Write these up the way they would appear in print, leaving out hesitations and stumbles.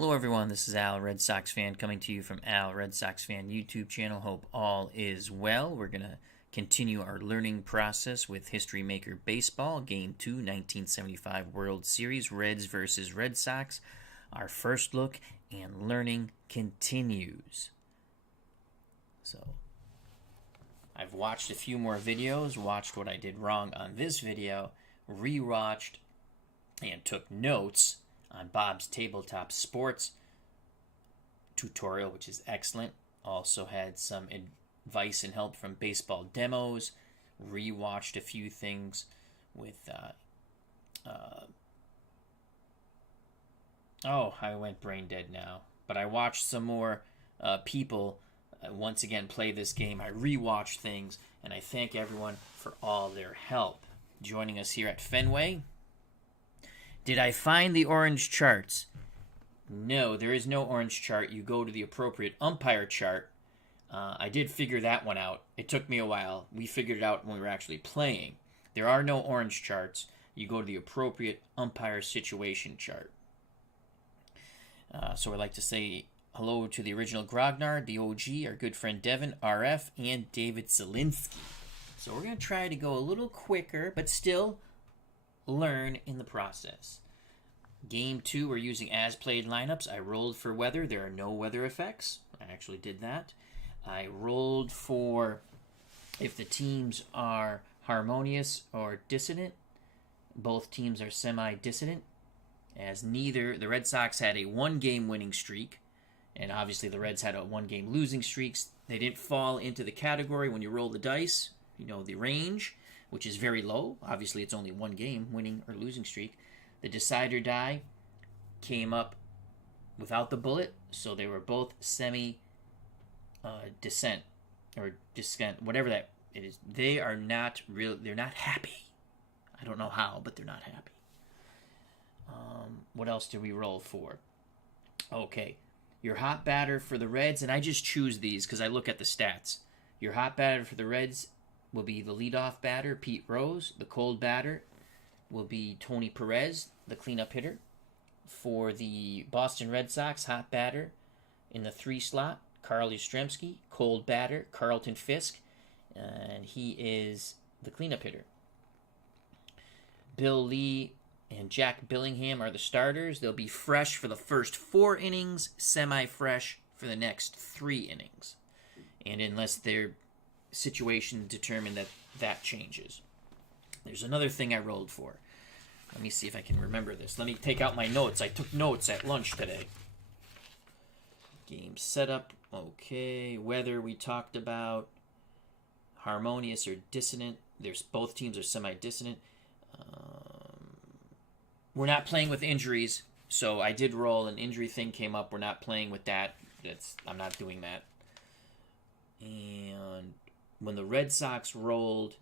Hello everyone, this is Al, Red Sox fan, coming to you from Al, Red Sox fan YouTube channel. Hope all is well. We're going to continue our learning process with History Maker Baseball, Game 2, 1975 World Series, Reds versus Red Sox. Our first look and learning continues. So, I've watched a few more videos, watched what I did wrong on this video, rewatched, and took notes on Bob's Tabletop Sports tutorial, which is excellent. Also had some advice and help from Baseball Demos. Rewatched a few things with I went brain dead now. But I watched some more people once again play this game. I rewatched things, and I thank everyone for all their help. Joining us here at Fenway. Did I find the orange charts? No, there is no orange chart. You go to the appropriate umpire chart. I did figure that one out. It took me a while. We figured it out when we were actually playing. There are no orange charts. You go to the appropriate umpire situation chart. So I'd like to say hello to the original Grognard, the OG, our good friend Devin, RF, and David Zielinski. So we're going to try to go a little quicker, but still learn in the process. Game 2, we're using as-played lineups. I rolled for weather. There are no weather effects. I actually did that. I rolled for if the teams are harmonious or dissonant. Both teams are semi-dissonant, as neither the Red Sox had a one-game winning streak, and obviously the Reds had a one-game losing streak. They didn't fall into the category when you roll the dice, you know, the range, which is very low. Obviously, it's only one game, winning or losing streak. The decider die came up without the bullet, so they were both semi-dissent, or dissent, whatever that it is. They are not real. They're not happy. I don't know how, but they're not happy. What else did we roll for? Okay, your hot batter for the Reds, and I just choose these because I look at the stats. Your hot batter for the Reds will be the leadoff batter, Pete Rose. The cold batter will be Tony Perez, the cleanup hitter. For the Boston Red Sox, hot batter in the 3 slot, Carl Yastrzemski. Cold batter, Carlton Fisk, and he is the cleanup hitter. Bill Lee and Jack Billingham are the starters. They'll be fresh for the first 4 innings, semi-fresh for the next 3 innings. And unless their situation determined that changes. There's another thing I rolled for. Let me see if I can remember this. Let me take out my notes. I took notes at lunch today. Game setup. Okay. Weather we talked about. Harmonious or dissonant. Both teams are semi-dissonant. We're not playing with injuries, so I did roll. An injury thing came up. We're not playing with that. I'm not doing that. And when the Red Sox rolled,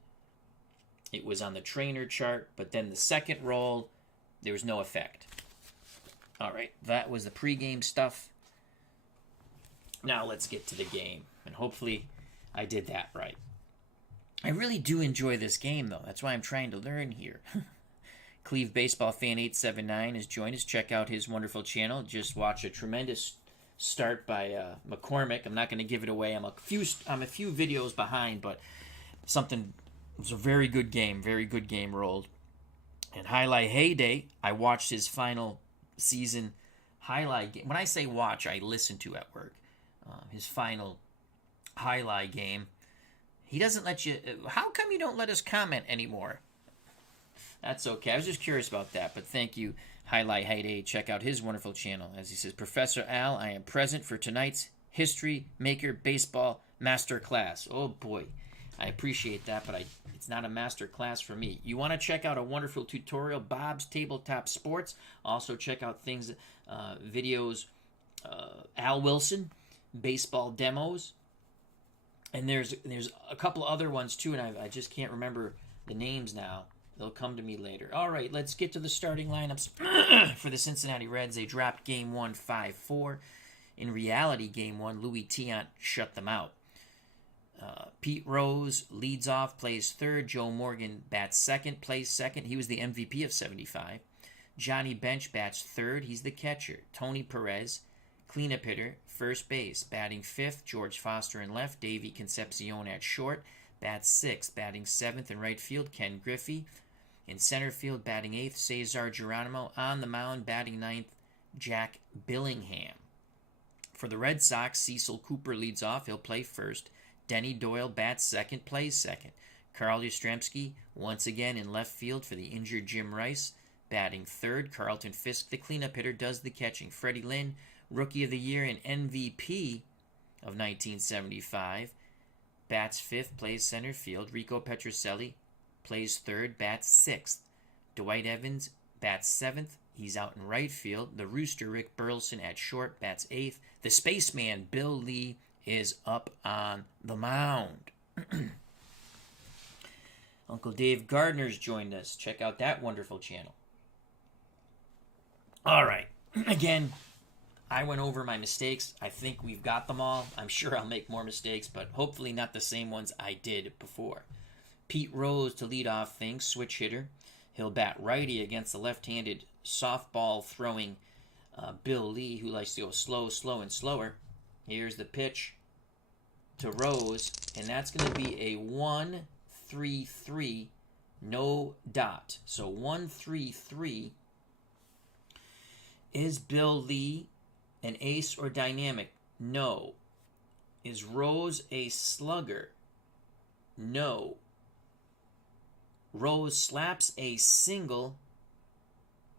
it was on the trainer chart, but then the second roll, there was no effect. All right, that was the pregame stuff. Now let's get to the game, and hopefully I did that right. I really do enjoy this game, though. That's why I'm trying to learn here. Cleve Baseball Fan 879 has joined us. Check out his wonderful channel. Just watch a tremendous start by McCormick. I'm not going to give it away. I'm a few videos behind, but it was a very good game rolled. And Highlight Heyday, I watched his final season highlight game. When I say watch, I listen to at work. His final highlight game. He doesn't let you. How come you don't let us comment anymore? That's okay. I was just curious about that, but thank you, Highlight Heyday. Check out his wonderful channel. As he says, Professor Al, I am present for tonight's History Maker Baseball Master Class. Oh boy, I appreciate that, but it's not a master class for me. You want to check out a wonderful tutorial, Bob's Tabletop Sports. Also check out videos, Al Wilson, Baseball Demos. And there's a couple other ones too, and I just can't remember the names now. They'll come to me later. All right, let's get to the starting lineups for the Cincinnati Reds. They dropped Game 1 5-4. In reality, Game 1, Louis Tiant shut them out. Pete Rose leads off, plays third. Joe Morgan bats second, plays second. He was the MVP of 75. Johnny Bench bats third. He's the catcher. Tony Perez, cleanup hitter, first base. Batting fifth, George Foster in left. Davey Concepcion at short. Bats sixth. Batting seventh in right field, Ken Griffey. In center field, batting eighth, Cesar Geronimo. On the mound, batting ninth, Jack Billingham. For the Red Sox, Cecil Cooper leads off. He'll play first. Denny Doyle bats second, plays second. Carl Yastrzemski once again in left field for the injured Jim Rice. Batting third, Carlton Fisk, the cleanup hitter, does the catching. Freddie Lynn, Rookie of the Year and MVP of 1975, bats fifth, plays center field. Rico Petrocelli plays third, bats sixth. Dwight Evans bats seventh. He's out in right field. The Rooster, Rick Burleson, at short, bats eighth. The Spaceman, Bill Lee, is up on the mound. Uncle Dave Gardner's joined us. Check out that wonderful channel. All right. Again, I went over my mistakes. I think we've got them all. I'm sure I'll make more mistakes, but hopefully not the same ones I did before. Pete Rose to lead off things, switch hitter. He'll bat righty against the left-handed softball throwing Bill Lee, who likes to go slow, slow, and slower. Here's the pitch to Rose, and that's going to be a 1-3-3, no dot. So 1-3-3. Is Bill Lee an ace or dynamic? No. Is Rose a slugger? No. Rose slaps a single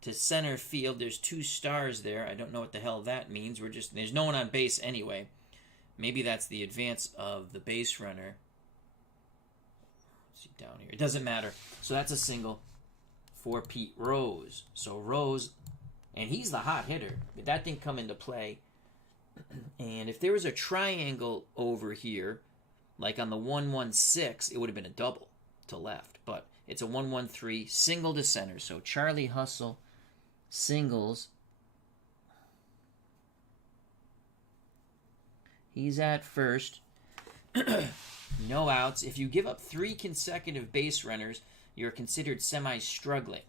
to center field. There's two stars there. I don't know what the hell that means. There's no one on base anyway. Maybe that's the advance of the base runner. Let's see down here. It doesn't matter. So that's a single for Pete Rose. So Rose, and he's the hot hitter, but that didn't come into play. And if there was a triangle over here, like on the 1-1-6, it would have been a double to left. But it's a 1-1-3, single to center. So Charlie Hustle singles. He's at first. No outs. If you give up 3 consecutive base runners, you're considered semi-struggling.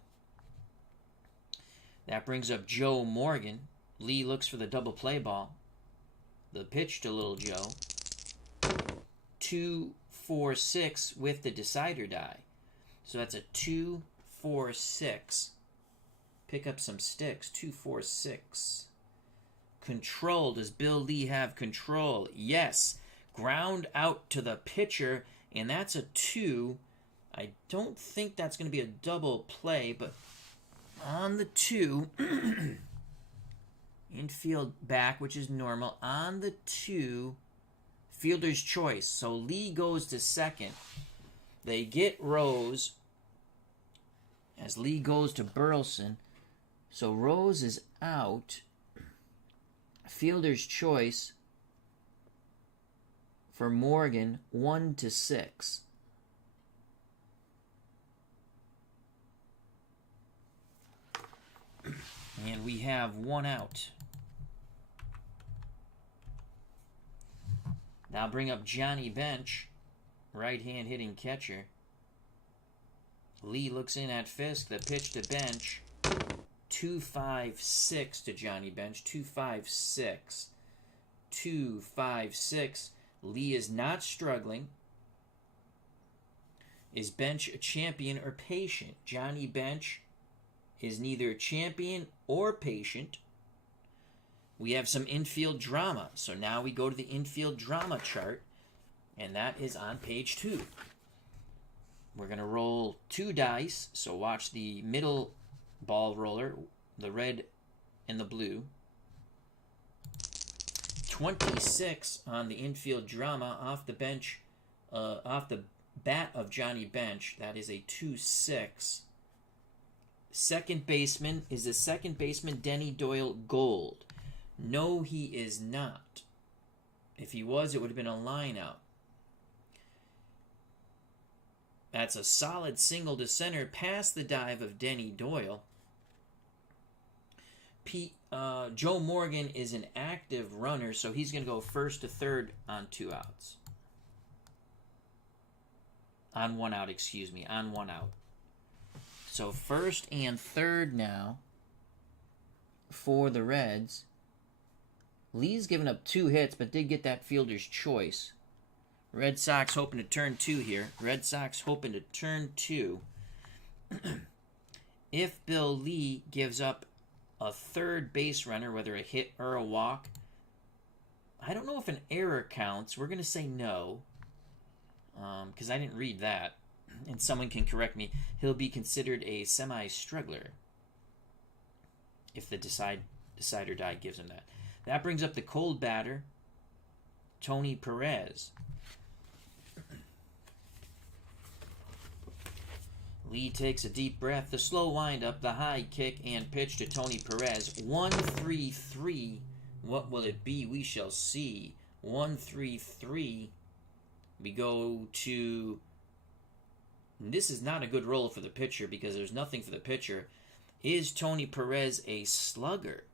That brings up Joe Morgan. Lee looks for the double play ball. The pitch to Little Joe. 2-4-6 with the decider die. So that's a 2-4-6. Pick up some sticks. 2-4-6. Control. Does Bill Lee have control? Yes. Ground out to the pitcher, and that's a 2. I don't think that's going to be a double play, but on the 2, infield back, which is normal. On the 2, fielder's choice. So Lee goes to second. They get Rose as Lee goes to Burleson. So Rose is out. Fielder's choice for Morgan, 1-6. And we have 1 out. Now bring up Johnny Bench, right-hand hitting catcher. Lee looks in at Fisk. The pitch to Bench. 2-5-6 to Johnny Bench. 2-5-6. 2-5-6. Lee is not struggling. Is Bench a champion or patient? Johnny Bench is neither champion or patient. We have some infield drama. So now we go to the infield drama chart, and that is on page 2. We're going to roll 2 dice. So watch the middle ball roller, the red and the blue. 26 on the infield drama off the bench, off the bat of Johnny Bench. That is a 2-6. Second baseman, is the second baseman Denny Doyle Gold? No, he is not. If he was, it would have been a line out. That's a solid single to center past the dive of Denny Doyle. Joe Morgan is an active runner, so he's going to go first to third on 2 outs. On 1 out, on 1 out. So first and third now for the Reds. Lee's given up 2 hits, but did get that fielder's choice. Red Sox hoping to turn 2 here. Red Sox hoping to turn 2. If Bill Lee gives up a third base runner, whether a hit or a walk, I don't know if an error counts. We're going to say no, because I didn't read that, and someone can correct me. He'll be considered a semi-struggler if the decide or die gives him that. That brings up the cold batter, Tony Perez. Lee takes a deep breath, the slow windup, the high kick, and pitch to Tony Perez. 1-3-3. What will it be? We shall see. 1-3-3. We go to... This is not a good roll for the pitcher because there's nothing for the pitcher. Is Tony Perez a slugger?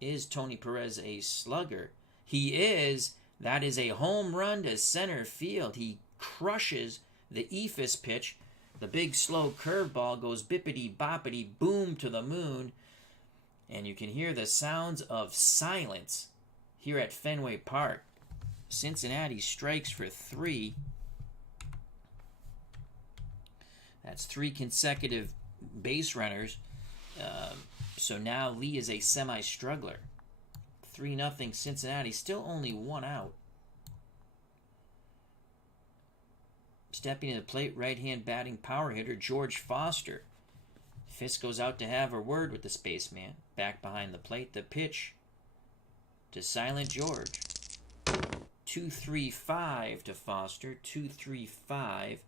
Is Tony Perez a slugger? He is. That is a home run to center field. He crushes the eephus pitch. The big slow curveball goes bippity-boppity boom to the moon. And you can hear the sounds of silence here at Fenway Park. Cincinnati strikes for 3. That's 3 consecutive base runners. So now Lee is a semi-struggler. 3-0 Cincinnati. Still only 1 out. Stepping to the plate, right-hand batting power hitter George Foster. Fisk goes out to have a word with the spaceman. Back behind the plate, the pitch to Silent George. 2-3-5 to Foster. 2-3-5.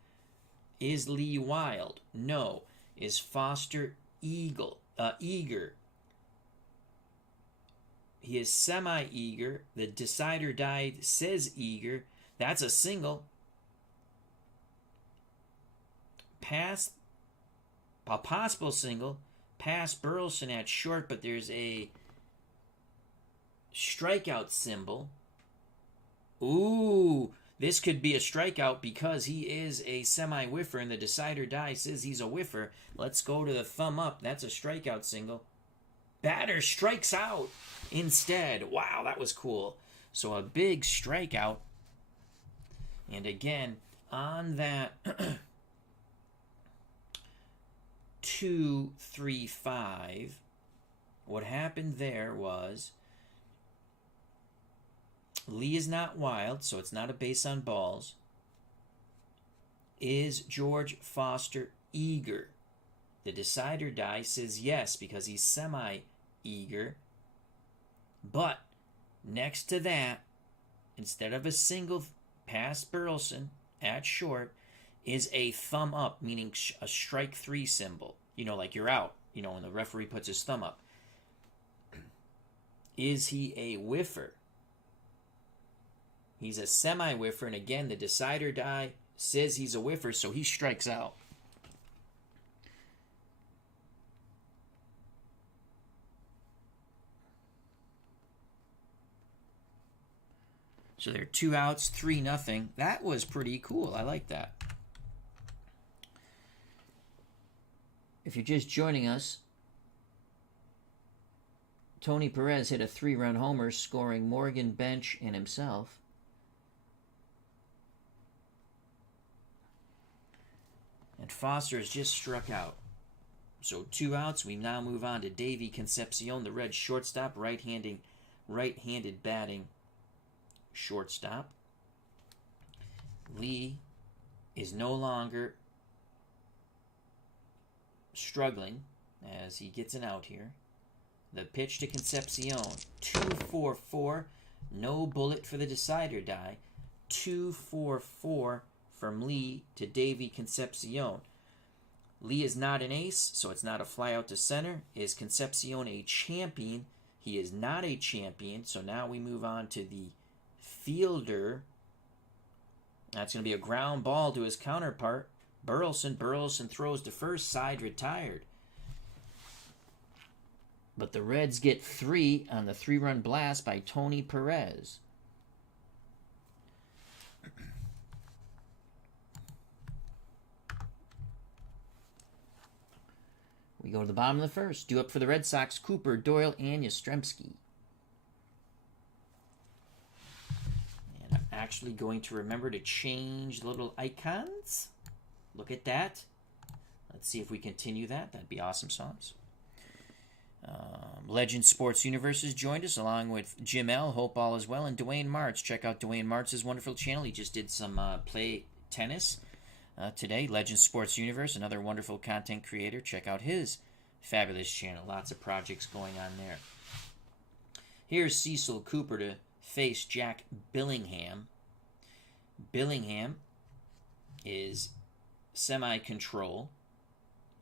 Is Lee wild? No. Is Foster eager? He is semi-eager. The decider die says eager. That's a single. Pass, a possible single, past Burleson at short, but there's a strikeout symbol. Ooh, this could be a strikeout because he is a semi-whiffer, and the decider die says he's a whiffer. Let's go to the thumb up. That's a strikeout single. Batter strikes out instead. Wow, that was cool. So a big strikeout. And again, on that... 2-3-5. What happened there was Lee is not wild, so it's not a base on balls. Is George Foster eager? The decider die says yes because he's semi-eager. But next to that, instead of a single past Burleson at short, is a thumb up, meaning a strike 3 symbol. You know, like you're out, you know, when the referee puts his thumb up. Is he a whiffer? He's a semi-whiffer, and again, the decider die says he's a whiffer, so he strikes out. So there are 2 outs, 3-0. That was pretty cool. I like that. If you're just joining us, Tony Perez hit a 3-run homer, scoring Morgan, Bench, and himself. And Foster has just struck out. So 2 outs. We now move on to Davey Concepcion, the Red shortstop, right-handed batting shortstop. Lee is no longer struggling as he gets an out here. The pitch to Concepcion. 2-4-4. No bullet for the decider die. 2-4-4 from Lee to Davey Concepcion. Lee is not an ace, so it's not a fly out to center. Is Concepcion a champion? He is not a champion, so now we move on to the fielder. That's going to be a ground ball to his counterpart, Burleson. Burleson throws to first, side retired. But the Reds get 3 on the 3-run blast by Tony Perez. We go to the bottom of the first. Due up for the Red Sox, Cooper, Doyle, and Yastrzemski. And I'm actually going to remember to change the little icons. Look at that. Let's see if we continue that. That'd be awesome sauce. Legend Sports Universe has joined us, along with Jim L. Hope all is well, and Dwayne Martz. Check out Dwayne Martz's wonderful channel. He just did some play tennis today. Legend Sports Universe, another wonderful content creator. Check out his fabulous channel. Lots of projects going on there. Here's Cecil Cooper to face Jack Billingham. Billingham is semi-control.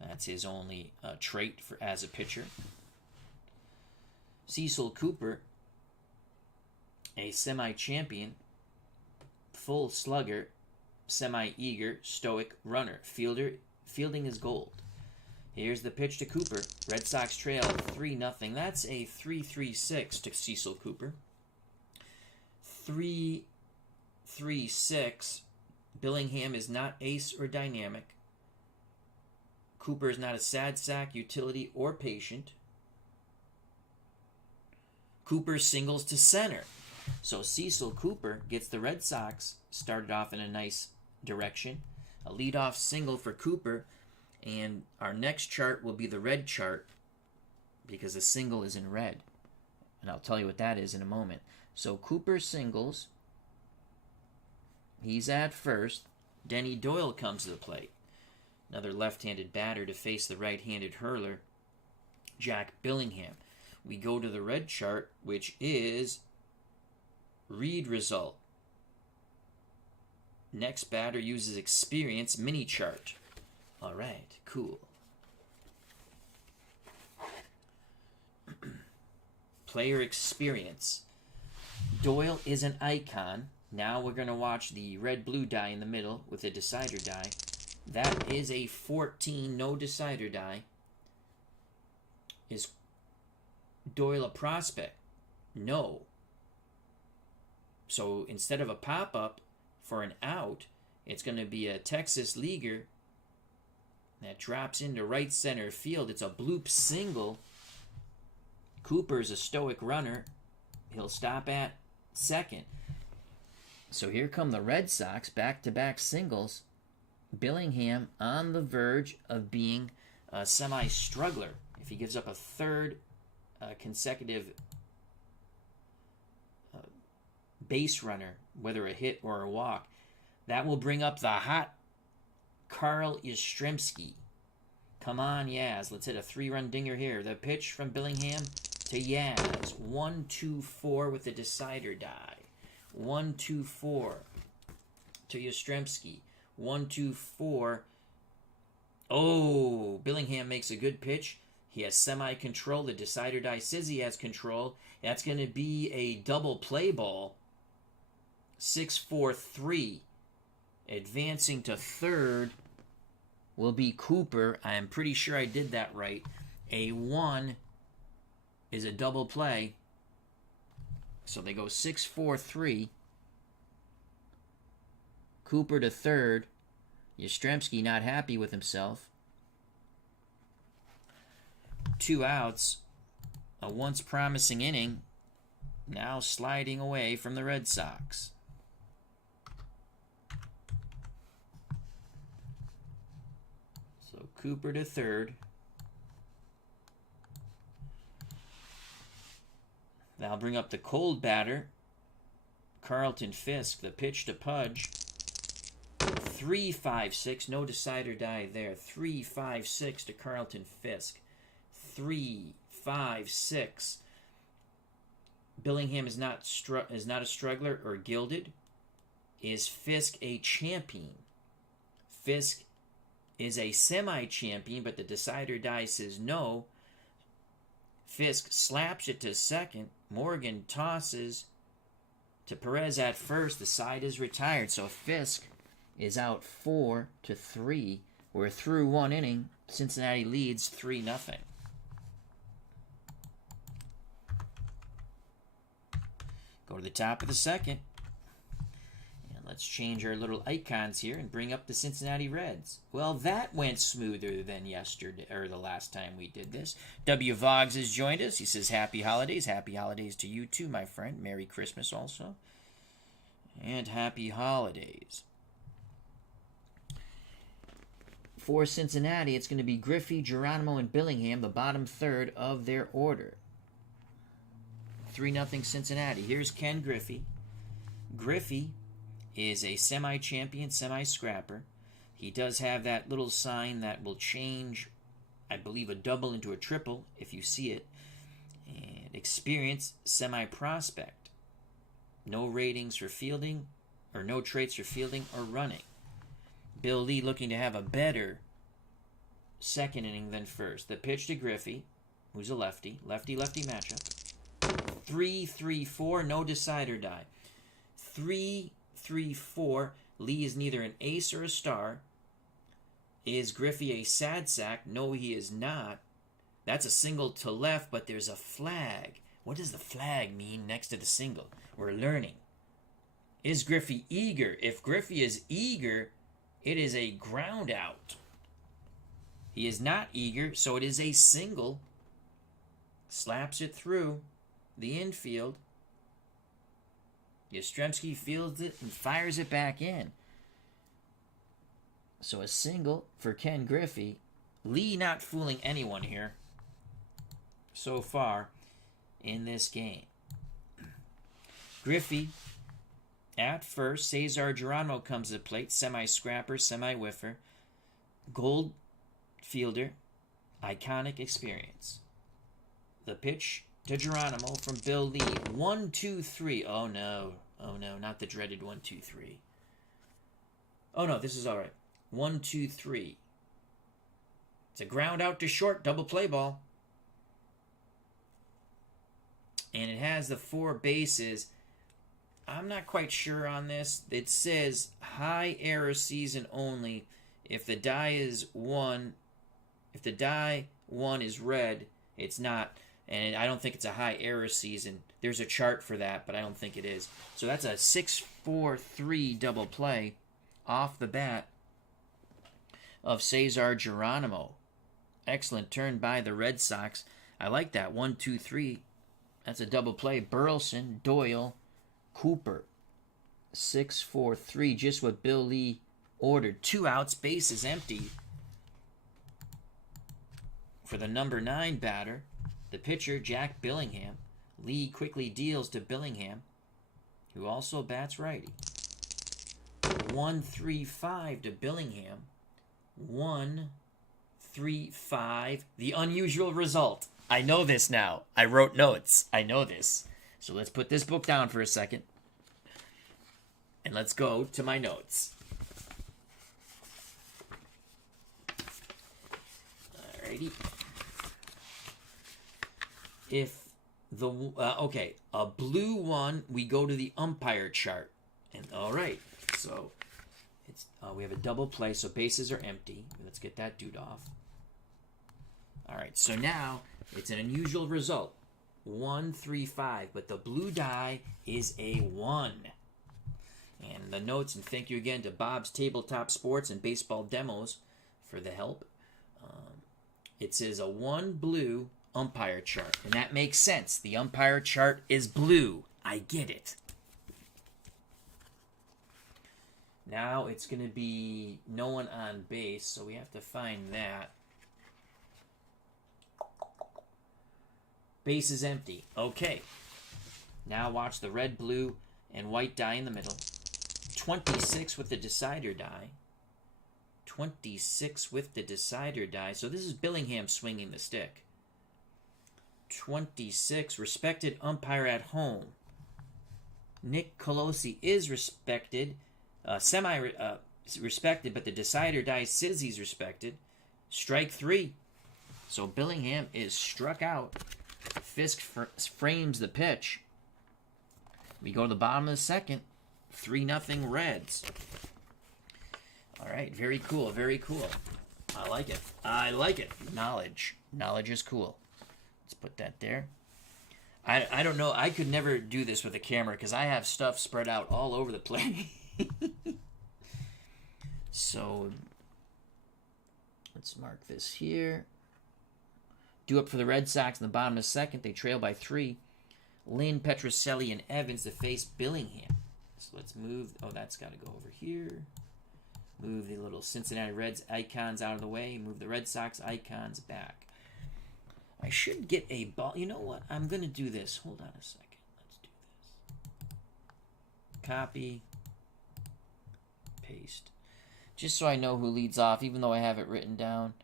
That's his only trait as a pitcher. Cecil Cooper, a semi-champion, full slugger, semi-eager, stoic runner. Fielding is gold. Here's the pitch to Cooper. Red Sox trail 3-0. That's a 3-3-6 to Cecil Cooper. 3-3-6. Billingham is not ace or dynamic. Cooper is not a sad sack, utility, or patient. Cooper singles to center. So Cecil Cooper gets the Red Sox started off in a nice direction. A leadoff single for Cooper. And our next chart will be the red chart because the single is in red. And I'll tell you what that is in a moment. So Cooper singles. He's at first. Denny Doyle comes to the plate. Another left-handed batter to face the right-handed hurler, Jack Billingham. We go to the red chart, which is read result. Next batter uses experience mini chart. All right, cool. Player experience. Doyle is an icon. Now we're going to watch the red-blue die in the middle with a decider die. That is a 14 no decider die. Is Doyle a prospect? No. So instead of a pop-up for an out, it's going to be a Texas leaguer that drops into right center field. It's a bloop single. Cooper's a stoic runner. He'll stop at second. So here come the Red Sox, back-to-back singles. Billingham on the verge of being a semi-struggler. If he gives up a third consecutive base runner, whether a hit or a walk, that will bring up the hot Carl Yastrzemski. Come on, Yaz. Let's hit a 3-run dinger here. The pitch from Billingham to Yaz. 1-2-4 with the decider die. 1-2-4 to Yastrzemski. 1-2-4. Oh, Billingham makes a good pitch. He has semi-control. The decider die says he has control. That's going to be a double play ball. 6-4-3. Advancing to third will be Cooper. I am pretty sure I did that right. A 1 is a double play. So they go 6-4-3. Cooper to third. Yastrzemski not happy with himself. 2 outs. A once promising inning. Now sliding away from the Red Sox. So Cooper to third. Now bring up the cold batter. Carlton Fisk. The pitch to Pudge. 3-5-6. No decider die there. 3-5-6 to Carlton Fisk. 3-5-6. Billingham is not a struggler or gilded. Is Fisk a champion? Fisk is a semi-champion, but the decider die says no. Fisk slaps it to second. Morgan tosses to Perez at first. The side is retired, so Fisk is out 4-3. We're through 1 inning. Cincinnati leads 3-0. Go to the top of the second. And Let's change our little icons here and bring up the Cincinnati Reds. Well, that went smoother than yesterday, or the last time we did this. W. Voggs has joined us. He says, happy holidays. Happy holidays to you too, my friend. Merry Christmas also. And happy holidays. For Cincinnati, it's going to be Griffey, Geronimo, and Billingham, the bottom third of their order. 3-0 Cincinnati. Here's Ken Griffey. Griffey is a semi-champion, semi-scrapper. He does have that little sign that will change, I believe, a double into a triple, if you see it. And experienced semi-prospect. No ratings for fielding, or no traits for fielding or running. Bill Lee looking to have a better second inning than first. The pitch to Griffey, who's a lefty. Lefty-lefty matchup. 3-3-4, no decider die. 3-3-4. Lee is neither an ace or a star. Is Griffey a sad sack? No, he is not. That's a single to left, but there's a flag. What does the flag mean next to the single? We're learning. Is Griffey eager? If Griffey is eager, it is a ground out. He is not eager, so it is a single. Slaps it through the infield. Yastrzemski fields it and fires it back in. So a single for Ken Griffey. Lee not fooling anyone here so far in this game. Griffey at first. Cesar Geronimo comes to the plate. Semi-scrapper, semi-whiffer. Gold fielder. Iconic experience. The pitch to Geronimo from Bill Lee. 1-2-3. Oh no. Oh no, not the dreaded 1-2-3. Oh no, this is all right. 1-2-3. It's a ground out to short, double play ball. And it has the 4 bases. I'm not quite sure on this. It says high error season only. If the die is 1, if the die 1 is red, it's not. And I don't think it's a high error season. There's a chart for that, but I don't think it is. So that's a 6-4-3 double play off the bat of Cesar Geronimo. Excellent turn by the Red Sox. I like that. 1-2-3. That's a double play. Burleson, Doyle, Cooper. 6-4-3. Just what Bill Lee ordered. 2 outs, bases empty for the number 9 batter. The pitcher, Jack Billingham. Lee quickly deals to Billingham, who also bats righty. 1-3-5 to Billingham. 1-3-5. The unusual result. I know this now. I wrote notes. I know this. So let's put this book down for a second. And let's go to my notes. Alrighty. If the a blue one, we go to the umpire chart, and all right, so it's we have a double play, so bases are empty. Let's get that dude off. All right, so now it's an unusual result, 1-3-5, but the blue die is a 1. And the notes, and thank you again to Bob's Tabletop Sports and Baseball Demos for the help. It says a 1 blue umpire chart, and that makes sense. The umpire chart is blue. I get it. Now it's going to be no one on base, so we have to find that. Base is empty. Okay. Now watch the red, blue, and white die in the middle. 26 with the decider die. 26 with the decider die. So this is Billingham swinging the stick. 26, respected umpire at home. Nick Colosi is respected, respected, but the decider die says he's respected. Strike 3. So Billingham is struck out. Fisk frames the pitch. We go to the bottom of the second. 3-0 Reds. All right, very cool, very cool. I like it. I like it. Knowledge. Knowledge is cool. Let's put that there. I don't know. I could never do this with a camera because I have stuff spread out all over the place. So let's mark this here. Due up for the Red Sox in the bottom of the second. They trail by 3. Lynn, Petrocelli, and Evans to face Billingham. So let's move. Oh, that's got to go over here. Move the little Cincinnati Reds icons out of the way. Move the Red Sox icons back. I should get a ball. You know what? I'm going to do this. Hold on a second. Let's do this. Copy. Paste. Just so I know who leads off, even though I have it written down.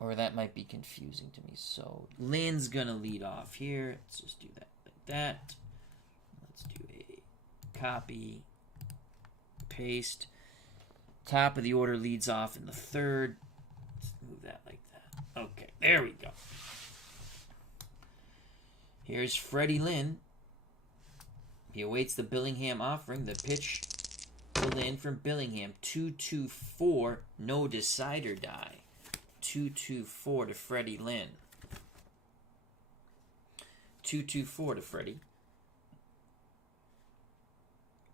Or that might be confusing to me. So Lynn's going to lead off here. Let's just do that like that. Let's do a copy. Paste. Top of the order leads off in the 3rd. Let's move that like that. Okay, there we go. Here's Freddie Lynn. He awaits the Billingham offering. The pitch to Lynn from Billingham. 2-2-4. No decider die. 2-2-4 to Freddie Lynn. 2-2-4 to Freddie.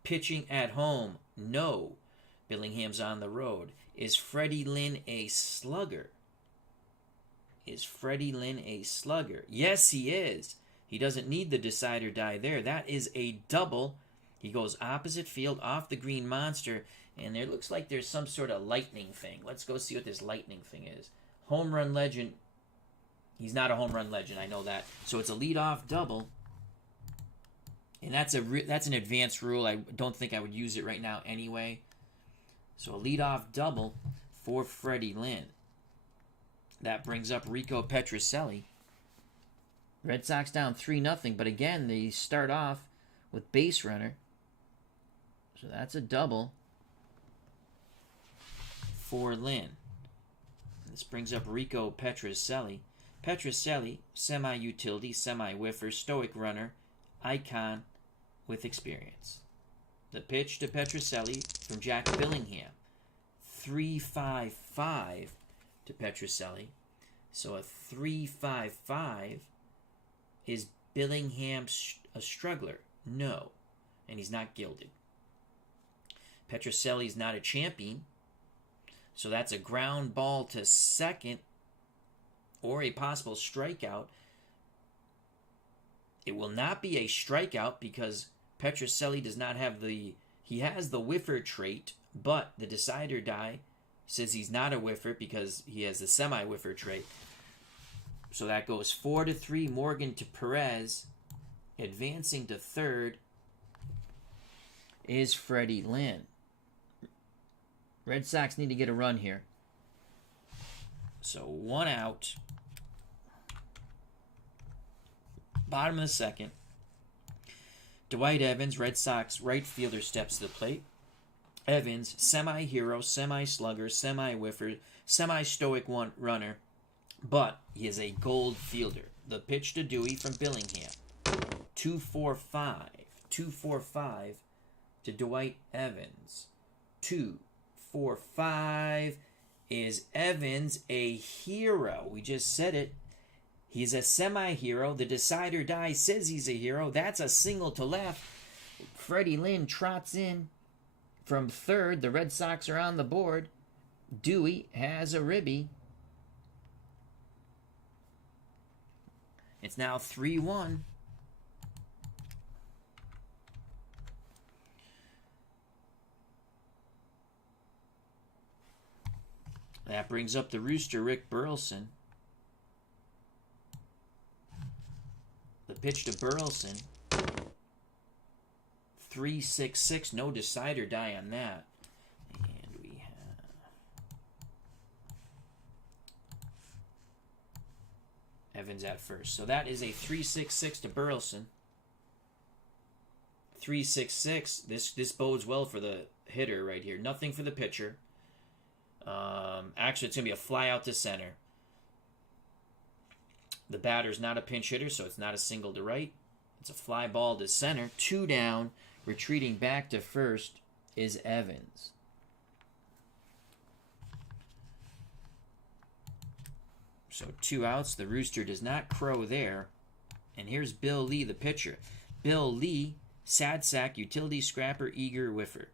Pitching at home. No. Billingham's on the road. Is Freddie Lynn a slugger? Is Freddie Lynn a slugger? Yes, he is. He doesn't need the decider die there. That is a double. He goes opposite field off the green monster. And there looks like there's some sort of lightning thing. Let's go see what this lightning thing is. Home run legend. He's not a home run legend. I know that. So it's a leadoff double. And that's an advanced rule. I don't think I would use it right now anyway. So a leadoff double for Freddie Lynn. That brings up Rico Petrocelli. Red Sox down 3-0. But again, they start off with base runner. So that's a double for Lynn. This brings up Rico Petrocelli. Petrocelli, semi-utility, semi-whiffer, stoic runner, icon with experience. The pitch to Petrocelli from Jack Billingham. 3-5-5 to Petrocelli. So a 3-5-5. Is Billingham a struggler? No. And he's not gilded. Petrocelli's not a champion. So that's a ground ball to second or a possible strikeout. It will not be a strikeout because Petrocelli does not have he has the whiffer trait, but the decider die says he's not a whiffer because he has the semi-whiffer trait. So that goes 4-3 Morgan to Perez. Advancing to 3rd is Freddie Lynn. Red Sox need to get a run here. So 1 out. Bottom of the second. Dwight Evans, Red Sox right fielder, steps to the plate. Evans, semi-hero, semi-slugger, semi-whiffer, semi-stoic runner, but he is a gold fielder. The pitch to Dewey from Billingham. 2-4-5. 2-4-5 to Dwight Evans. 2-4-5. Is Evans a hero? We just said it. He's a semi-hero. The decider die says he's a hero. That's a single to left. Freddie Lynn trots in from 3rd. The Red Sox are on the board. Dewey has a ribby. It's now 3-1. That brings up the rooster, Rick Burleson. The pitch to Burleson. 3-6-6. No decider die on that. And we have Evans at first. So that is a 3-6-6 to Burleson. 3-6-6. This bodes well for the hitter right here. Nothing for the pitcher. Actually, it's going to be a fly out to center. The batter's not a pinch hitter, so it's not a single to right. It's a fly ball to center. 2 down. Retreating back to first is Evans. So 2 outs. The rooster does not crow there. And here's Bill Lee, the pitcher. Bill Lee Sad sack, utility scrapper, eager whiffer.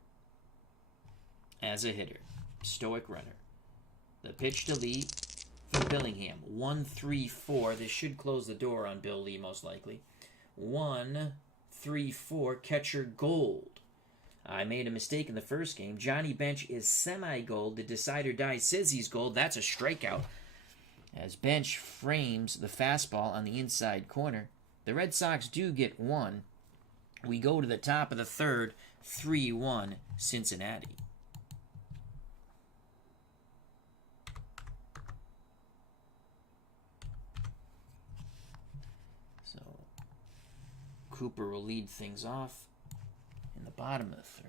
As a hitter, stoic runner. The pitch to Lee from Billingham. 1-3-4. This should close the door on Bill Lee, most likely. 1-3-4. Catcher Gold. I made a mistake in the first game. Johnny Bench is semi-gold. The decider die says he's gold. That's a strikeout. As Bench frames the fastball on the inside corner. The Red Sox do get one. We go to the top of the third. 3-1 Cincinnati. So Cooper will lead things off in the bottom of the third.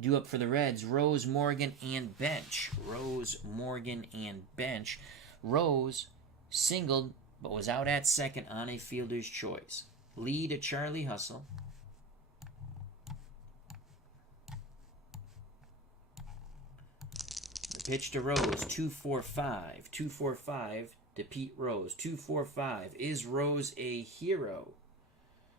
Due up for the Reds, Rose, Morgan, and Bench. Rose, Morgan, and Bench. Rose singled, but was out at second on a fielder's choice. Lee to Charlie Hustle. The pitch to Rose, 2-4-5. 2-4-5 to Pete Rose. 2-4-5. Is Rose a hero?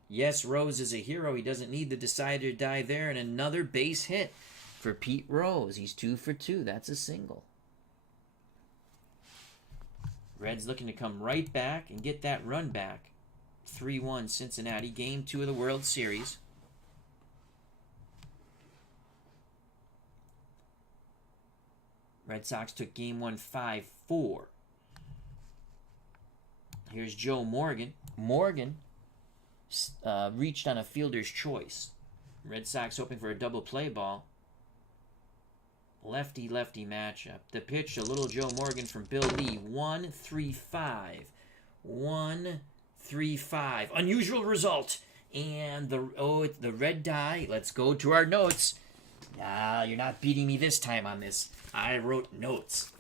Yes, Rose is a hero. He doesn't need the decider to die there. And another base hit for Pete Rose. He's 2 for 2. That's a single. Reds looking to come right back and get that run back. 3-1 Cincinnati. Game 2 of the World Series. Red Sox took game 1 5-4. Here's Joe Morgan. Morgan reached on a fielder's choice. Red Sox hoping for a double play ball. Lefty-lefty matchup. The pitch to little Joe Morgan from Bill Lee. 1-3-5. 1-3-5. Unusual result. And the red die. Let's go to our notes. You're not beating me this time on this. I wrote notes.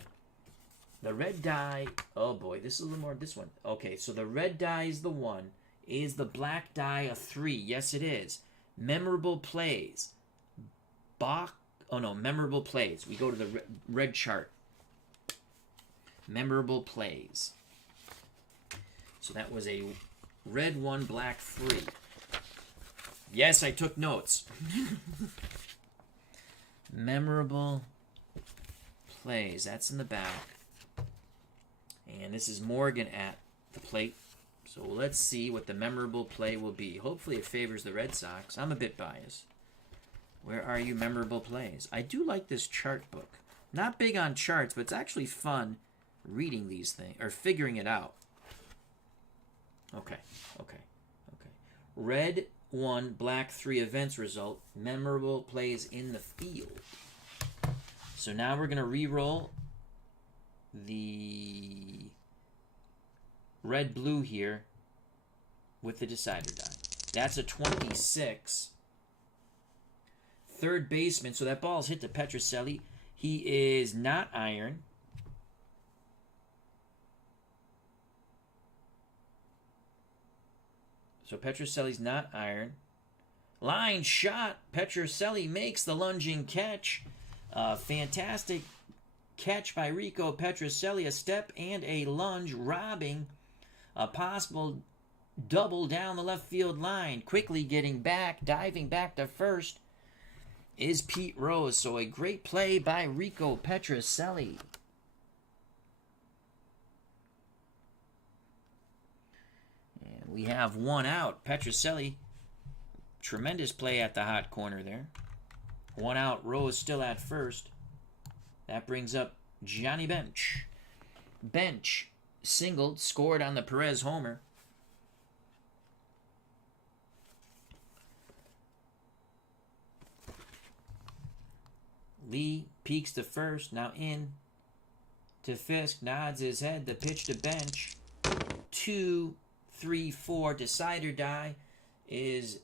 The red die. Oh boy, this is a little more. This one. Okay, so the red die is the 1. Is the black die a 3? Yes, it is. Memorable plays. Memorable plays. We go to the red chart. Memorable plays. So that was a red 1, black 3. Yes, I took notes. Memorable plays. That's in the back. And this is Morgan at the plate. So let's see what the memorable play will be. Hopefully it favors the Red Sox. I'm a bit biased. Where are you, memorable plays? I do like this chart book. Not big on charts, but it's actually fun reading these things, or figuring it out. Okay. Red 1, black 3 events result. Memorable plays in the field. So now we're going to re-roll the red-blue here with the decider die. That's a 26. Third baseman, so that ball's hit to Petrocelli. He is not iron. So Petrocelli's not iron. Line shot. Petrocelli makes the lunging catch. Fantastic catch by Rico Petrocelli. A step and a lunge, robbing a possible double down the left field line. Quickly getting back, diving back to first is Pete Rose. So a great play by Rico Petrocelli. And we have one out. Petrocelli, tremendous play at the hot corner there. One out, Rose still at first. That brings up Johnny Bench. Bench singled, scored on the Perez homer. Lee peeks to first, now in to Fisk, nods his head, the pitch to Bench. 2-3-4, decider die is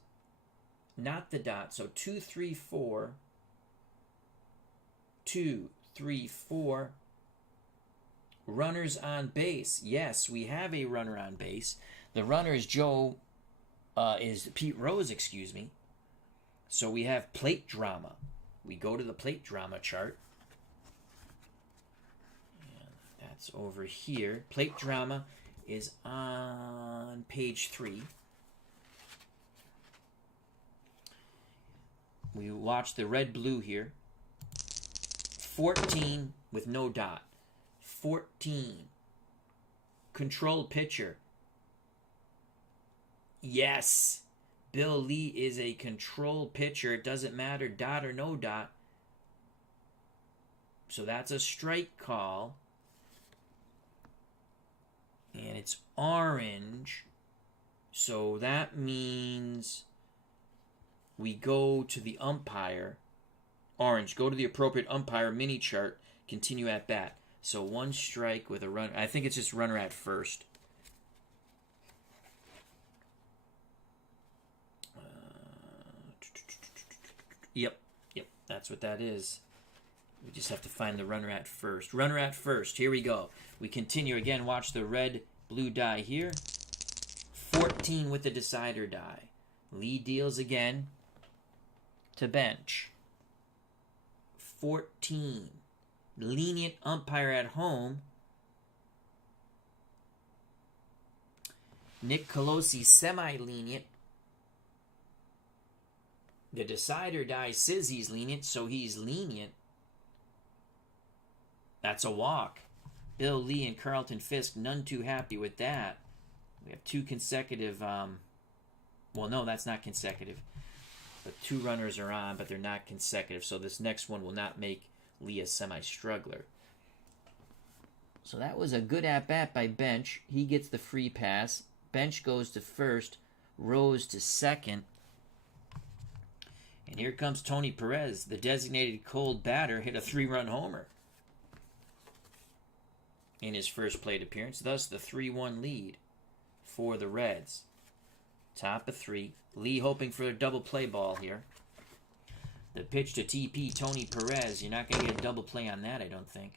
not the dot, so 2-3-4. 2-3-4. Runners on base. Yes, we have a runner on base. The runner is Pete Rose, excuse me. So we have plate drama. We go to the plate drama chart. And that's over here. Plate drama is on on page 3. We watch the red-blue here. 14 with no dot. 14. Control pitcher. Yes. Bill Lee is a control pitcher. It doesn't matter dot or no dot. So that's a strike call. And it's orange. So that means we go to the umpire. Orange. Go to the appropriate umpire mini chart. Continue at bat. So 1 strike with a run. I think it's just runner at first. Yep. That's what that is. We just have to find the runner at first. Runner at first. Here we go. We continue again. Watch the red-blue die here. 14 with the decider die. Lee deals again to bench. 14. Lenient umpire at home. Nick Colosi semi-lenient. The decider die says he's lenient, so he's lenient. That's a walk. Bill Lee and Carlton Fisk, none too happy with that. We have 2 consecutive, well, no, that's not consecutive. But 2 runners are on, but they're not consecutive. So this next one will not make Lee a semi-struggler. So that was a good at-bat by Bench. He gets the free pass. Bench goes to first. Rose to second. And here comes Tony Perez, the designated cold batter, hit a 3-run homer in his first plate appearance. Thus, the 3-1 lead for the Reds. Top of 3. Lee hoping for a double play ball here. The pitch to TP, Tony Perez. You're not going to get a double play on that, I don't think.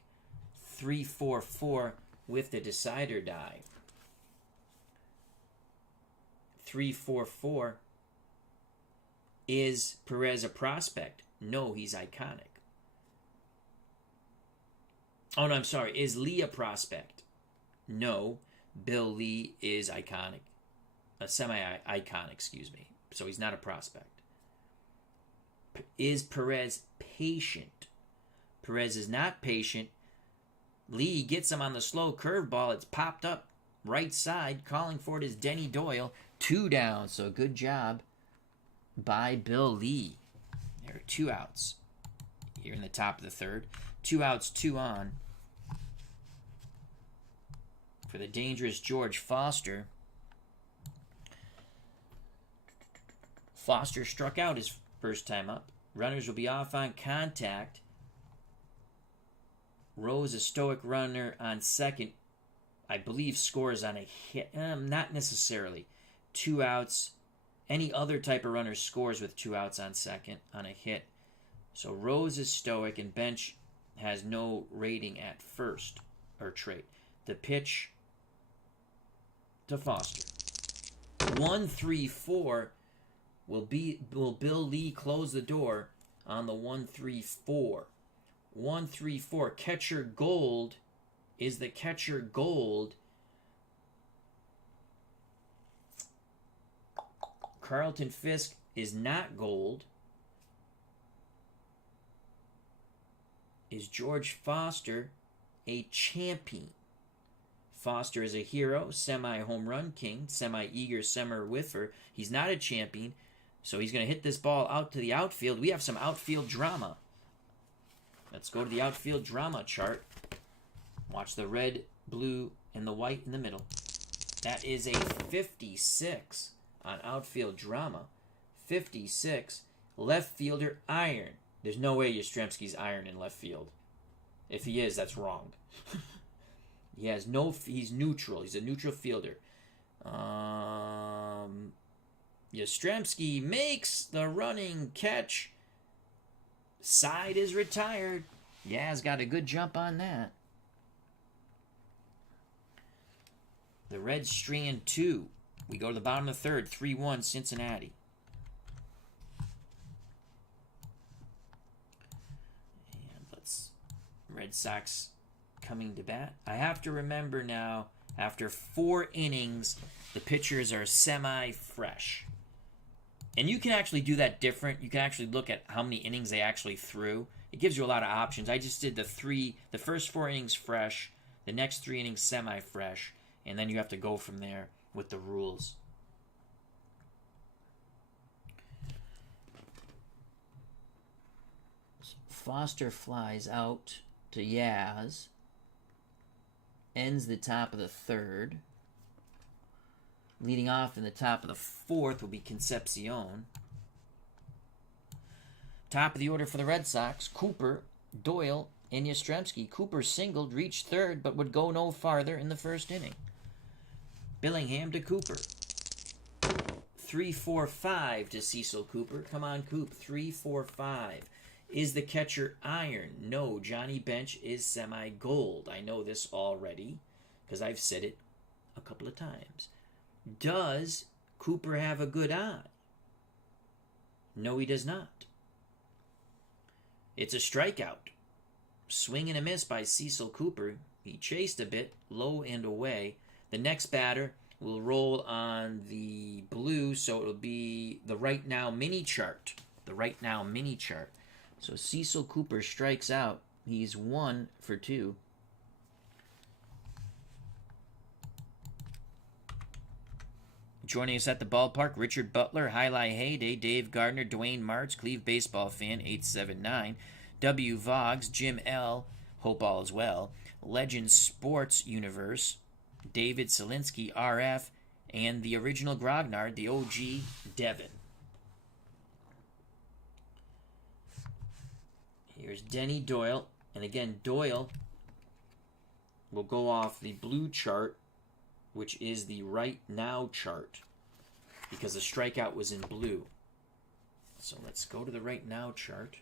3-4-4 with the decider die. 3-4-4. Is Perez a prospect? No, he's iconic. Oh, no, I'm sorry. Is Lee a prospect? No, Bill Lee is iconic. A semi-iconic, excuse me. So he's not a prospect. Is Perez patient? Perez is not patient. Lee gets him on the slow curveball. It's popped up right side. Calling for it is Denny Doyle. 2 down, so good job by Bill Lee. There are 2 outs here in the top of the 3rd. 2 outs, 2 on for the dangerous George Foster. Foster struck out his first time up. Runners will be off on contact. Rose, a stoic runner on second, I believe scores on a hit. Not necessarily. 2 outs. Any other type of runner scores with 2 outs on second on a hit. So Rose is stoic and Bench has no rating at first or trait. The pitch to Foster. 1-3-4. Will Bill Lee close the door on the 1-3-4? 1-3-4. Catcher Gold is the catcher Gold. Carlton Fisk is not gold. Is George Foster a champion? Foster is a hero, semi-home run king, semi-eager, semi-whiffer. He's not a champion, so he's going to hit this ball out to the outfield. We have some outfield drama. Let's go to the outfield drama chart. Watch the red, blue, and the white in the middle. That is a 56 on outfield drama. 56. Left fielder iron. There's no way Yastrzemski's iron in left field. If he is, that's wrong. He's neutral. He's a neutral fielder. Yastrzemski makes the running catch. Side is retired. Yaz got a good jump on that. The Reds strand 2. We go to the bottom of the 3rd. 3-1 Cincinnati. And Red Sox coming to bat. I have to remember now, after 4 innings, The pitchers are semi-fresh. And you can actually do that different. You can actually look at how many innings they actually threw. It gives you a lot of options. I just did the first 4 innings fresh, the next 3 innings semi-fresh, and then you have to go from there with the rules. Foster flies out to Yaz. Ends the top of the 3rd. Leading off in the top of the 4th will be Concepcion. Top of the order for the Red Sox, Cooper, Doyle, and Yastrzemski. Cooper singled, reached 3rd, but would go no farther in the 1st inning. Billingham to Cooper. 3-4-5 to Cecil Cooper. Come on, Coop. 3-4-5. Is the catcher iron? No, Johnny Bench is semi-gold. I know this already because I've said it a couple of times. Does Cooper have a good eye? No, he does not. It's a strikeout. Swing and a miss by Cecil Cooper. He chased a bit, low and away. The next batter will roll on the blue, so it'll be the Right Now mini chart. The Right Now mini chart. So Cecil Cooper strikes out. He's 1 for 2. Joining us at the ballpark, Richard Butler, Highlight Heyday, Dave Gardner, Dwayne Martz, Cleve Baseball Fan, 879, W. Voggs, Jim L., Hope All Is Well, Legend Sports Universe, David Selinsky, RF, and the original Grognard, the OG, Devin. Here's Denny Doyle, and again, Doyle will go off the blue chart, which is the Right Now chart, because the strikeout was in blue. So let's go to the Right Now chart,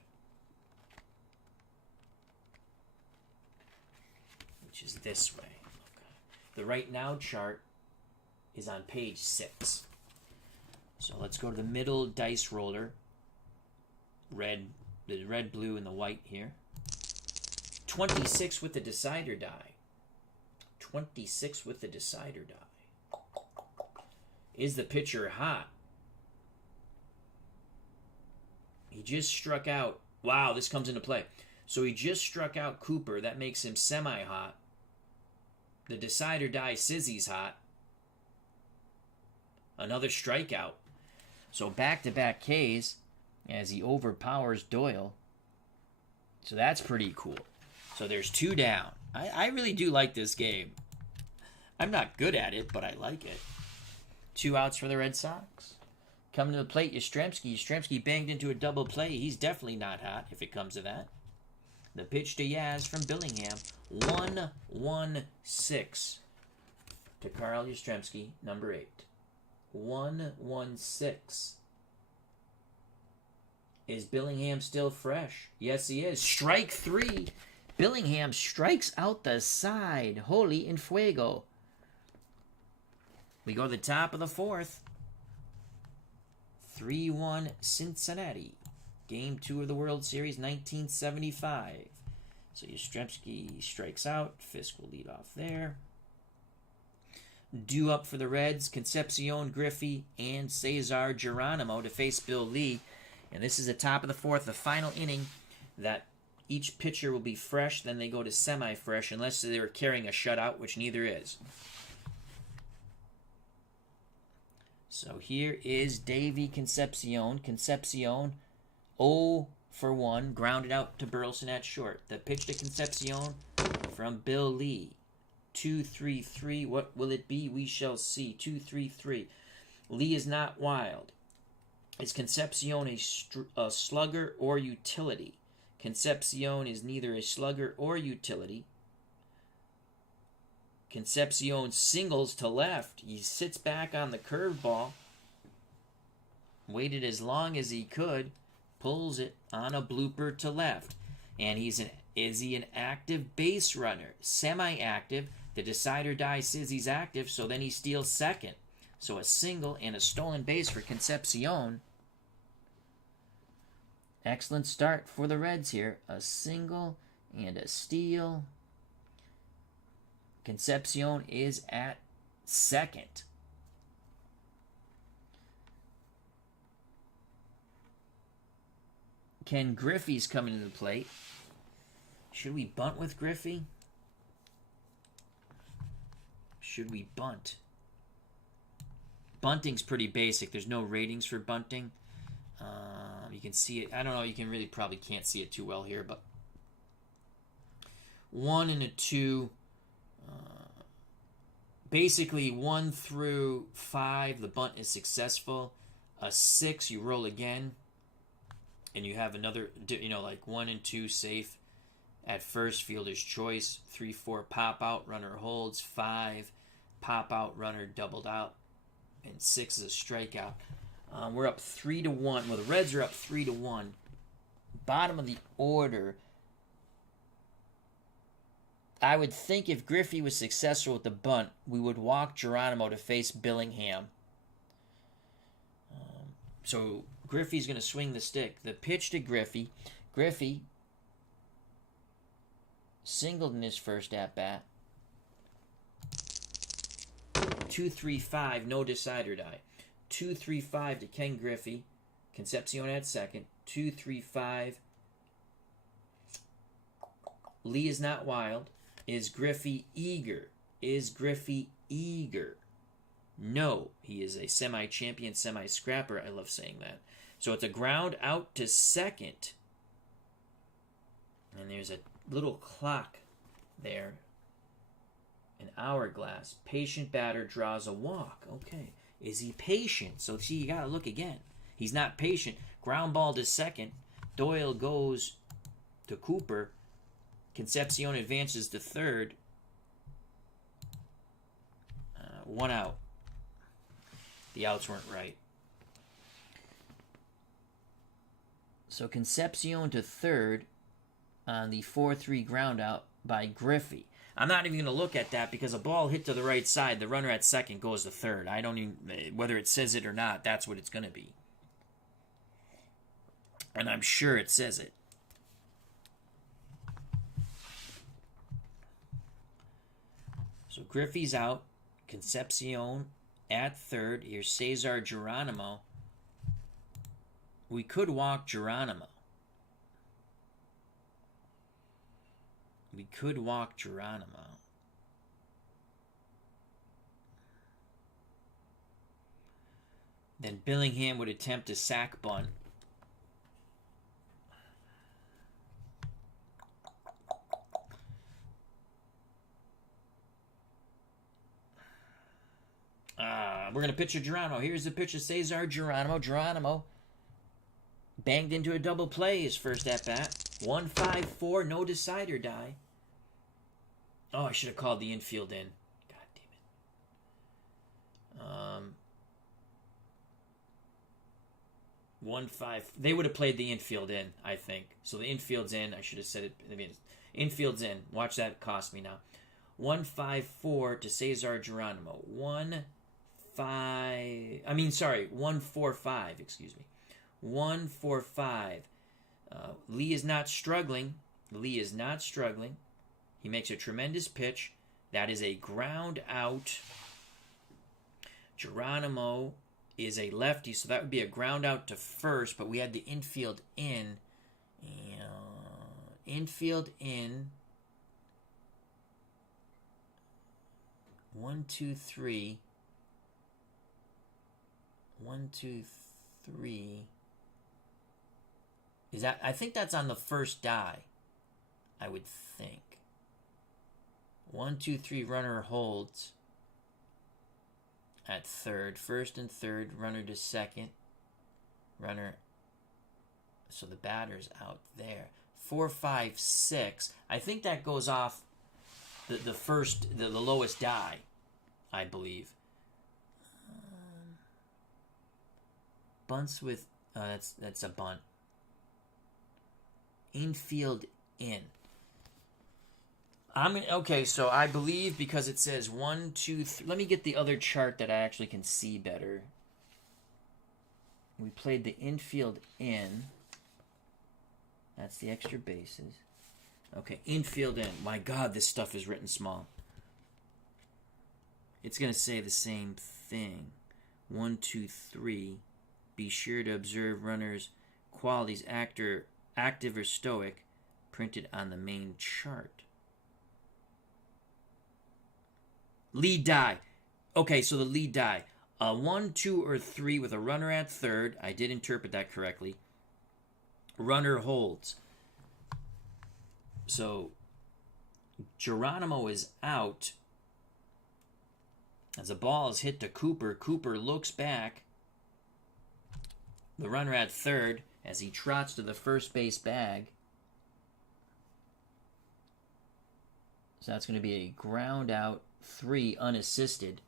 which is this way. Okay. The Right Now chart is on page 6. So let's go to the middle dice roller. The red, blue, and the white here. 26 with the decider die. 26 with the decider die. Is the pitcher hot? He just struck out. Wow, this comes into play. So he just struck out Cooper. That makes him semi-hot. The decider die, Sizzy's hot. Another strikeout. So back-to-back Ks as he overpowers Doyle. So that's pretty cool. So there's 2 down. I really do like this game. I'm not good at it, but I like it. 2 outs for the Red Sox. Coming to the plate, Yastrzemski. Yastrzemski banged into a double play. He's definitely not hot if it comes to that. The pitch to Yaz from Billingham. 1-1-6 to Carl Yastrzemski, number 8. 1-1-6. Is Billingham still fresh? Yes, he is. Strike 3. Billingham strikes out the side. Holy en fuego. We go to the top of the 4th. 3-1 Cincinnati. Game 2 of the World Series, 1975. So Yastrzemski strikes out. Fisk will lead off there. Due up for the Reds, Concepcion, Griffey, and Cesar Geronimo to face Bill Lee. And this is the top of the 4th, the final inning, that each pitcher will be fresh. Then they go to semi-fresh, unless they're carrying a shutout, which neither is. So here is Davey Concepcion. Concepcion, 0 for 1, grounded out to Burleson at short. The pitch to Concepcion from Bill Lee. 2-3-3. What will it be? We shall see. 2-3-3. Lee is not wild. Is Concepcion a slugger or utility? Concepcion is neither a slugger or utility. Concepcion singles to left. He sits back on the curveball. Waited as long as he could. Pulls it on a blooper to left. And is he an active base runner? Semi-active. The decider die says he's active, so then he steals second. So a single and a stolen base for Concepcion. Excellent start for the Reds here. A single and a steal. Concepcion is at second. Ken Griffey's coming to the plate. Should we bunt with Griffey? Should we bunt? Bunting's pretty basic. There's no ratings for bunting. You can see it. I don't know. You can really probably can't see it too well here, but 1 and a 2. Basically, 1 through 5, the bunt is successful. A 6, you roll again, and you have another, like 1 and 2 safe at first, fielder's choice. 3, 4, pop out, runner holds. 5, pop out, runner doubled out. And 6 is a strikeout. We're up 3-1. Well, the Reds are up 3-1. Bottom of the order. I would think if Griffey was successful with the bunt, we would walk Geronimo to face Billingham. So Griffey's going to swing the stick. The pitch to Griffey. Griffey singled in his first at-bat. 2-3-5, no decider die. 2-3-5 to Ken Griffey. Concepcion at second. 2-3-5. Lee is not wild. Is Griffey eager? Is Griffey eager? No. He is a semi-champion, semi-scrapper. I love saying that. So it's a ground out to second. And there's a little clock there. An hourglass. Patient batter draws a walk. Okay. Is he patient? So, see, you got to look again. He's not patient. Ground ball to second. Doyle goes to Cooper. Concepcion advances to third. 1 out. The outs weren't right. So Concepcion to third on the 4-3 ground out by Griffey. I'm not even going to look at that because a ball hit to the right side. The runner at second goes to third. I don't even, whether it says it or not, that's what it's going to be. And I'm sure it says it. So Griffey's out. Concepcion at third. Here's Cesar Geronimo. We could walk Geronimo. We could walk Geronimo. Then Billingham would attempt a sack bunt. We're going to pitch a Geronimo. Here's the pitch of Cesar Geronimo. Geronimo banged into a double play his first at-bat. 1-5-4, no decider die. Oh, I should have called the infield in. God damn it. 1-5. They would have played the infield in, I think. So the infield's in. I should have said it. I mean, infield's in. Watch that cost me now. 1-5-4 to Cesar Geronimo. 1-4-5. Excuse me. 1-4-5. Lee is not struggling. He makes a tremendous pitch. That is a ground out. Geronimo is a lefty, so that would be a ground out to first, but we had the infield in. Infield in. 1, 2, 3. 1, 2, 3. Is that? I think that's on the first die. I would think. 1, 2, 3. Runner holds at third. First and third. Runner to second. Runner. So the batter's out there. 4, 5, 6. I think that goes off the first, the lowest die, I believe. Bunts with. That's a bunt. Infield in. Okay, so I believe because it says 1, 2, 3. Let me get the other chart that I actually can see better. We played the infield in. That's the extra bases. Okay, infield in. My God, this stuff is written small. It's going to say the same thing. 1, 2, 3. Be sure to observe runners' qualities. Actor active or stoic, printed on the main chart. Lead die. Okay, so the lead die. 1, 2, or 3 with a runner at third. I did interpret that correctly. Runner holds. So Geronimo is out. As the ball is hit to Cooper, Cooper looks back. The runner at third as he trots to the first base bag. So that's going to be a ground out, 3 unassisted.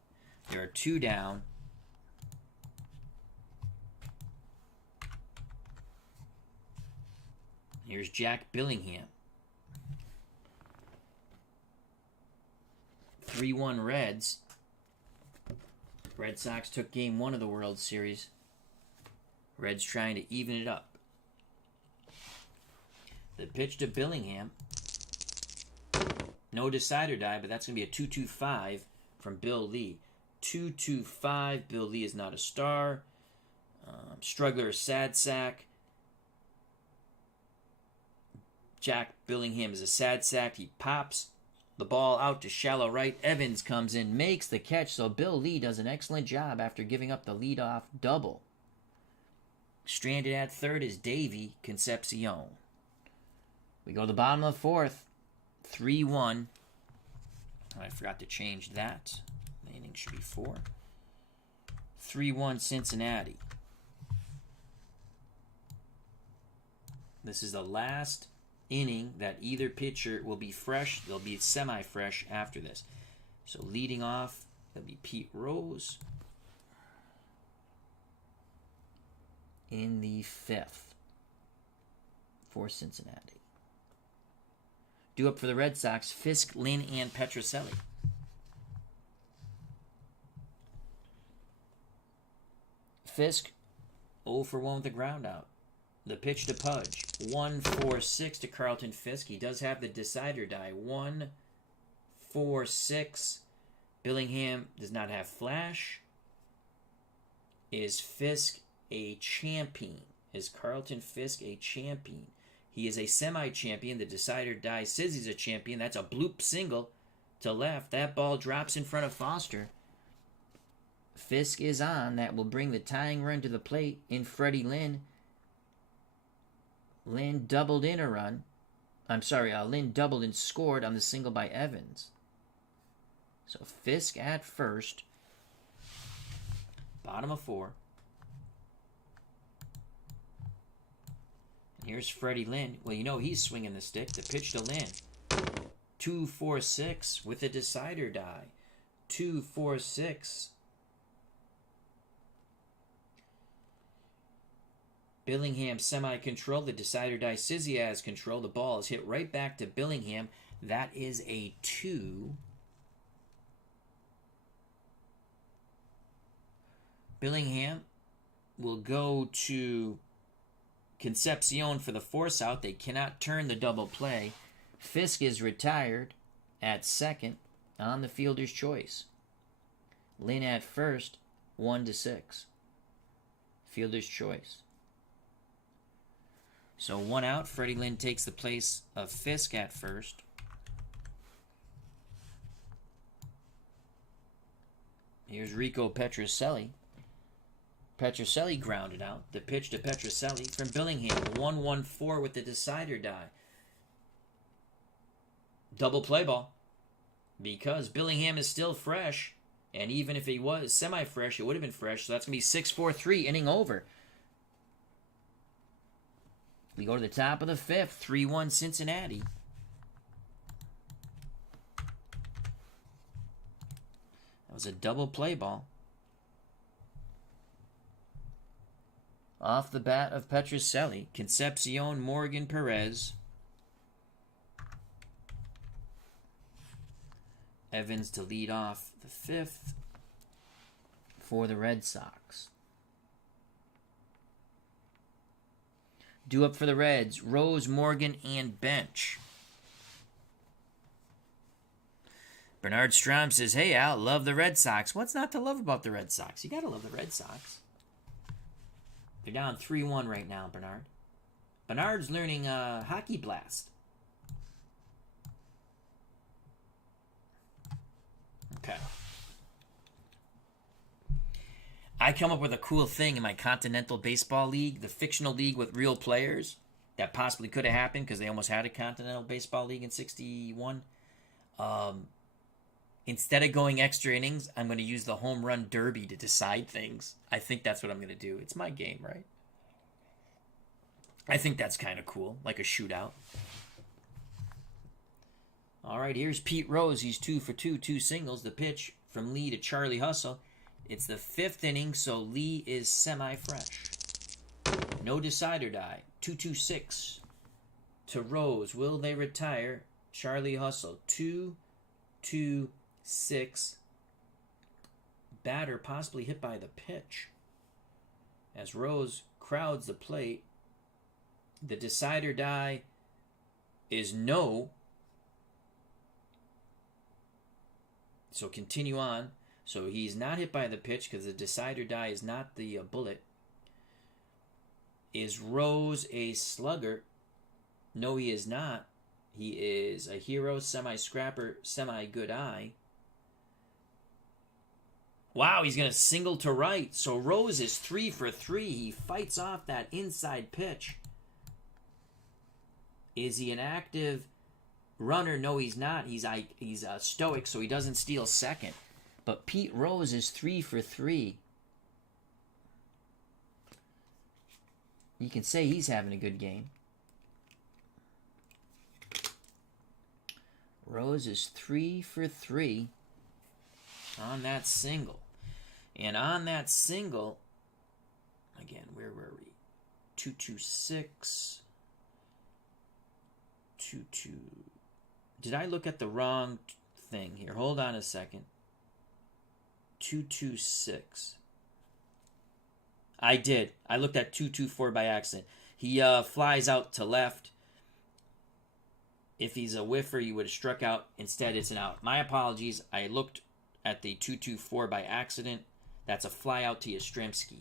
There are 2 down. Here's Jack Billingham. 3-1 Reds. Red Sox took game 1 of the World Series. Reds trying to even it up. The pitch to Billingham. No decider die, but that's going to be a 2-2-5 from Bill Lee. 2-2-5. Bill Lee is not a star. Struggler, sad sack. Jack Billingham is a sad sack. He pops the ball out to shallow right. Evans comes in, makes the catch. So Bill Lee does an excellent job after giving up the leadoff double. Stranded at third is Davey Concepcion. We go to the bottom of the 4th. 3-1. I forgot to change that. The inning should be 4. 3-1 Cincinnati. This is the last inning that either pitcher will be fresh. They'll be semi-fresh after this. So leading off, that'll be Pete Rose in the 5th for Cincinnati. Due up for the Red Sox, Fisk, Lynn, and Petrocelli. Fisk, 0 for 1 with the ground out. The pitch to Pudge. 1-4-6 to Carlton Fisk. He does have the decider die. 1-4-6. Billingham does not have flash. Is Fisk a champion? Is Carlton Fisk a champion? He is a semi-champion. The decider die says he's a champion. That's a bloop single to left. That ball drops in front of Foster. Fisk is on. That will bring the tying run to the plate in Freddie Lynn. Lynn doubled in a run. Lynn doubled and scored on the single by Evans. So Fisk at first. Bottom of 4. Here's Freddie Lynn. Well, you know he's swinging the stick. The pitch to Lynn. 2-4-6 with a decider die. 2-4-6. Billingham semi-control. The decider die. Sizzy has control. The ball is hit right back to Billingham. That is a 2. Billingham will go to Concepcion for the force out. They cannot turn the double play. Fisk is retired at second on the fielder's choice. Lynn at first, 1-6. Fielder's choice. So 1 out. Freddie Lynn takes the place of Fisk at first. Here's Rico Petrocelli. Petrocelli grounded out. The pitch to Petrocelli from Billingham. 1-1-4 with the decider die. Double play ball. Because Billingham is still fresh. And even if he was semi-fresh, it would have been fresh. So that's going to be 6-4-3, inning over. We go to the top of the 5th. 3-1 Cincinnati. That was a double play ball. Off the bat of Petrocelli, Concepcion, Morgan, Perez. Evans to lead off the 5th for the Red Sox. Due up for the Reds, Rose, Morgan, and bench. Bernard Strom says, hey, Al, love the Red Sox. What's not to love about the Red Sox? You got to love the Red Sox. They're down 3-1 right now, Bernard. Bernard's learning Hockey Blast. Okay. I come up with a cool thing in my Continental Baseball League, the fictional league with real players that possibly could have happened because they almost had a Continental Baseball League in 61. Instead of going extra innings, I'm going to use the home run derby to decide things. I think that's what I'm going to do. It's my game, right? I think that's kind of cool, like a shootout. All right, here's Pete Rose. He's 2 for 2, 2 singles. The pitch from Lee to Charlie Hustle. It's the 5th inning, so Lee is semi-fresh. No decider die. 2-2-6 to Rose. Will they retire? Charlie Hustle. 2-2-6. Batter possibly hit by the pitch. As Rose crowds the plate, the decider die is no. So continue on. So he's not hit by the pitch because the decider die is not the bullet. Is Rose a slugger? No, he is not. He is a hero, semi-scrapper, semi-good eye. Wow, he's going to single to right. So Rose is 3 for 3. He fights off that inside pitch. Is he an active runner? No, he's not. He's stoic, so he doesn't steal second. But Pete Rose is 3 for 3. You can say he's having a good game. Rose is 3 for 3 on that single. And on that single, again, where were we? 2-2-6. 2-2. Did I look at the wrong thing here? Hold on a second. 2-2-6. I did. I looked at 2-2-4 by accident. He flies out to left. If he's a whiffer, he would have struck out. Instead, it's an out. My apologies. I looked at the 2-2-4 by accident. That's a fly out to Yastrzemski.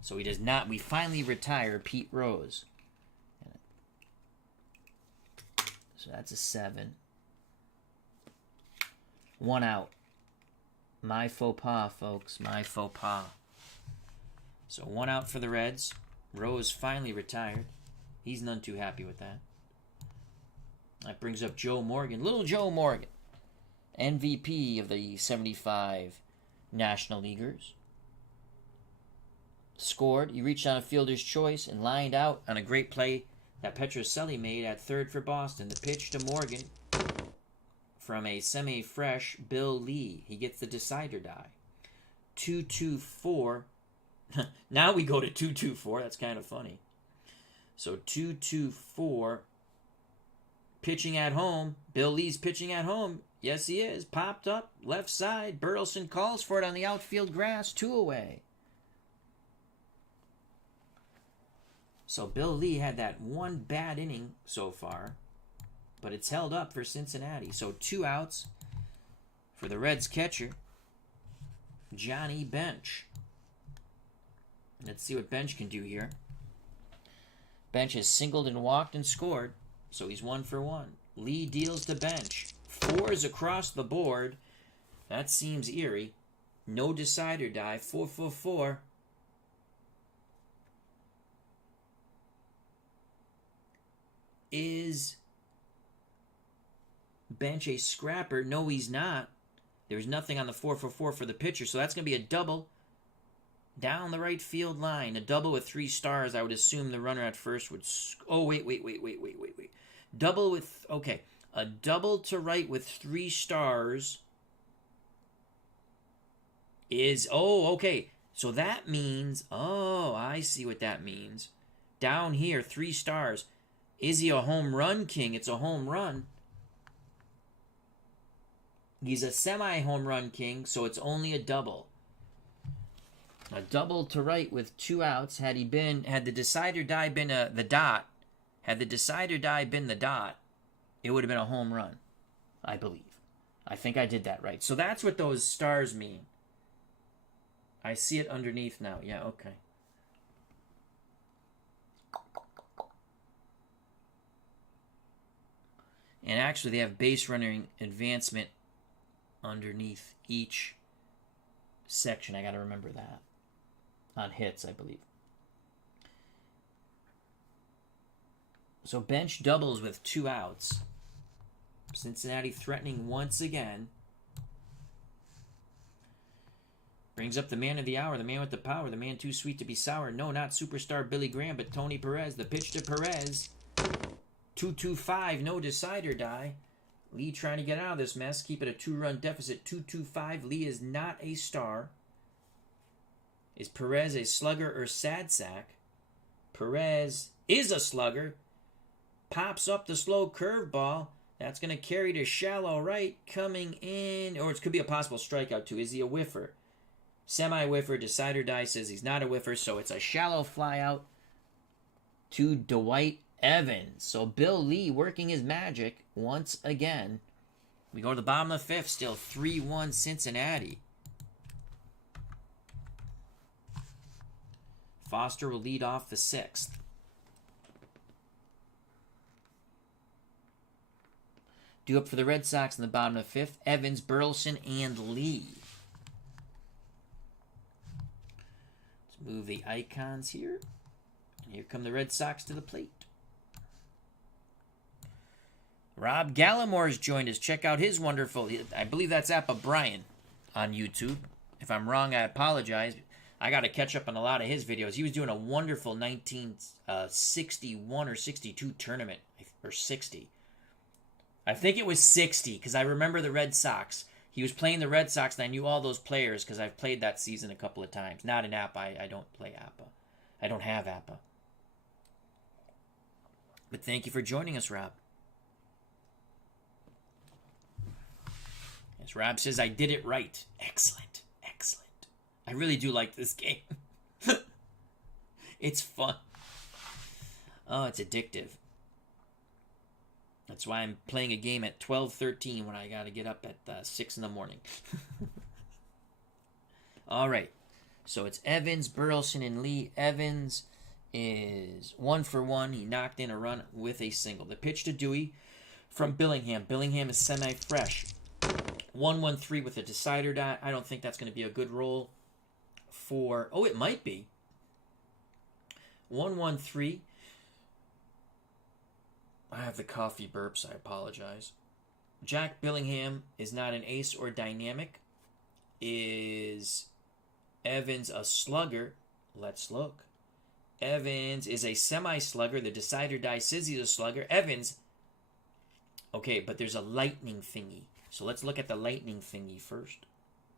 So he does not. We finally retire Pete Rose. So that's a 7. 1 out. My faux pas, folks. My faux pas. So 1 out for the Reds. Rose finally retired. He's none too happy with that. That brings up Joe Morgan. Little Joe Morgan. MVP of the 75 National Leaguers. Scored. He reached on a fielder's choice and lined out on a great play that Petrocelli made at third for Boston. The pitch to Morgan from a semi-fresh Bill Lee. He gets the decider die. 2-2-4. Now we go to 2-2-4. That's kind of funny. So 2-2-4. Pitching at home. Bill Lee's pitching at home. Yes, he is. Popped up. Left side. Burleson calls for it on the outfield grass. 2 away. So Bill Lee had that one bad inning so far, but it's held up for Cincinnati. So 2 outs for the Reds catcher, Johnny Bench. Let's see what Bench can do here. Bench has singled and walked and scored, so he's 1 for 1. Lee deals to Bench. 4s across the board. That seems eerie. No decider die. 4 for 4. Is Bench a scrapper? No, he's not. There's nothing on the 4 for 4 for the pitcher, so that's going to be a double down the right field line. A double with 3 stars. I would assume the runner at first would... Oh, wait. Double with... Okay. A double to right with 3 stars is... Oh, okay. So that means... Oh, I see what that means. Down here, 3 stars. Is he a home run king? It's a home run. He's a semi-home run king, so it's only a double. A double to right with 2 outs. Had the decider die been the dot, it would have been a home run, I believe. I think I did that right. So that's what those stars mean. I see it underneath now. Yeah, okay. And actually, they have base running advancement underneath each section. I got to remember that. On hits, I believe. So bench doubles with 2 outs. Cincinnati threatening once again. Brings up the man of the hour, the man with the power, the man too sweet to be sour. No, not superstar Billy Graham, but Tony Perez. The pitch to Perez. 2-2-5, no decider die. Lee trying to get out of this mess. Keep it a 2-run deficit. 2-2-5. Lee is not a star. Is Perez a slugger or sad sack? Perez is a slugger. Pops up the slow curveball. That's going to carry to shallow right. Coming in. Or it could be a possible strikeout too. Is he a whiffer? Semi-whiffer. Decider die says he's not a whiffer. So it's a shallow fly out to Dwight Evans. So Bill Lee working his magic once again. We go to the bottom of the 5th. Still 3-1 Cincinnati. Foster will lead off the 6th. Due up for the Red Sox in the bottom of the 5th. Evans, Burleson, and Lee. Let's move the icons here. And here come the Red Sox to the plate. Rob Gallimore's joined us. Check out his wonderful... I believe that's Appa Brian on YouTube. If I'm wrong, I apologize. I got to catch up on a lot of his videos. He was doing a wonderful 1961 or 62 tournament. Or 60. I think it was 60, because I remember the Red Sox. He was playing the Red Sox, and I knew all those players, because I've played that season a couple of times. Not in Appa. I don't play Appa. I don't have Appa. But thank you for joining us, Rob. Yes, Rob says, I did it right. Excellent. Excellent. I really do like this game. It's fun. Oh, it's addictive. That's why I'm playing a game at 12:13 when I got to get up at 6 in the morning. All right. So it's Evans, Burleson, and Lee. Evans is 1 for 1. He knocked in a run with a single. The pitch to Dewey from Billingham. Billingham is semi-fresh. 1-1-3 with a decider die. I don't think that's going to be a good roll for... Oh, it might be. 1-1-3. I have the coffee burps. I apologize. Jack Billingham is not an ace or dynamic. Is Evans a slugger? Let's look. Evans is a semi-slugger. The decider die says he's a slugger. Evans... Okay, but there's a lightning thingy. So let's look at the lightning thingy first.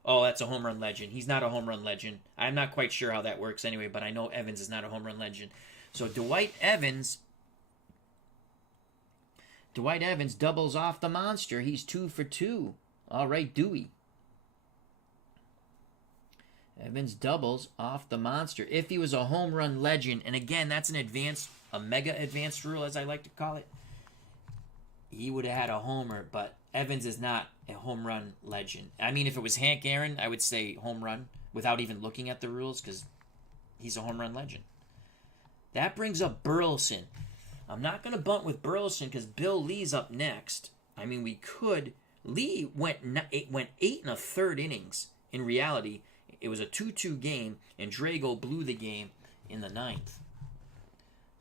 Oh, that's a home run legend. He's not a home run legend. I'm not quite sure how that works anyway, but I know Evans is not a home run legend. So Dwight Evans doubles off the monster. He's 2 for 2. All right, Dewey. Evans doubles off the monster. If he was a home run legend, and again, that's a mega advanced rule, as I like to call it, he would have had a homer, but Evans is not a home run legend. I mean, if it was Hank Aaron, I would say home run without even looking at the rules because he's a home run legend. That brings up Burleson. I'm not going to bunt with Burleson because Bill Lee's up next. I mean, we could. Lee went 8 1/3 innings. In reality, it was a 2-2 game, and Drago blew the game in the 9th.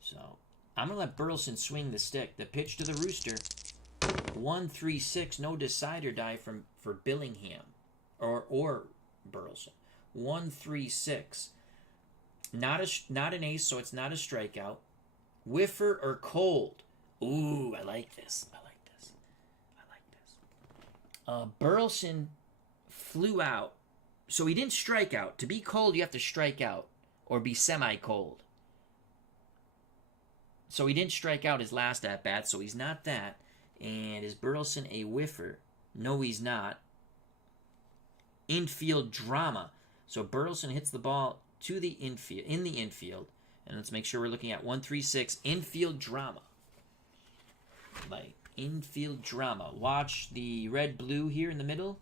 So I'm going to let Burleson swing the stick. The pitch to the Rooster. 1-3-6, no decider die for Billingham or Burleson. 1-3-6. Not an ace, so it's not a strikeout. Whiffer or cold? Ooh, I like this. Burleson flew out. So he didn't strike out. To be cold, you have to strike out or be semi-cold. So he didn't strike out his last at-bat, so he's not that. And is Burleson a whiffer? No, he's not. Infield drama. So Burleson hits the ball to the infield, And let's make sure we're looking at 1-3-6 infield drama. Like infield drama. Watch the red-blue here in the middle.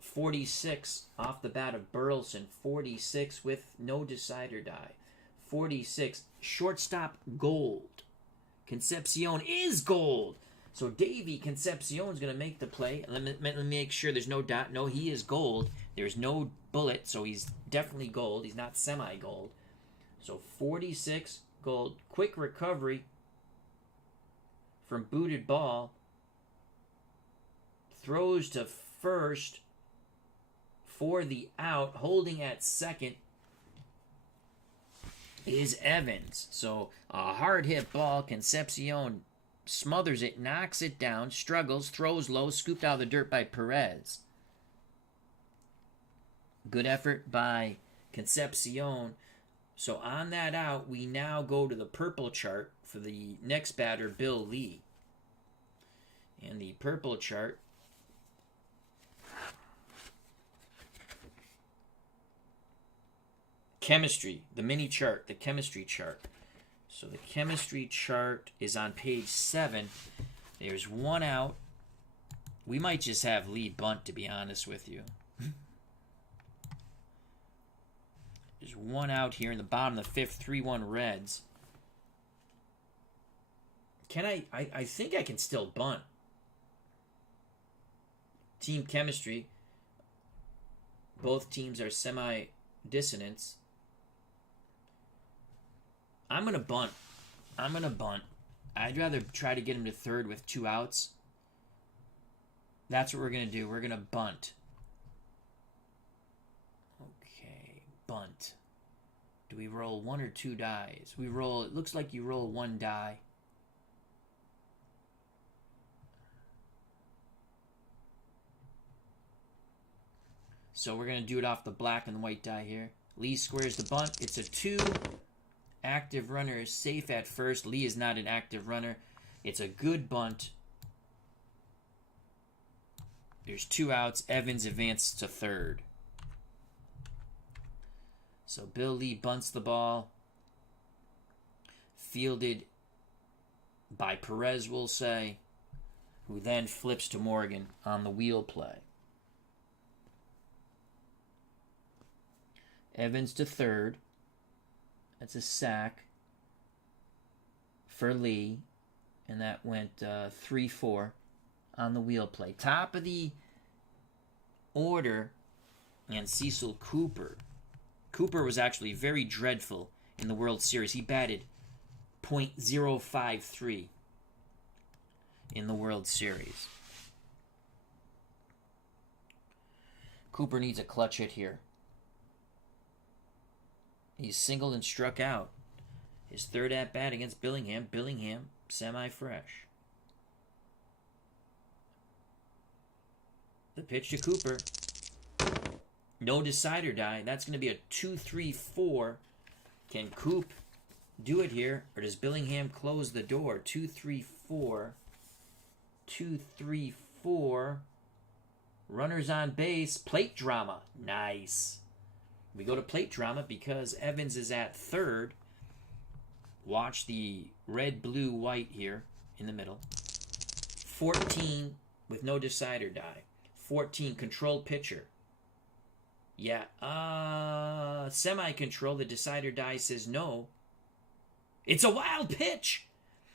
46 off the bat of Burleson. 46 with no decider die. 46. Shortstop gold. Concepcion is gold. So Davey Concepcion's going to make the play. Let me make sure there's no dot. No, he is gold. There's no bullet, so he's definitely gold. He's not semi-gold. So 46 gold. Quick recovery from booted ball. Throws to first for the out. Holding at second is Evans. So a hard hit ball. Concepcion smothers it, knocks it down, struggles, throws low, scooped out of the dirt by Perez. Good effort by Concepcion. So on that out, we now go to the purple chart for the next batter, Bill Lee. And the purple chart chemistry, the mini chart, the chemistry chart. So the chemistry chart is on page 7. There's one out. We might just have Lee bunt, to be honest with you. There's one out here in the bottom of the 5th, 3-1 Reds. Can I think I can still bunt. Team chemistry. Both teams are semi-dissonance. I'm going to bunt. I'd rather try to get him to third with 2 outs. That's what we're going to do. We're going to bunt. Okay, bunt. Do we roll 1 or 2 dies? We roll, it looks like you roll 1 die. So we're going to do it off the black and the white die here. Lee squares the bunt. It's a 2. Active runner is safe at first. Lee is not an active runner. It's a good bunt. There's 2 outs. Evans advances to third. So Bill Lee bunts the ball. Fielded by Perez, we'll say, who then flips to Morgan on the wheel play. Evans to third. That's a sack for Lee. And that went 3-4 on the wheel play. Top of the order, and Cecil Cooper. Cooper was actually very dreadful in the World Series. He batted .053 in the World Series. Cooper needs a clutch hit here. He's singled and struck out. His third at-bat against Billingham. Billingham, semi-fresh. The pitch to Cooper. No decider die. That's going to be a 2-3-4. Can Coop do it here, or does Billingham close the door? 2-3-4. 2-3-4. Runners on base. Plate drama. Nice. We go to plate drama because Evans is at third. Watch the red, blue, white here in the middle. 14 with no decider die. 14 controlled pitcher. Yeah, semi-control. The decider die says no. It's a wild pitch.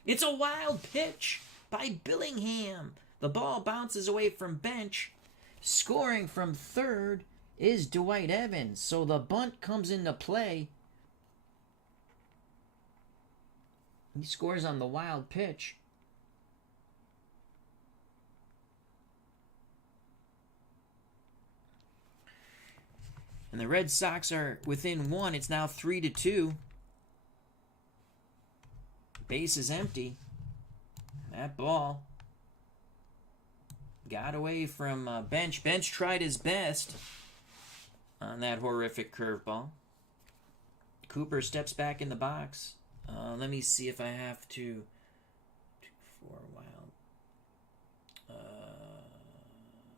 It's a wild pitch by Billingham. The ball bounces away from bench. Scoring from third is Dwight Evans. So the bunt comes into play. He scores on the wild pitch. And the Red Sox are within 1. It's now 3-2. Base is empty. That ball got away from Bench. Bench tried his best on that horrific curveball. Cooper steps back in the box. Let me see if I have to. 2-4, wild.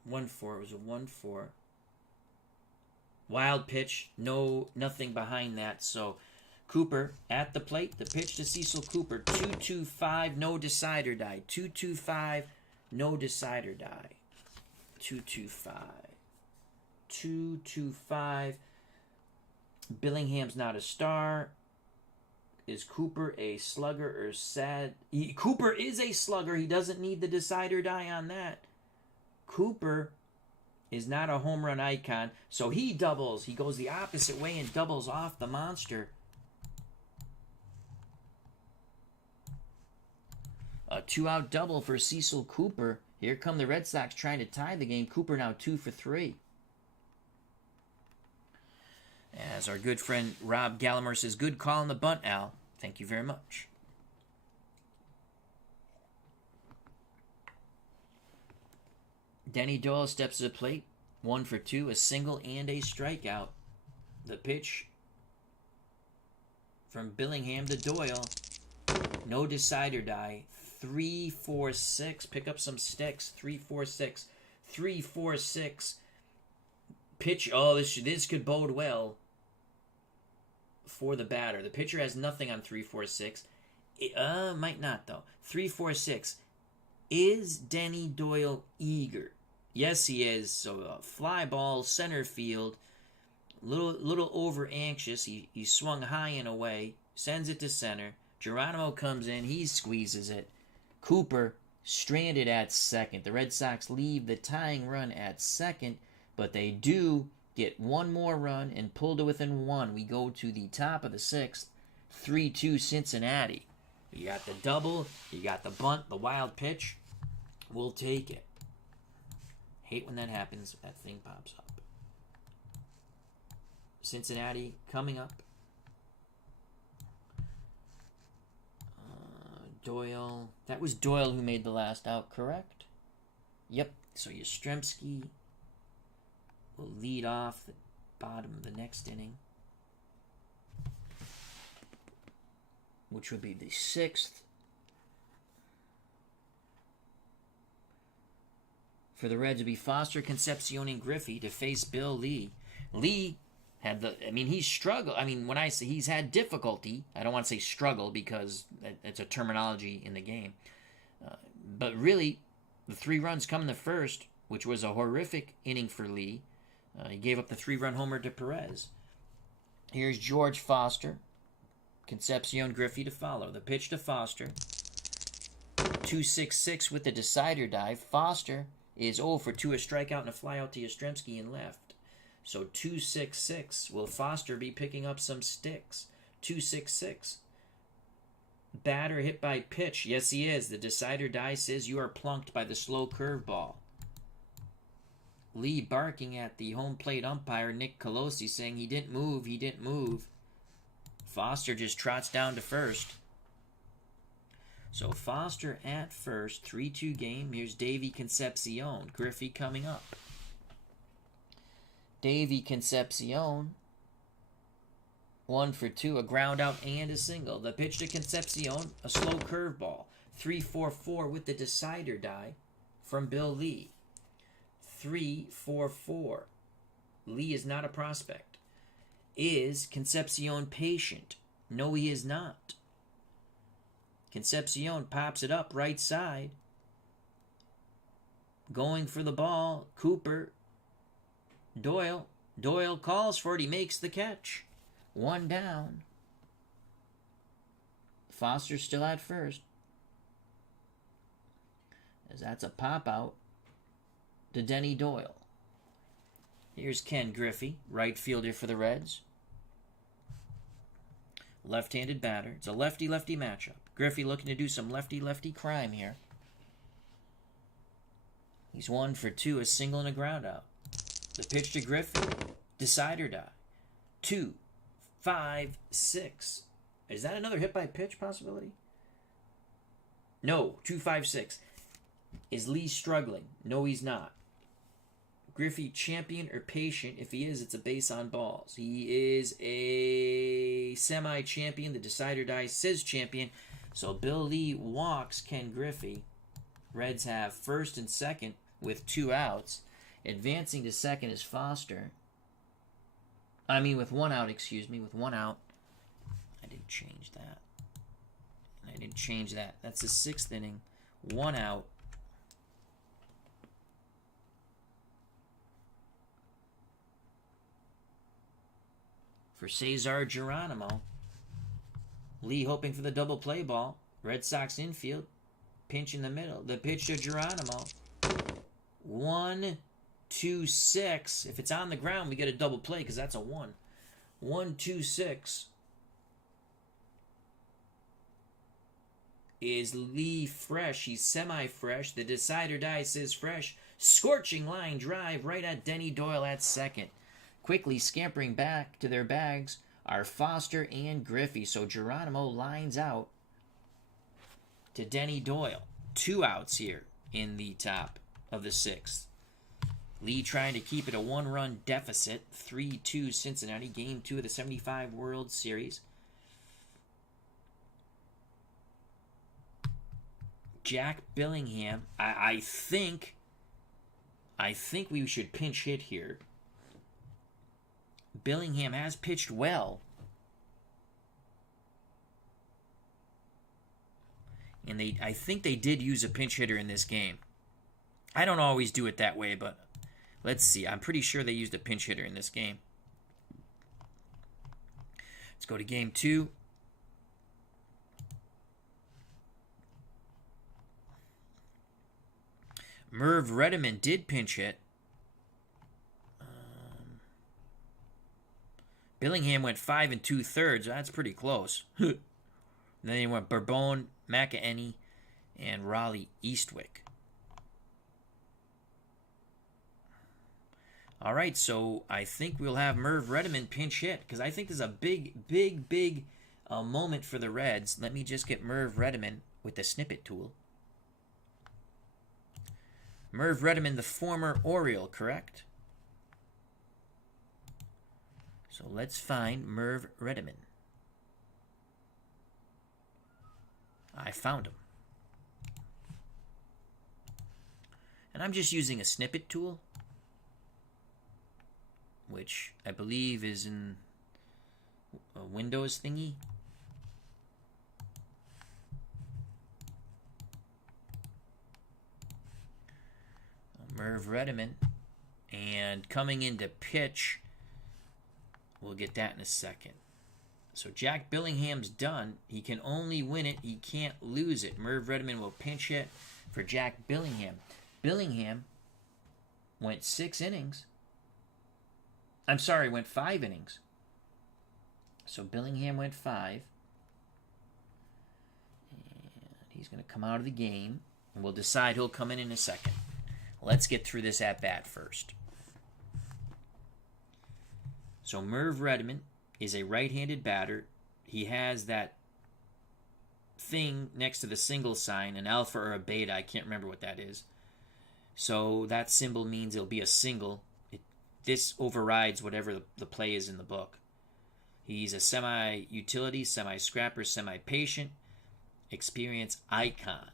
1-4. It was a 1-4. Wild pitch. Nothing behind that. So Cooper at the plate. The pitch to Cecil Cooper. 2-2-5. No decider die. 2-2-5. No decider die. 2-2-5. 2-2-5. Billingham's not a star. Is Cooper a slugger or sad? Cooper is a slugger. He doesn't need the decide or die on that. Cooper is not a home run icon, so he doubles. He goes the opposite way and doubles off the monster. A 2-out double for Cecil Cooper. Here come the Red Sox trying to tie the game. Cooper now 2 for 3. As our good friend Rob Gallimore says, good call on the bunt, Al. Thank you very much. Denny Doyle steps to the plate. 1 for 2, a single and a strikeout. The pitch from Billingham to Doyle. No decide or die. 3-4-6. Pick up some sticks. 3-4-6. 3-4-6. Pitch. Oh, this could bode well for the batter. The pitcher has nothing on 3-4-6. Might not though. 3-4-6. Is Denny Doyle eager? Yes, he is. So fly ball, center field. Little over anxious. He swung high and away. Sends it to center. Geronimo comes in. He squeezes it. Cooper stranded at second. The Red Sox leave the tying run at second, but they do get one more run and pull to within 1. We go to the top of the 6th. 3-2 Cincinnati. You got the double. You got the bunt, the wild pitch. We'll take it. Hate when that happens. That thing pops up. Cincinnati coming up. Doyle. That was Doyle who made the last out, correct? Yep. So Yastrzemski will lead off the bottom of the next inning, which would be the 6th. For the Reds, it would be Foster, Concepcion, and Griffey to face Bill Lee. Lee had he's struggled. When I say he's had difficulty, I don't want to say struggle because it's a terminology in the game. But really, the 3 runs come in the first, which was a horrific inning for Lee. He gave up the 3-run homer to Perez. Here's George Foster. Concepcion, Griffey to follow. The pitch to Foster. 2-6-6 with the decider dive. Foster is 0 for 2, a strikeout and a flyout to Yastrzemski in left. So 2-6-6. Will Foster be picking up some sticks? 2-6-6. Batter hit by pitch. Yes, he is. The decider die says you are plunked by the slow curveball. Lee barking at the home plate umpire, Nick Colosi, saying he didn't move. Foster just trots down to first. So Foster at first, 3-2 game. Here's Davey Concepcion. Griffey coming up. Davey Concepcion, 1 for 2, a ground out and a single. The pitch to Concepcion, a slow curveball. 3-4-4 with the decider die from Bill Lee. 3-4-4. Lee is not a prospect. Is Concepcion patient? No, he is not. Concepcion pops it up right side. Going for the ball. Cooper. Doyle. Doyle calls for it. He makes the catch. 1 down. Foster's still at first. As that's a pop out to Denny Doyle. Here's Ken Griffey, right fielder for the Reds. Left-handed batter. It's a lefty-lefty matchup. Griffey looking to do some lefty-lefty crime here. He's 1 for 2, a single and a ground out. The pitch to Griffey. Decider die. 2-5-6. Is that another hit by pitch possibility? No, 2-5-6. Is Lee struggling? No, he's not. Griffey champion or patient? If he is, it's a base on balls. He is a semi-champion. The decider die says champion. So Bill Lee walks Ken Griffey. Reds have first and second with 2 outs. Advancing to second is Foster. With 1 out, with 1 out. I didn't change that. That's the 6th inning. 1 out. For Cesar Geronimo. Lee hoping for the double play ball. Red Sox infield. Pinch in the middle. The pitch to Geronimo. 1-2-6. If it's on the ground, we get a double play because that's a 1. 1-2-6. Is Lee fresh? He's semi-fresh. The decider die says fresh. Scorching line drive right at Denny Doyle at second. Quickly scampering back to their bags are Foster and Griffey. So Geronimo lines out to Denny Doyle. 2 outs here in the top of the 6th. Lee trying to keep it a 1-run deficit. 3-2 Cincinnati. Game 2 of the 75 World Series. Jack Billingham. I think we should pinch hit here. Billingham has pitched well. And I think they did use a pinch hitter in this game. I don't always do it that way, but let's see. I'm pretty sure they used a pinch hitter in this game. Let's go to game 2. Merv Redeman did pinch hit. Billingham went 5 2/3. That's pretty close. Then he went Bourbon, McEnany, and Raleigh Eastwick. All right, so I think we'll have Merv Redeman pinch hit because I think there's a big moment for the Reds. Let me just get Merv Redeman with the snippet tool. Merv Redeman, the former Oriole, correct? So let's find Merv Redeman. I found him. And I'm just using a snippet tool, which I believe is in a Windows thingy. Merv Redeman. And coming into pitch, we'll get that in a second. So Jack Billingham's done. He can only win it. He can't lose it. Merv Redeman will pinch hit for Jack Billingham. Billingham went 6 innings. I'm sorry, went 5 innings. So Billingham went 5. And he's going to come out of the game. And we'll decide he'll come in a second. Let's get through this at-bat first. So Merv Redeman is a right-handed batter. He has that thing next to the single sign, an alpha or a beta. I can't remember what that is. So that symbol means it'll be a single. This overrides whatever the play is in the book. He's a semi-utility, semi-scrapper, semi-patient, experience icon.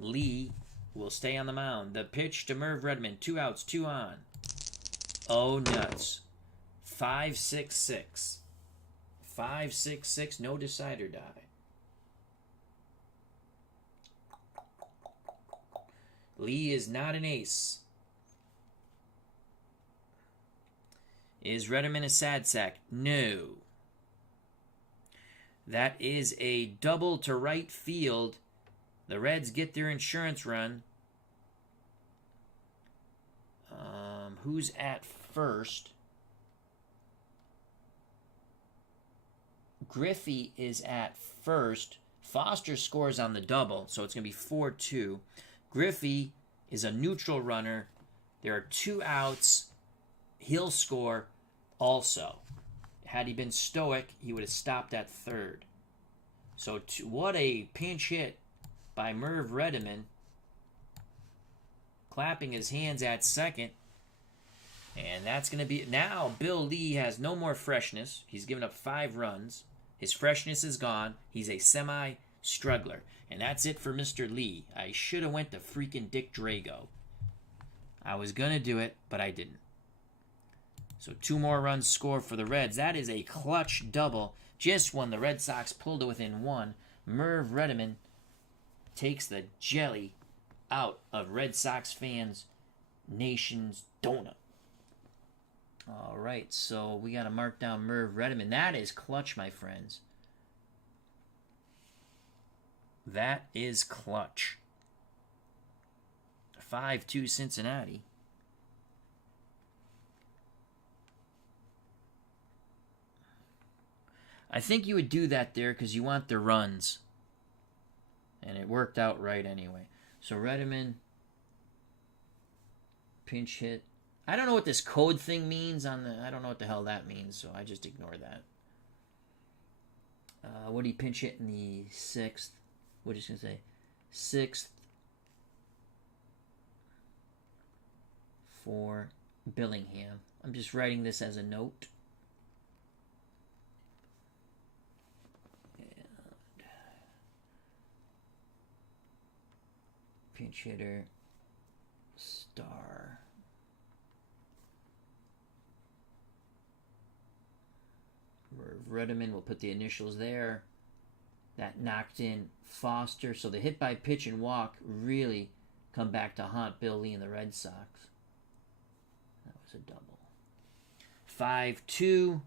Lee will stay on the mound. The pitch to Merv Redeman. 2 outs, 2 on. Oh, nuts. 5-6-6. 5-6-6, no decider die. Lee is not an ace. Is Redeman a sad sack? No. That is a double to right field. The Reds get their insurance run. Who's at first? Griffey is at first. Foster scores on the double, so it's going to be 4-2. Griffey is a neutral runner. There are 2 outs. He'll score also. Had he been stoic, he would have stopped at third. So what a pinch hit by Merv Redeman. Clapping his hands at second. And that's going to be... Now, Bill Lee has no more freshness. He's given up 5 runs. His freshness is gone. He's a semi-struggler. And that's it for Mr. Lee. I should have went to freaking Dick Drago. I was going to do it, but I didn't. So 2 more runs scored for the Reds. That is a clutch double. Just when the Red Sox pulled it within 1, Merv Redeman takes the jelly out of Red Sox fans' nation's donut. All right, so we got to mark down Merv Redeman. That is clutch, my friends. That is clutch. 5-2 Cincinnati. I think you would do that there because you want the runs. And it worked out right anyway. So Redmond, pinch hit. I don't know what this code thing means on the. I don't know what the hell that means, so I just ignore that. What do you pinch hit in the 6th? What is going to say? 6th for Billingham. I'm just writing this as a note. Pinch hitter, star. Redmond will put the initials there. That knocked in Foster. So the hit by pitch and walk really come back to haunt Bill Lee and the Red Sox. That was a double. 5-2.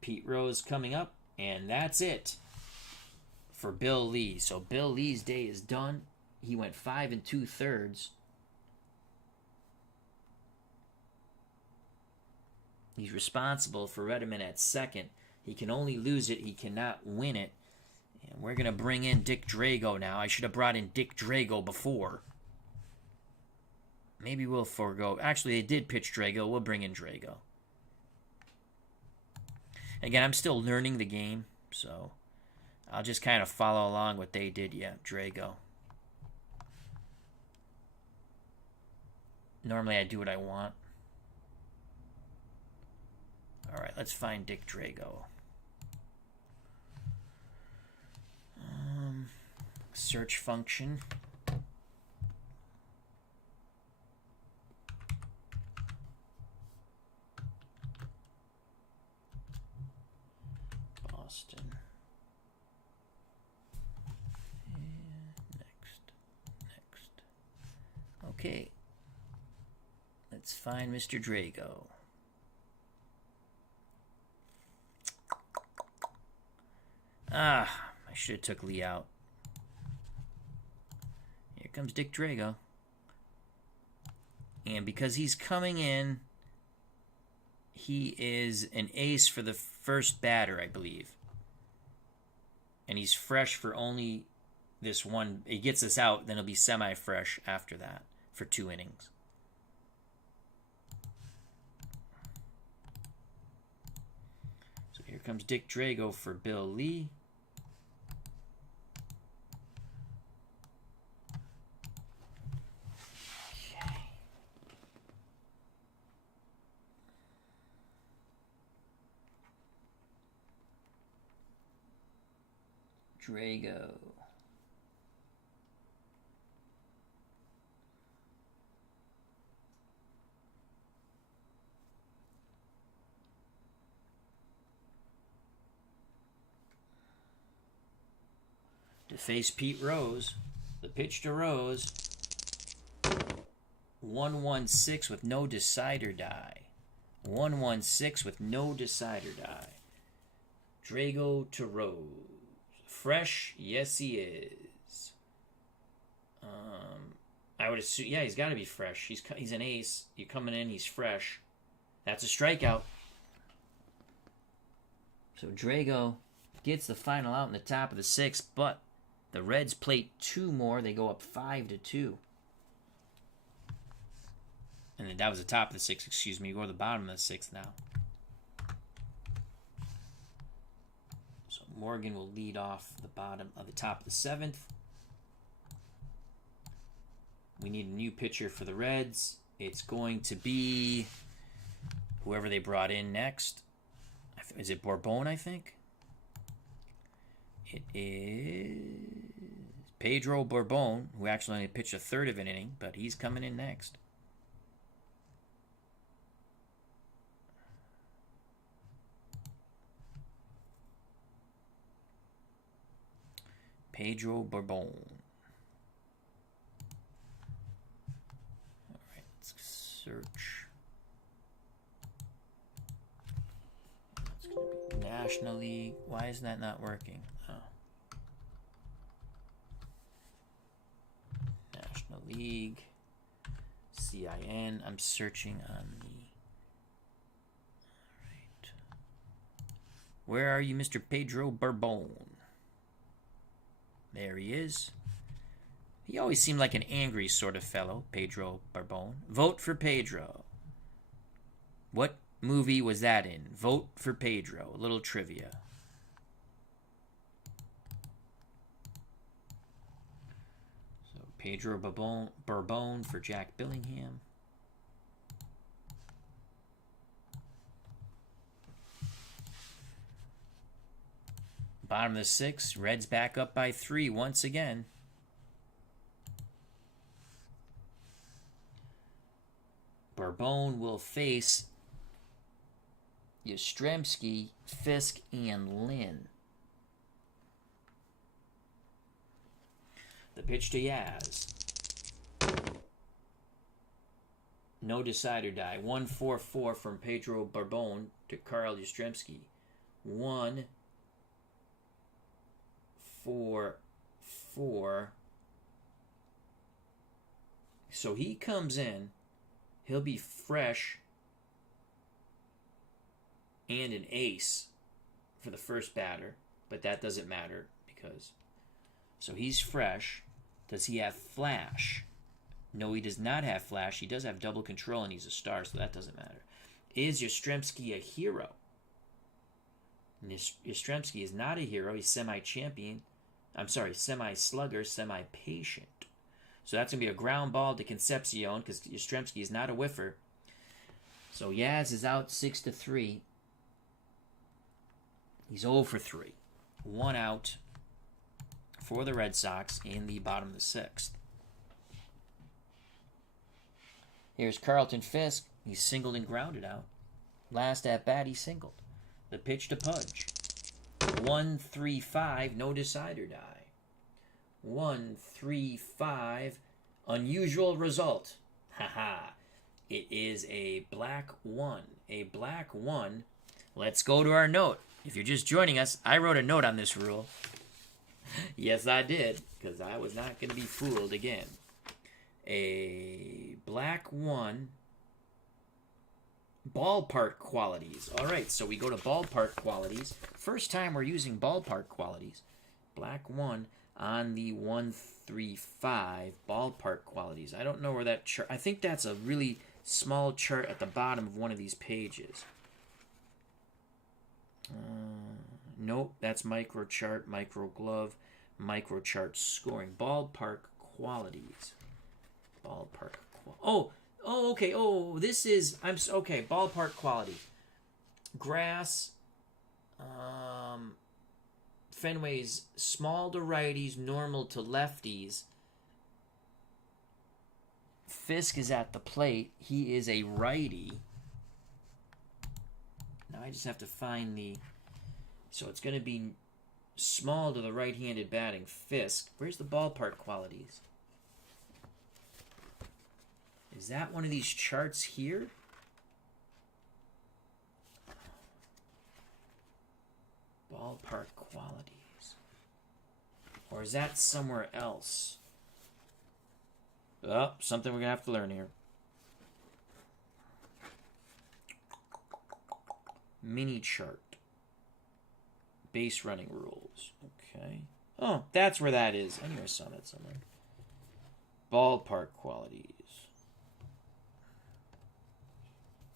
Pete Rose coming up, and that's it for Bill Lee. So Bill Lee's day is done. He went 5 2/3. He's responsible for Redmond at second. He can only lose it. He cannot win it. And we're going to bring in Dick Drago now. I should have brought in Dick Drago before. Maybe we'll forego. Actually, they did pitch Drago. We'll bring in Drago. Again, I'm still learning the game, so I'll just kind of follow along what they did. Yeah, Drago. Normally I do what I want. All right, let's find Dick Drago. Search function. Boston. And next. Okay. Let's find Mr. Drago. I should have took Lee out. Here comes Dick Drago. And because he's coming in, he is an ace for the first batter, I believe. And he's fresh for only this one. He gets us out, then he'll be semi-fresh after that for 2 innings. So here comes Dick Drago for Bill Lee. Drago. To face Pete Rose. The pitch to Rose. 1-1-6 with no decider die. 1-1-6 with no decider die. Drago to Rose. Fresh? Yes, he is. I would assume, yeah, he's got to be fresh. He's an ace. You're coming in, he's fresh. That's a strikeout. So Drago gets the final out in the top of the 6th, but the Reds plate 2 more. They go up 5-2. And then that was the top of the 6th, excuse me. We go to the bottom of the 6th now. Morgan will lead off the bottom of the top of the 7th. We need a new pitcher for the Reds. It's going to be whoever they brought in next. Is it Bourbon, I think? It is Pedro Bourbon, who actually only pitched a third of an inning, but he's coming in next. Pedro Bourbon. All right, let's search. It's going to be National League. Why is that not working? Oh. National League. CIN. I'm searching on the... Alright. Where are you, Mr. Pedro Bourbon? There he is. He always seemed like an angry sort of fellow, Pedro Bourbon. Vote for Pedro. What movie was that in? Vote for Pedro. A little trivia. So Pedro Bourbon for Jack Billingham. Bottom of the sixth. Reds back up by 3 once again. Bourbon will face Yastrzemski, Fisk, and Lynn. The pitch to Yaz. No decide or die. 1-4-4 from Pedro Bourbon to Carl Yastrzemski. 1-4-4. So he comes in. He'll be fresh and an ace for the first batter, but that doesn't matter because... So he's fresh. Does he have flash? No, he does not have flash. He does have double control, and he's a star, so that doesn't matter. Is Yastrzemski a hero? Yastrzemski is not a hero. He's semi-champion. I'm sorry, semi-slugger, semi-patient. So that's going to be a ground ball to Concepcion because Yastrzemski is not a whiffer. So Yaz is out 6-3. He's 0 for 3. 1 out for the Red Sox in the bottom of the sixth. Here's Carlton Fisk. He's singled and grounded out. Last at bat, he singled. The pitch to Pudge. 1-3-5, no decide or die. 1-3-5, unusual result. Haha. It is a black 1. A black 1. Let's go to our note. If you're just joining us, I wrote a note on this rule. Yes, I did, because I was not going to be fooled again. A black 1. Ballpark qualities. All right, so we go to ballpark qualities. First time we're using ballpark qualities. Black 1 on the 135 ballpark qualities. I don't know where that chart... I think that's a really small chart at the bottom of one of these pages. Nope, that's micro chart, micro glove, micro chart scoring. Ballpark qualities. Ballpark qualities. Oh, okay. Oh, this is... okay, ballpark quality. Grass. Fenway's small to righties, normal to lefties. Fisk is at the plate. He is a righty. Now I just have to find the... So it's going to be small to the right-handed batting Fisk. Where's the ballpark qualities? Is that one of these charts here? Ballpark qualities. Or is that somewhere else? Oh, something we're going to have to learn here. Mini chart. Base running rules. Okay. Oh, that's where that is. I knew I saw that somewhere. Ballpark qualities.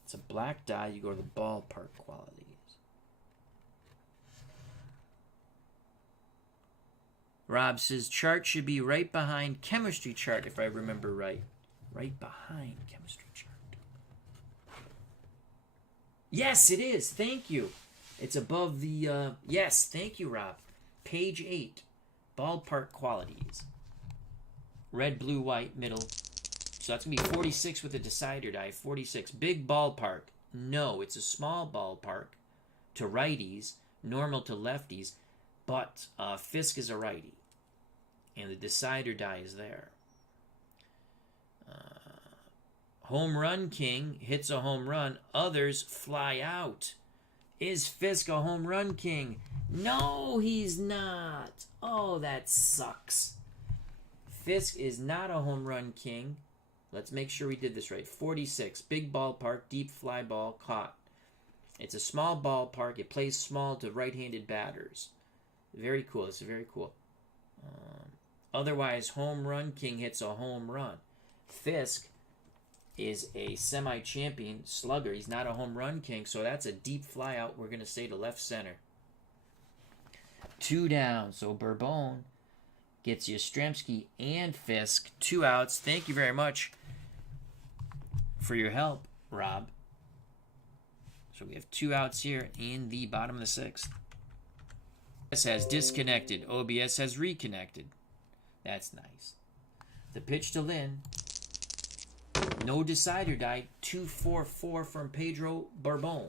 It's a black die. You go to the ballpark qualities. Rob says chart should be right behind chemistry chart, if I remember right. Right behind chemistry chart. Yes, it is. Thank you. It's above the... yes, thank you, Rob. Page 8. Ballpark qualities. Red, blue, white, middle. So that's going to be 46 with a decider die. 46. Big ballpark. No, it's a small ballpark to righties, normal to lefties, but Fisk is a righty. And the decider die is there. Home run king hits a home run. Others fly out. Is Fisk a home run king? No, he's not. Oh, that sucks. Fisk is not a home run king. Let's make sure we did this right. 46, big ballpark, deep fly ball, caught. It's a small ballpark. It plays small to right-handed batters. Very cool. It's very cool. Otherwise, home run king hits a home run. Fisk is a semi-champion slugger. He's not a home run king, so that's a deep fly out. We're going to say to left center. 2 down. So Bourbon gets Yastrzemski and Fisk. 2 outs. Thank you very much for your help, Rob. So we have 2 outs here in the bottom of the 6th. OBS has disconnected. OBS has reconnected. That's nice. The pitch to Lynn. No decider die. 2-4-4 from Pedro Bourbon.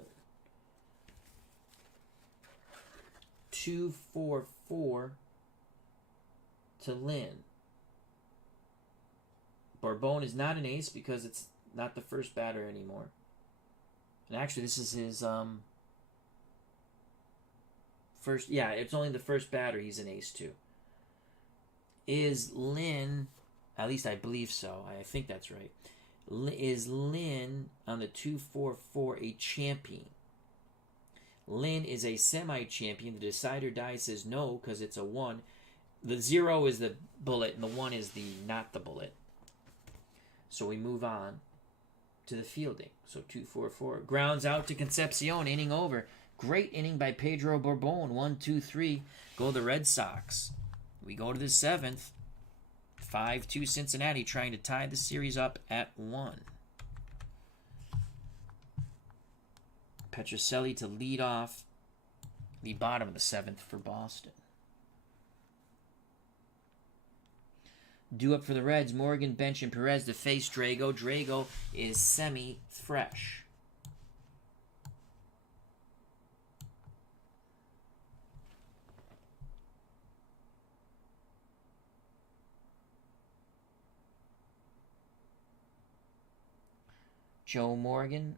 2-4-4 to Lynn. Bourbon is not an ace because it's not the first batter anymore. And actually, this is his first. Yeah, it's only the first batter he's an ace to. Is Lynn, at least I believe so. I think that's right. Is Lynn on the 2-4-4 a champion? Lynn is a semi-champion. The decider die says no because it's a 1. The 0 is the bullet and the 1 is the not the bullet. So we move on to the fielding. So 2-4-4. Grounds out to Concepcion. Inning over. Great inning by Pedro Bourbon. 1-2-3. Go the Red Sox. We go to the 7th. 5-2 Cincinnati trying to tie the series up at 1. Petrocelli to lead off the bottom of the 7th for Boston. Due up for the Reds, Morgan, Bench, and Perez to face Drago. Drago is semi-fresh. Joe Morgan,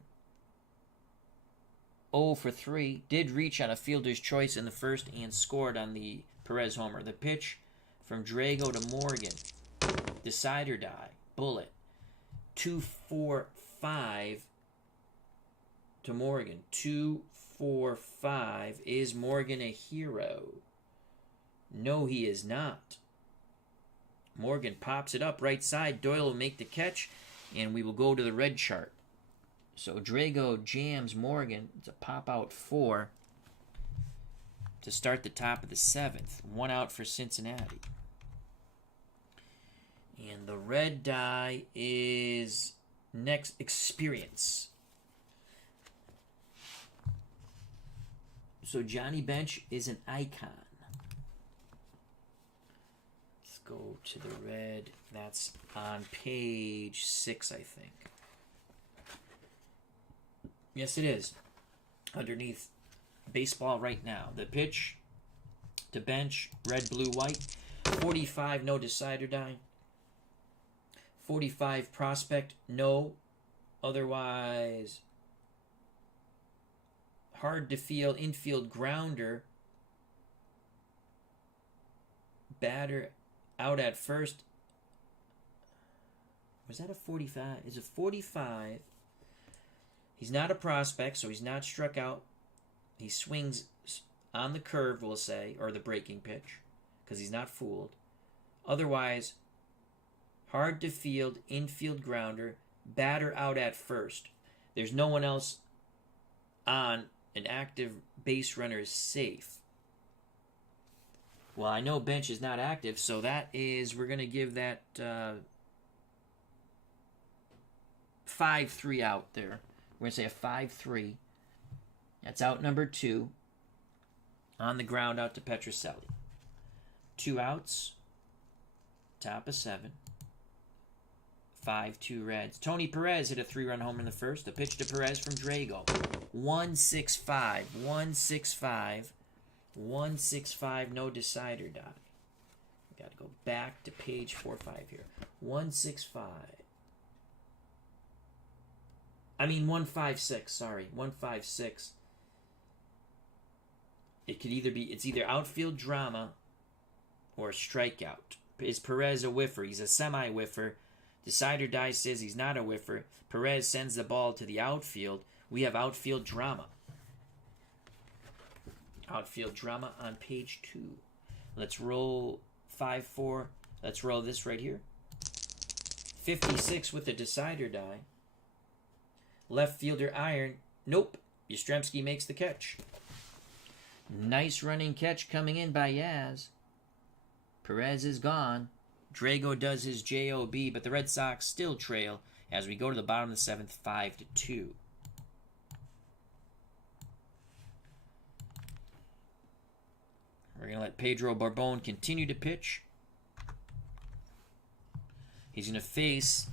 0 for 3, did reach on a fielder's choice in the first and scored on the Perez homer. The pitch from Drago to Morgan. Decider die. Bullet. 2-4-5 to Morgan. 2-4-5. Is Morgan a hero? No, he is not. Morgan pops it up right side. Doyle will make the catch, and we will go to the red chart. So Drago jams Morgan. It's a pop-out 4 to start the top of the 7th. 1 out for Cincinnati. And the red die is next Experience. So Johnny Bench is an icon. Let's go to the red. That's on page 6, I think. Yes, it is. Underneath baseball right now. The pitch to Bench, red, blue, white. 45, no decider die. 45 prospect, no. Otherwise, hard to field, infield grounder. Batter out at first. Was that a 45? Is it 45? He's not a prospect, so he's not struck out. He swings on the curve, we'll say, or the breaking pitch, because he's not fooled. Otherwise, hard to field, infield grounder, batter out at first. There's no one else on. An active base runner is safe. Well, I know Bench is not active, so that is, we're going to give that 5-3 out there. We're going to say a 5-3. That's out number 2. On the ground out to Petrocelli. 2 outs. Top of 7. 5-2 Reds. Tony Perez hit a 3-run homer in the first. The pitch to Perez from Drago. 1-6-5. 1-6-5. 1-6-5. No decider die. We got to go back to page 4-5 here. 1-6-5. I mean 1-5-6. Sorry. 1-5-6. It could either be, it's either outfield drama or a strikeout. Is Perez a whiffer? He's a semi-whiffer. Decider Die says he's not a whiffer. Perez sends the ball to the outfield. We have outfield drama. Outfield drama on page 2. Let's roll 5-4. Let's roll this right here. 56 with the decider die. Left fielder iron. Nope. Yastrzemski makes the catch. Nice running catch coming in by Yaz. Perez is gone. Drago does his JOB, but the Red Sox still trail as we go to the bottom of the 7th, 5-2. We're going to let Pedro Barbon continue to pitch. He's going to face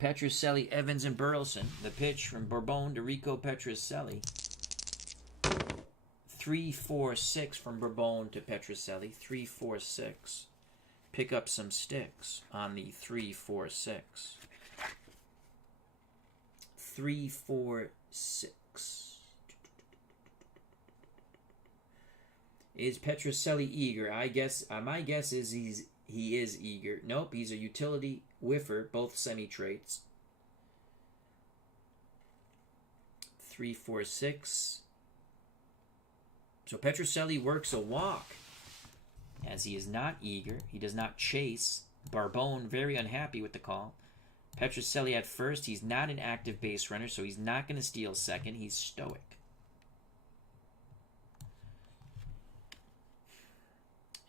Petrocelli, Evans, and Burleson. The pitch from Bourbon to Rico Petrocelli. 3-4-6 from Bourbon to Petrocelli. 3-4-6. Pick up some sticks on the 3-4-6. 3-4-6. Is Petrocelli eager? I guess my guess is he is eager. Nope, he's a utility whiffer, both semi-traits. 3-4-6. So Petrocelli works a walk, as he is not eager. He does not chase. Barbone very unhappy with the call. Petrocelli at first. He's not an active base runner, so he's not going to steal second. He's stoic.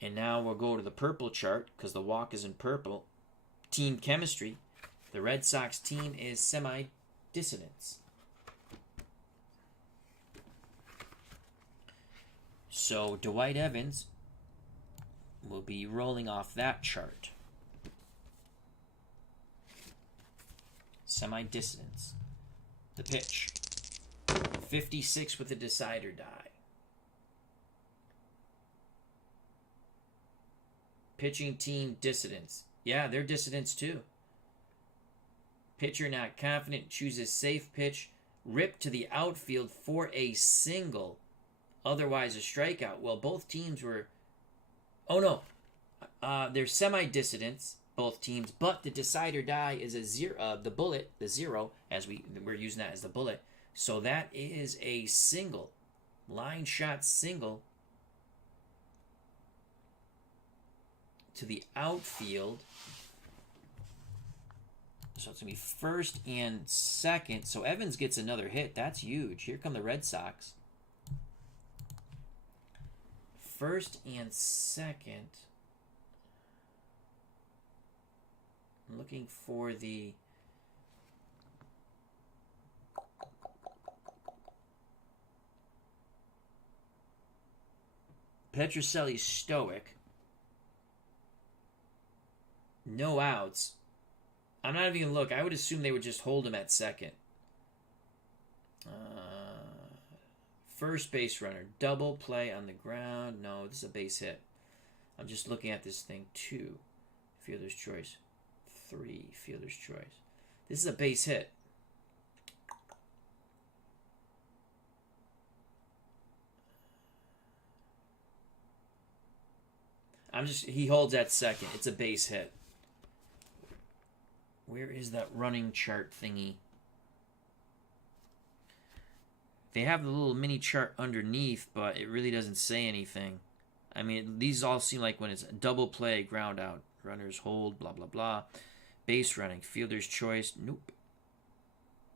And now we'll go to the purple chart, because the walk is in purple. Team chemistry. The Red Sox team is semi-dissonance. So Dwight Evans will be rolling off that chart. Semi-dissonance. The pitch. 56 with the decider die. Pitching team dissidents. Yeah, they're dissidents too. Pitcher not confident, chooses safe pitch. Rip to the outfield for a single. Otherwise a strikeout. Well, both teams were... Oh, no. They're semi-dissidents, both teams. But the decider die is a zero. The bullet, the zero, as we're using that as the bullet. So that is a single. Line shot single. To the outfield. So it's going to be first and second. So Evans gets another hit. That's huge. Here come the Red Sox. First and second. I'm looking for the... Petrocelli stoic. No outs. I'm not even going to look. I would assume they would just hold him at second. First base runner. Double play on the ground. No, this is a base hit. I'm just looking at this thing. 2. Fielder's choice. 3. Fielder's choice. This is a base hit. He holds at second. It's a base hit. Where is that running chart thingy? They have the little mini chart underneath, but it really doesn't say anything. I mean, these all seem like when it's a double play, ground out, runners hold, blah, blah, blah. Base running, fielder's choice, nope.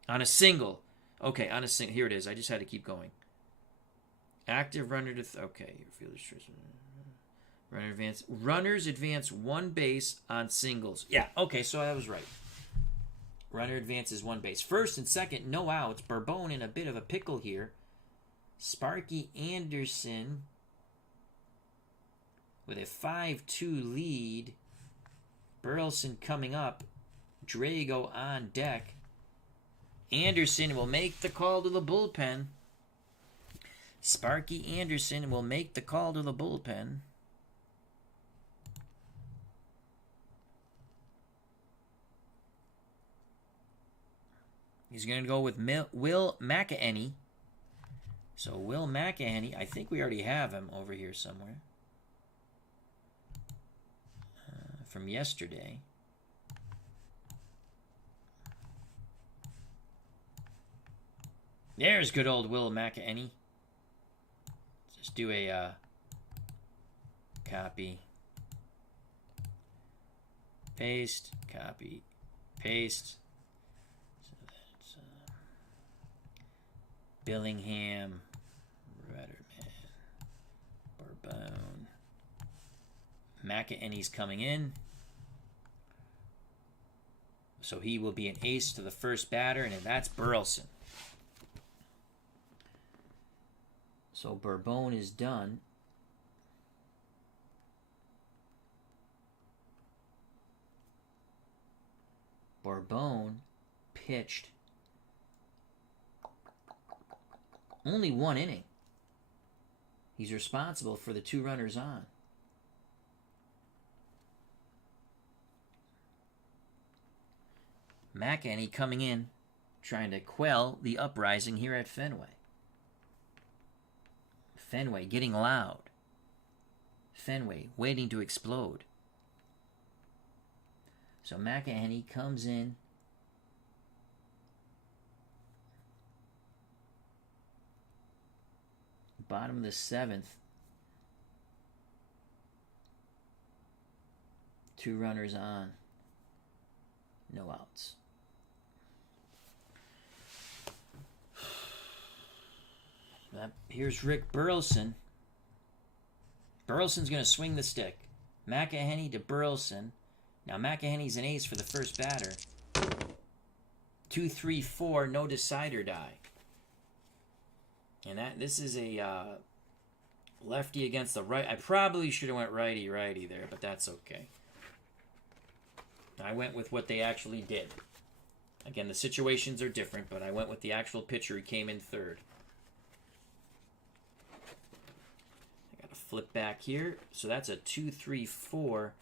On a single. Okay, on a single. Here it is. I just had to keep going. Active runner to... okay, fielder's choice. Runner advance. Runners advance one base on singles. Yeah, okay, so I was right. Runner advances one base. First and second, no outs. Bourbon in a bit of a pickle here. Sparky Anderson with a 5-2 lead. Burleson coming up. Drago on deck. Anderson will make the call to the bullpen. Sparky Anderson will make the call to the bullpen. He's going to go with Will McEnany. So Will McEnany, I think we already have him over here somewhere. From yesterday. There's good old Will McEnany. Just do a copy, paste, copy, paste. So that's Billingham, Rudderman, Bourbon. McEnany's coming in. So he will be an ace to the first batter, and that's Burleson. So Bourbon is done. Bourbon pitched only 1 inning. He's responsible for the 2 runners on. McEnany coming in, trying to quell the uprising here at Fenway. Fenway getting loud. Fenway waiting to explode. So McEnany comes in. Bottom of the 7th. 2 runners on. No outs. Here's Rick Burleson. Burleson's going to swing the stick. McEnany to Burleson. Now McEnany's an ace for the first batter. 2, 3, 4, no decider die. And this is a lefty against the right. I probably should have went righty there, but that's okay. I went with what they actually did. Again, the situations are different, but I went with the actual pitcher who came in third. I got to flip back here. So that's a 2, 3, 4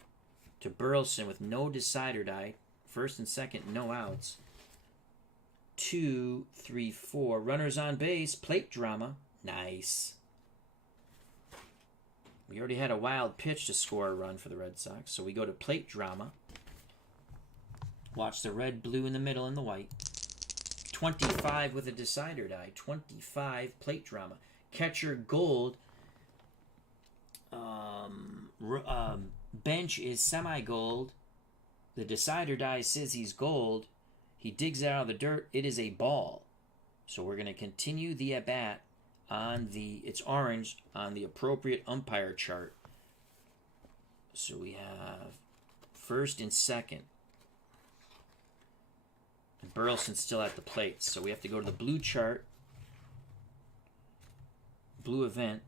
to Burleson with no decider die. First and second, no outs. 2, 3, 4. Runners on base. Plate drama. Nice. We already had a wild pitch to score a run for the Red Sox, so we go to plate drama. Watch the red, blue in the middle, and the white. 25 with a decider die. 25 plate drama. Catcher gold. Bench is semi-gold. The decider die says he's gold. He digs it out of the dirt. It is a ball. So we're going to continue the at-bat on it's orange on the appropriate umpire chart. So we have first and second. And Burleson's still at the plate. So we have to go to the blue chart. Blue event.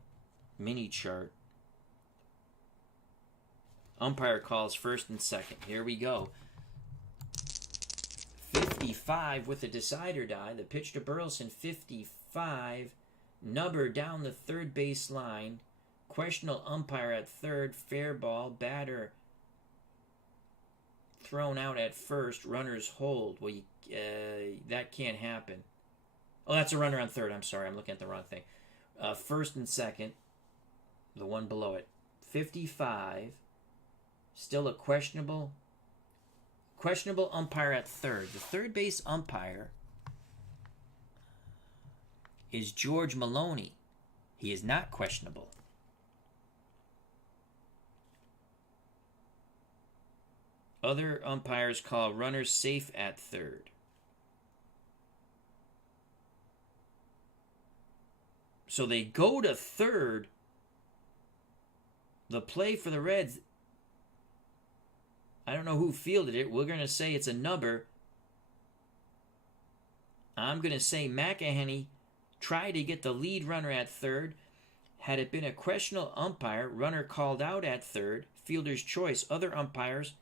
Mini chart. Umpire calls first and second. Here we go. 55 with a decider die. The pitch to Burleson, 55. Nubber down the third base line. Questionable umpire at third. Fair ball. Batter thrown out at first. Runners hold. Well, that can't happen. Oh, that's a runner on third. I'm sorry. I'm looking at the wrong thing. First and second. The one below it. 55. Still a questionable umpire at third. The third base umpire is George Maloney. He is not questionable. Other umpires call runners safe at third. So they go to third. The play for the Reds, I don't know who fielded it. We're going to say it's a nubber. I'm going to say McEnany tried to get the lead runner at third. Had it been a questionable umpire, runner called out at third. Fielder's choice. Other umpires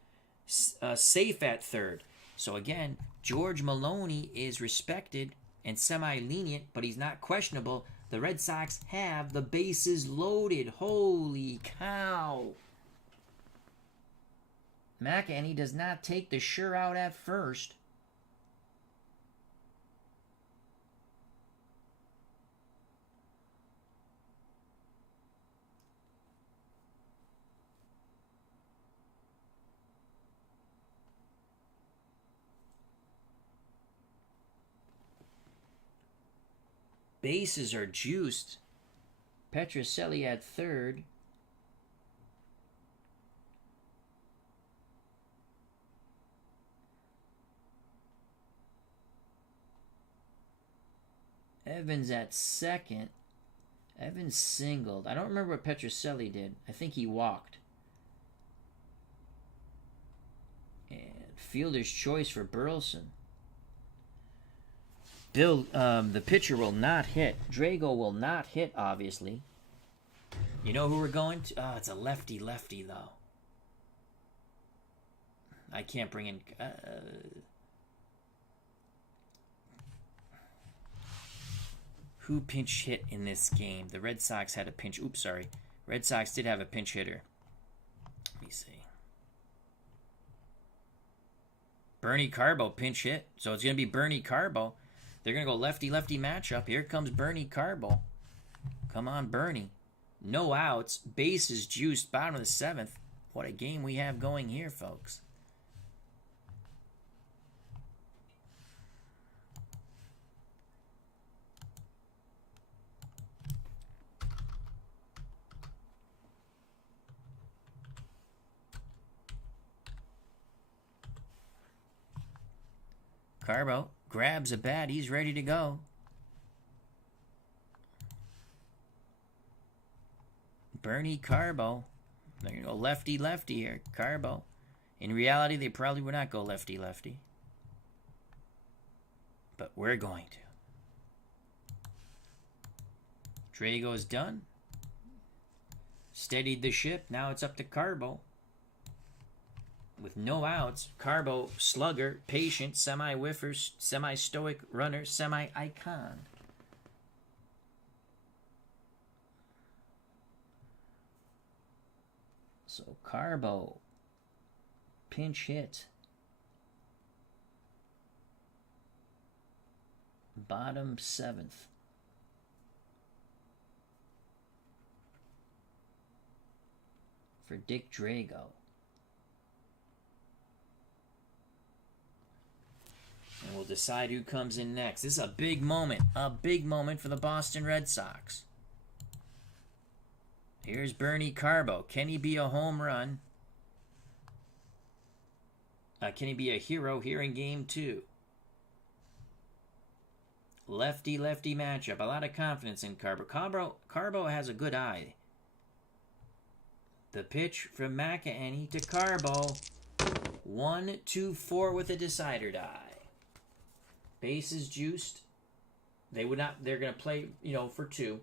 safe at third. So again, George Maloney is respected and semi-lenient, but he's not questionable. The Red Sox have the bases loaded. Holy cow. McEnany does not take the sure out at first. Bases are juiced. Petrocelli at third. Evans at second. Evans singled. I don't remember what Petrocelli did. I think he walked. And fielder's choice for Burleson. The pitcher will not hit. Drago will not hit, obviously. You know who we're going to? Oh, it's a lefty-lefty, though. I can't bring in... Who pinch hit in this game? The Red Sox had a pinch... Oops, sorry. Red Sox did have a pinch hitter. Let me see. Bernie Carbo pinch hit. So it's going to be Bernie Carbo. They're going to go lefty-lefty matchup. Here comes Bernie Carbo. Come on, Bernie. No outs. Bases juiced. Bottom of the seventh. What a game we have going here, folks. Carbo grabs a bat. He's ready to go. Bernie Carbo. They're going to go lefty-lefty here. Carbo. In reality, they probably would not go lefty-lefty. But we're going to. Drago's done. Steadied the ship. Now it's up to Carbo. With no outs, Carbo, slugger, patient, semi-whiffer, semi-stoic runner, semi-icon. So Carbo, pinch hit. Bottom seventh. For Dick Drago. And we'll decide who comes in next. This is a big moment for the Boston Red Sox. Here's Bernie Carbo. Can he be a home run? Can he be a hero here in game 2? Lefty-lefty matchup. A lot of confidence in Carbo. Carbo has a good eye. The pitch from McEnany to Carbo. 1-2-4 with a decider die. Bases juiced. They're going to play, for 2.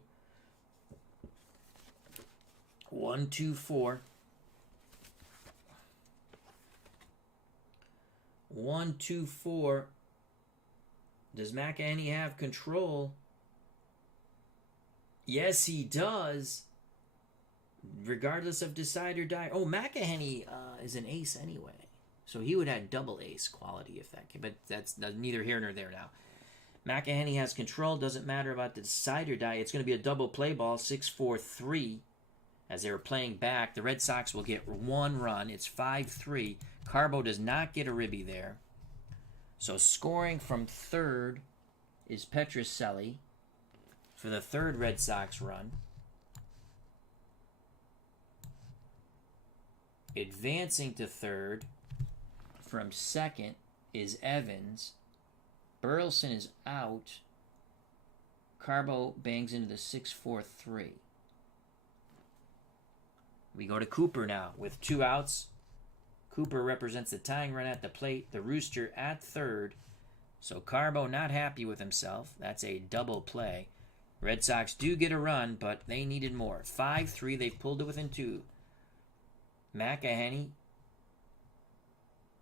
1-2-4. 1-2-4. Does McEnany have control? Yes, he does. Regardless of decide or die. Oh, McEnany is an ace anyway. So he would have double ace quality if that came. But that's neither here nor there now. McEnany has control. Doesn't matter about the decide or die. It's going to be a double play ball. 6-4-3. As they were playing back, the Red Sox will get 1 run. It's 5-3. Carbo does not get a ribby there. So scoring from third is Petrocelli for the third Red Sox run. Advancing to third from second is Evans. Burleson is out. Carbo bangs into the 6-4-3. We go to Cooper now with 2 outs. Cooper represents the tying run at the plate. The Rooster at third. So Carbo not happy with himself. That's a double play. Red Sox do get a run, but they needed more. 5-3. They've pulled it within 2. McEnany.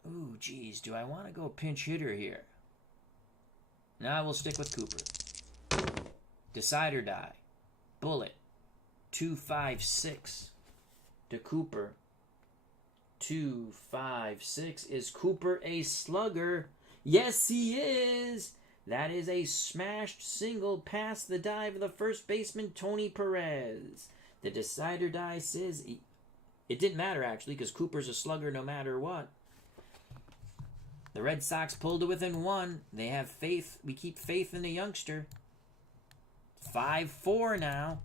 Ooh, geez. Do I want to go pinch hitter here? No, we'll stick with Cooper. Decide or die. Bullet. 2-5-6 to Cooper. 2-5-6. Is Cooper a slugger? Yes, he is. That is a smashed single past the dive of the first baseman, Tony Perez. The decider die says it didn't matter, actually, because Cooper's a slugger no matter what. The Red Sox pulled it within 1. They have faith. We keep faith in the youngster. 5-4 now.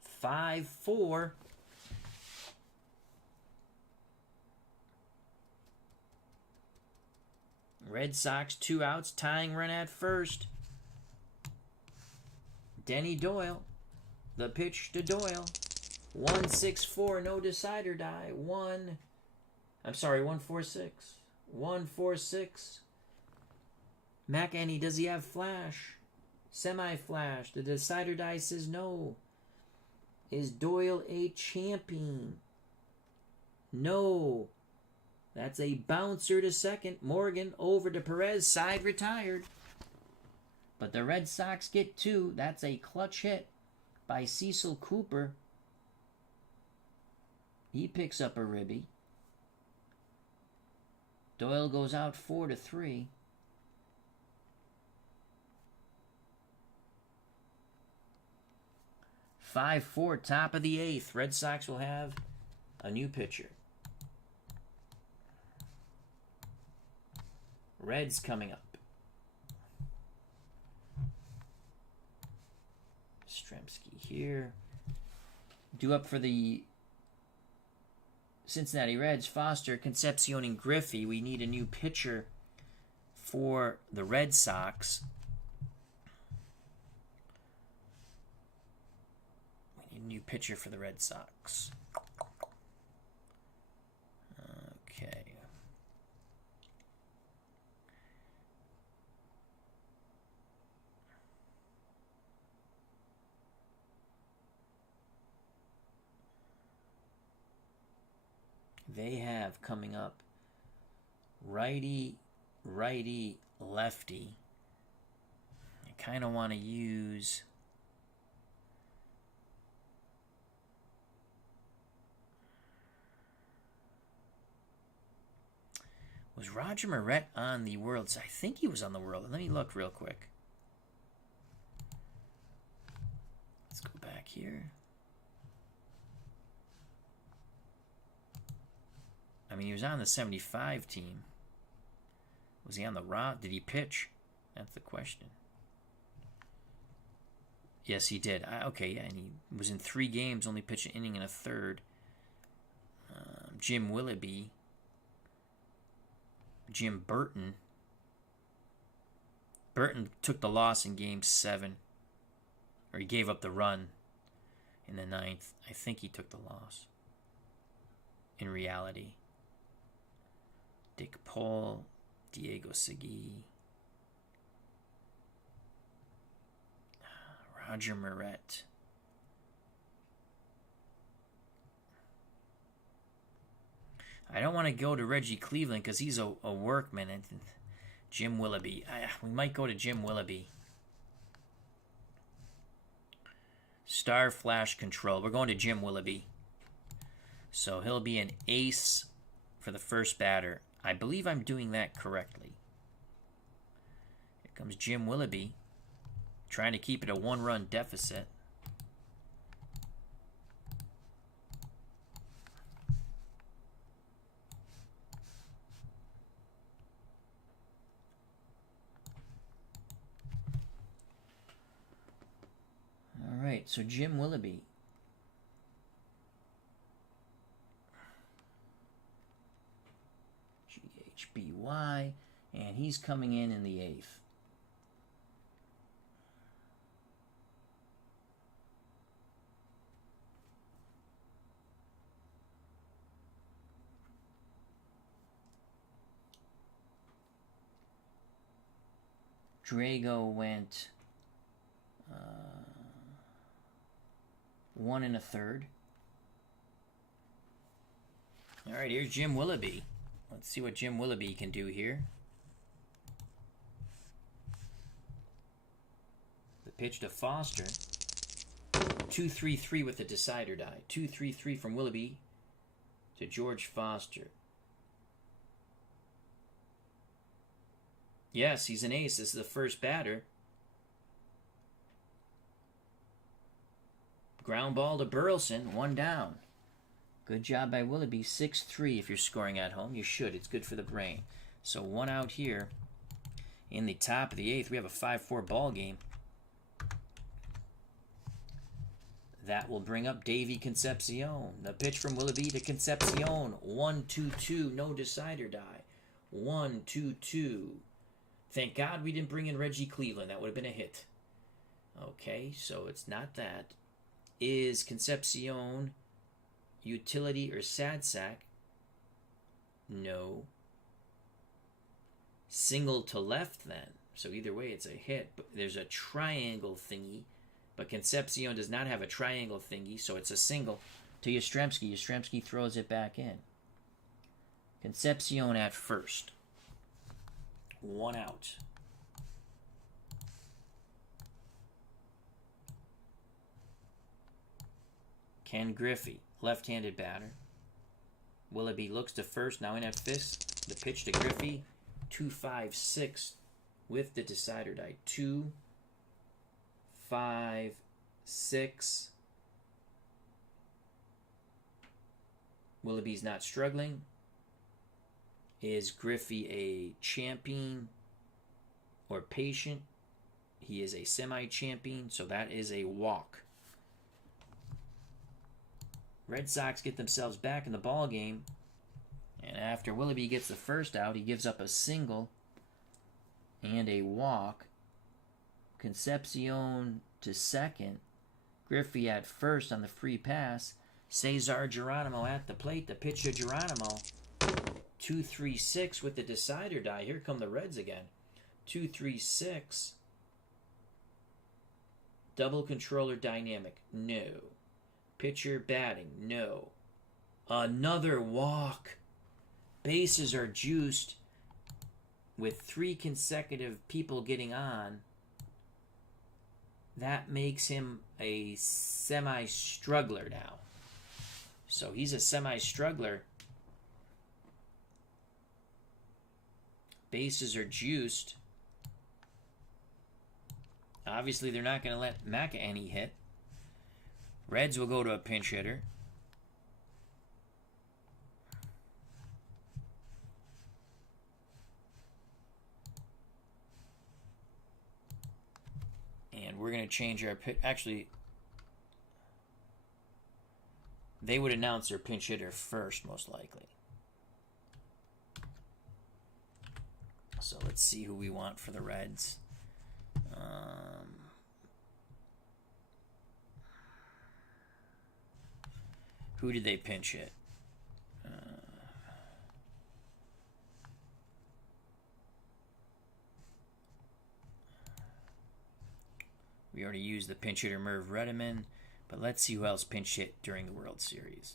Five, 4. Red Sox 2 outs, tying run at first. Denny Doyle. The pitch to Doyle. 1-6-4, no decider die. 1-4-6. 1-4-6. McEnany, does he have flash? Semi-flash. The decider die says no. Is Doyle a champion? No. That's a bouncer to second. Morgan over to Perez. Side retired. But the Red Sox get 2. That's a clutch hit by Cecil Cooper. He picks up a ribby. Doyle goes out 4-3. 5-4, top of the 8th. Red Sox will have a new pitcher. Reds coming up. Stremski here. Due up for the Cincinnati Reds, Foster, Concepcion, and Griffey. We need a new pitcher for the Red Sox. We need a new pitcher for the Red Sox. Okay. They have coming up righty, righty, lefty. I kind of want to use was Roger Moret on the World? I think he was on the World. Let me look real quick. Let's go back here. I mean, he was on the 75 team. Was he on the Did he pitch? That's the question. Yes, he did. Okay, yeah, and he was in 3 games, only pitched an inning and a third. Jim Willoughby. Jim Burton. Burton took the loss in Game 7. Or he gave up the run in the 9th. I think he took the loss. In reality. Dick Paul, Diego Segui, Roger Moret. I don't want to go to Reggie Cleveland because he's a workman. And Jim Willoughby. We might go to Jim Willoughby. Star Flash Control. We're going to Jim Willoughby. So he'll be an ace for the first batter. I believe I'm doing that correctly. Here comes Jim Willoughby, trying to keep it a 1-run deficit. All right, so Jim Willoughby. BY, and he's coming in the 8th. Drago went 1 1/3. All right, here's Jim Willoughby. Let's see what Jim Willoughby can do here. The pitch to Foster. 2-3-3 with the decider die. 2-3-3 from Willoughby to George Foster. Yes, he's an ace. This is the first batter. Ground ball to Burleson. 1 down. Good job by Willoughby. 6-3 if you're scoring at home. You should. It's good for the brain. So 1 out here. In the top of the 8th, we have a 5-4 ball game. That will bring up Davy Concepcion. The pitch from Willoughby to Concepcion. 1-2-2. No decider die. 1-2-2. Thank God we didn't bring in Reggie Cleveland. That would have been a hit. Okay, so it's not that. Is Concepcion utility or sad sack? No. Single to left then. So either way it's a hit. But there's a triangle thingy. But Concepcion does not have a triangle thingy, so it's a single to Yastrzemski. Yastrzemski throws it back in. Concepcion at first. 1 out. Ken Griffey, left-handed batter. Willoughby looks to first, now in at fifth. The pitch to Griffey. 2-5-6 with the decider die. 2-5-6. Willoughby's not struggling. Is Griffey a champion or patient? He is a semi-champion, so that is a walk. Red Sox get themselves back in the ball game. And after Willoughby gets the first out, he gives up a single and a walk. Concepcion to second. Griffey at first on the free pass. Cesar Geronimo at the plate. The pitch to Geronimo. 2-3-6 with the decider die. Here come the Reds again. 2-3-6. Double controller dynamic. No. Pitcher batting. No. Another walk. Bases are juiced with 3 consecutive people getting on. That makes him a semi-struggler now. So he's a semi-struggler. Bases are juiced. Obviously, they're not going to let McEnany hit. Reds will go to a pinch hitter. And we're going to change our pitch. Actually, they would announce their pinch hitter first, most likely. So let's see who we want for the Reds. Who did they pinch hit? We already used the pinch hitter Merv Redeman, but let's see who else pinch hit during the World Series.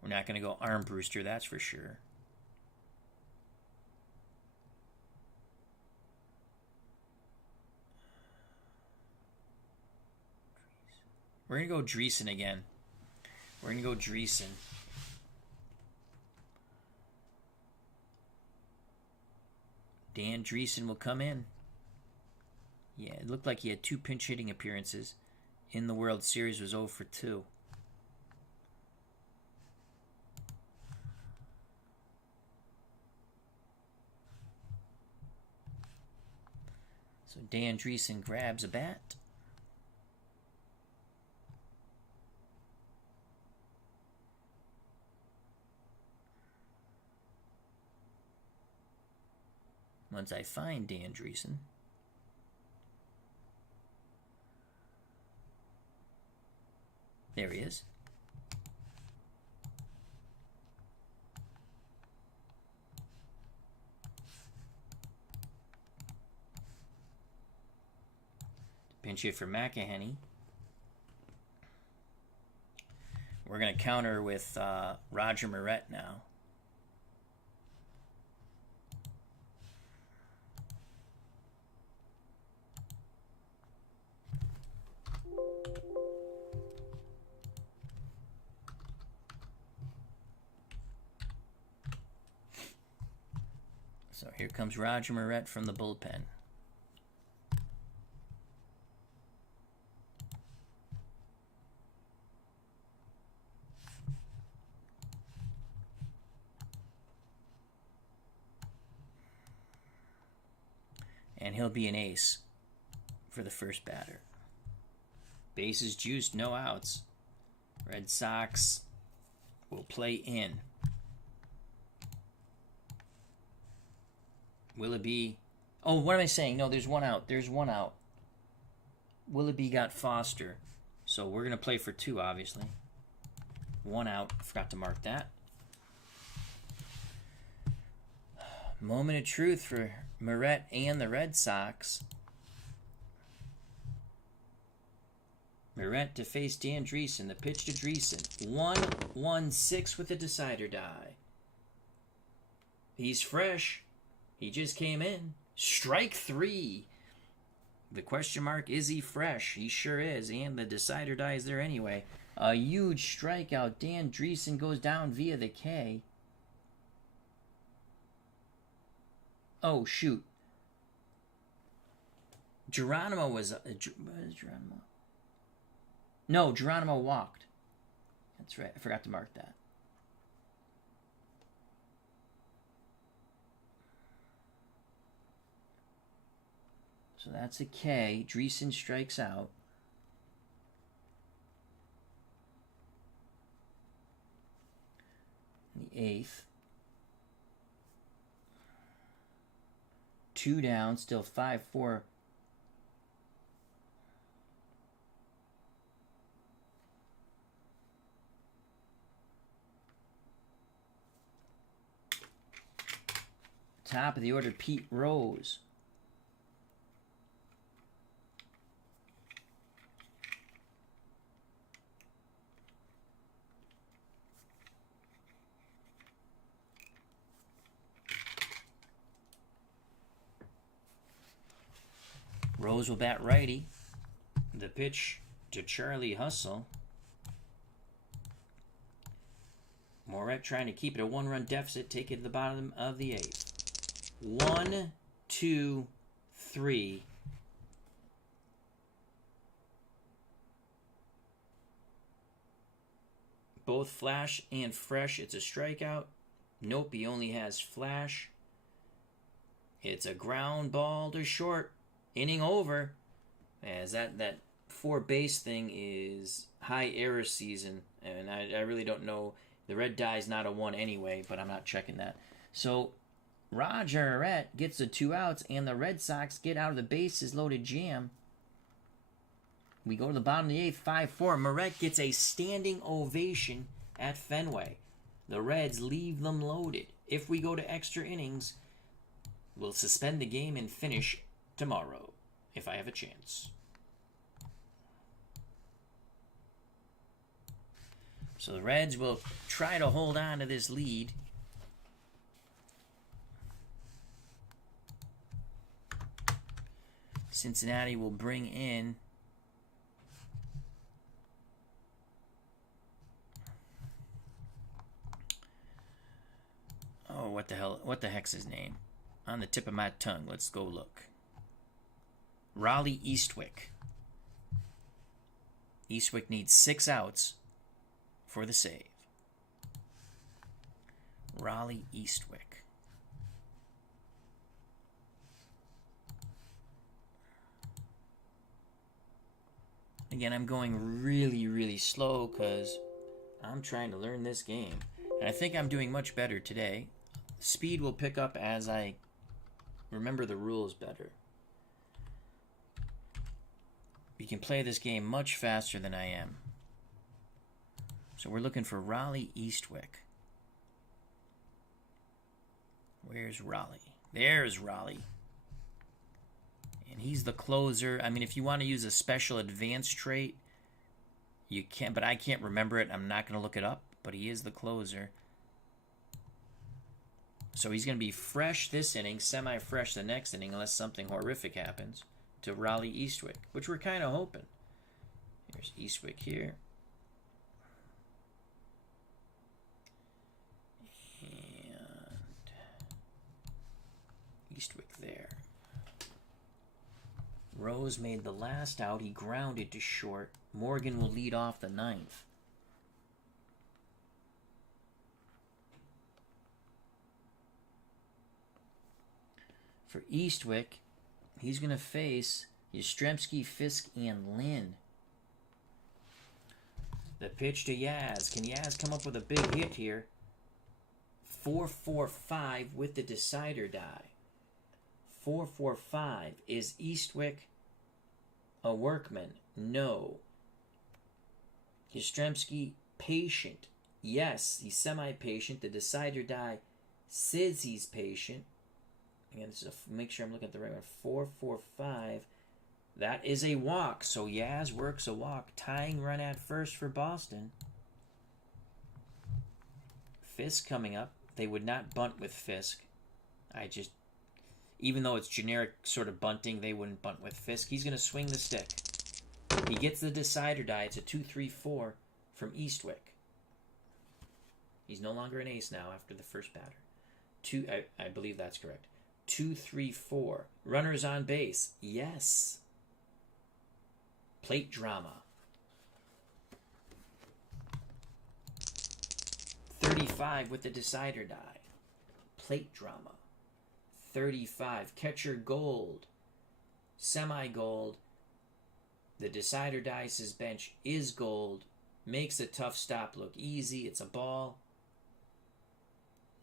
We're not going to go Armbruster, that's for sure. We're going to go Dreesen again. We're going to go Dreesen. Dan Dreesen will come in. Yeah, it looked like he had 2 pinch hitting appearances. In the World Series was 0 for 2. So Dan Dreesen grabs a bat. Once I find Dan Dreesen. There he is. Pinch hit for McEnany. We're going to counter with Roger Moret now. So here comes Roger Moret from the bullpen. and he'll be an ace for the first batter. Bases juiced, no outs. Red Sox will play in. Willoughby. Oh, what am I saying? No, there's one out. There's one out. Willoughby got Foster. So we're going to play for 2, obviously. 1 out. I forgot to mark that. Moment of truth for Moret and the Red Sox. Moret to face Dan Dreesen. The pitch to Dreesen. 1-1-6 with a decider die. He's fresh. He just came in. Strike 3. The question mark, is he fresh? He sure is. And the decider die is there anyway. A huge strikeout. Dan Dreesen goes down via the K. Oh, shoot. Geronimo was... Geronimo? No, Geronimo walked. That's right. I forgot to mark that. So that's a K. Dreesen strikes out. In the 8th. 2 down, still 5-4. Top of the order, Pete Rose. Rose will bat righty. The pitch to Charlie Hustle. Moret trying to keep it a 1-run deficit. Take it to the bottom of the 8th. 1, 2, 3. Both flash and fresh. It's a strikeout. Nope, he only has flash. It's a ground ball to short. Inning over. As that 4 base thing is high error season. And I really don't know. The red die is not a 1 anyway, but I'm not checking that. So Roger Arrett gets the 2 outs, and the Red Sox get out of the bases loaded jam. We go to the bottom of the 8th, 5-4. Moret gets a standing ovation at Fenway. The Reds leave them loaded. If we go to extra innings, we'll suspend the game and finish tomorrow, if I have a chance. So the Reds will try to hold on to this lead. Cincinnati will bring in what the heck's his name? On the tip of my tongue. Let's go look. Raleigh Eastwick. Eastwick needs 6 outs for the save. Raleigh Eastwick. Again, I'm going really, really slow because I'm trying to learn this game. And I think I'm doing much better today. Speed will pick up as I remember the rules better. You can play this game much faster than I am. So we're looking for Raleigh Eastwick. Where's Raleigh? There's Raleigh. And he's the closer. I mean, if you want to use a special advanced trait, you can, but I can't remember it. I'm not going to look it up, but he is the closer. So he's going to be fresh this inning, semi-fresh the next inning, unless something horrific happens to Raleigh Eastwick, which we're kind of hoping. Here's Eastwick here. And Eastwick there. Rose made the last out. He grounded to short. Morgan will lead off the 9th. For Eastwick, He's going to face Yastrzemski, Fisk, and Lynn. The pitch to Yaz. Can Yaz come up with a big hit here? 4-4-5 with the decider die. 4-4-5. Is Eastwick a workman? No. Yastrzemski, patient. Yes, he's semi-patient. The decider die says he's patient. Again, this is make sure I'm looking at the right one. 4-4-5. That is a walk. So Yaz works a walk. Tying run at first for Boston. Fisk coming up. They would not bunt with Fisk. Even though it's generic sort of bunting, they wouldn't bunt with Fisk. He's going to swing the stick. He gets the decider die. It's a 2-3-4 from Eastwick. He's no longer an ace now after the first batter. I believe that's correct. 2-3-4. Runners on base. Yes. Plate drama. 35 with the decider die. Plate drama. 35. Catcher gold. Semi-gold. The decider dice's bench is gold. Makes a tough stop look easy. It's a ball.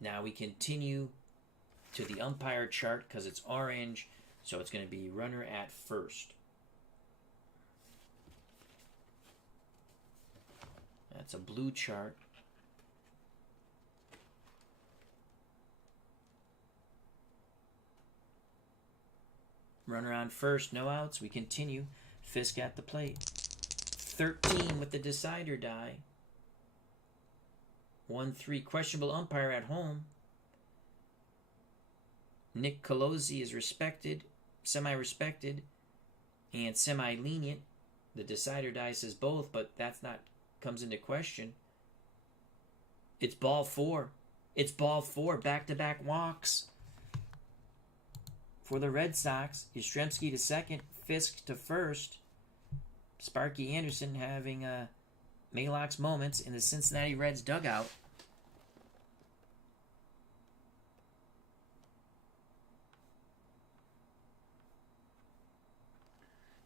Now we continue to the umpire chart because it's orange. So it's going to be runner at first. That's a blue chart. Runner on first, no outs. We continue. Fisk at the plate. 13 with the decider die. 1-3. Questionable umpire at home. Nick Colozzi is respected, semi-respected, and semi-lenient. The decider die says both, but that's not comes into question. It's ball 4. It's ball 4. Back-to-back walks for the Red Sox. Yastrzemski to second, Fisk to first. Sparky Anderson having Maalox moments in the Cincinnati Reds dugout.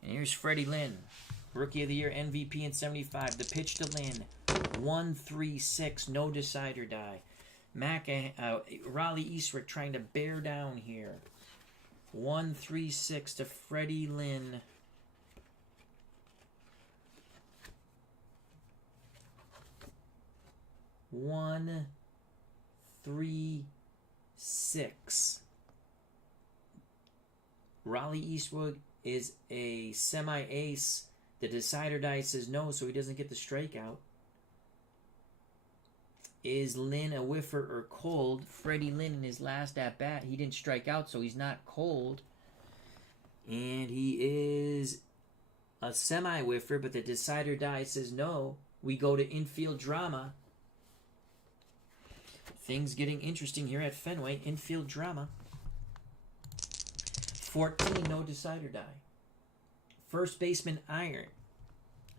And here's Freddie Lynn, Rookie of the Year, MVP in 75. The pitch to Lynn, 1-3-6, no decider die. Raleigh Eastwick trying to bear down here. 1-3-6 to Freddie Lynn. One, 3, 6. Raleigh Eastwood is a semi-ace. The decider die says no, so he doesn't get the strikeout. Is Lynn a whiffer or cold? Freddie Lynn in his last at-bat, he didn't strike out, so he's not cold. And he is a semi-whiffer, but the decider die says no. We go to infield drama. Things getting interesting here at Fenway. Infield drama. 14, no decider die. First baseman iron.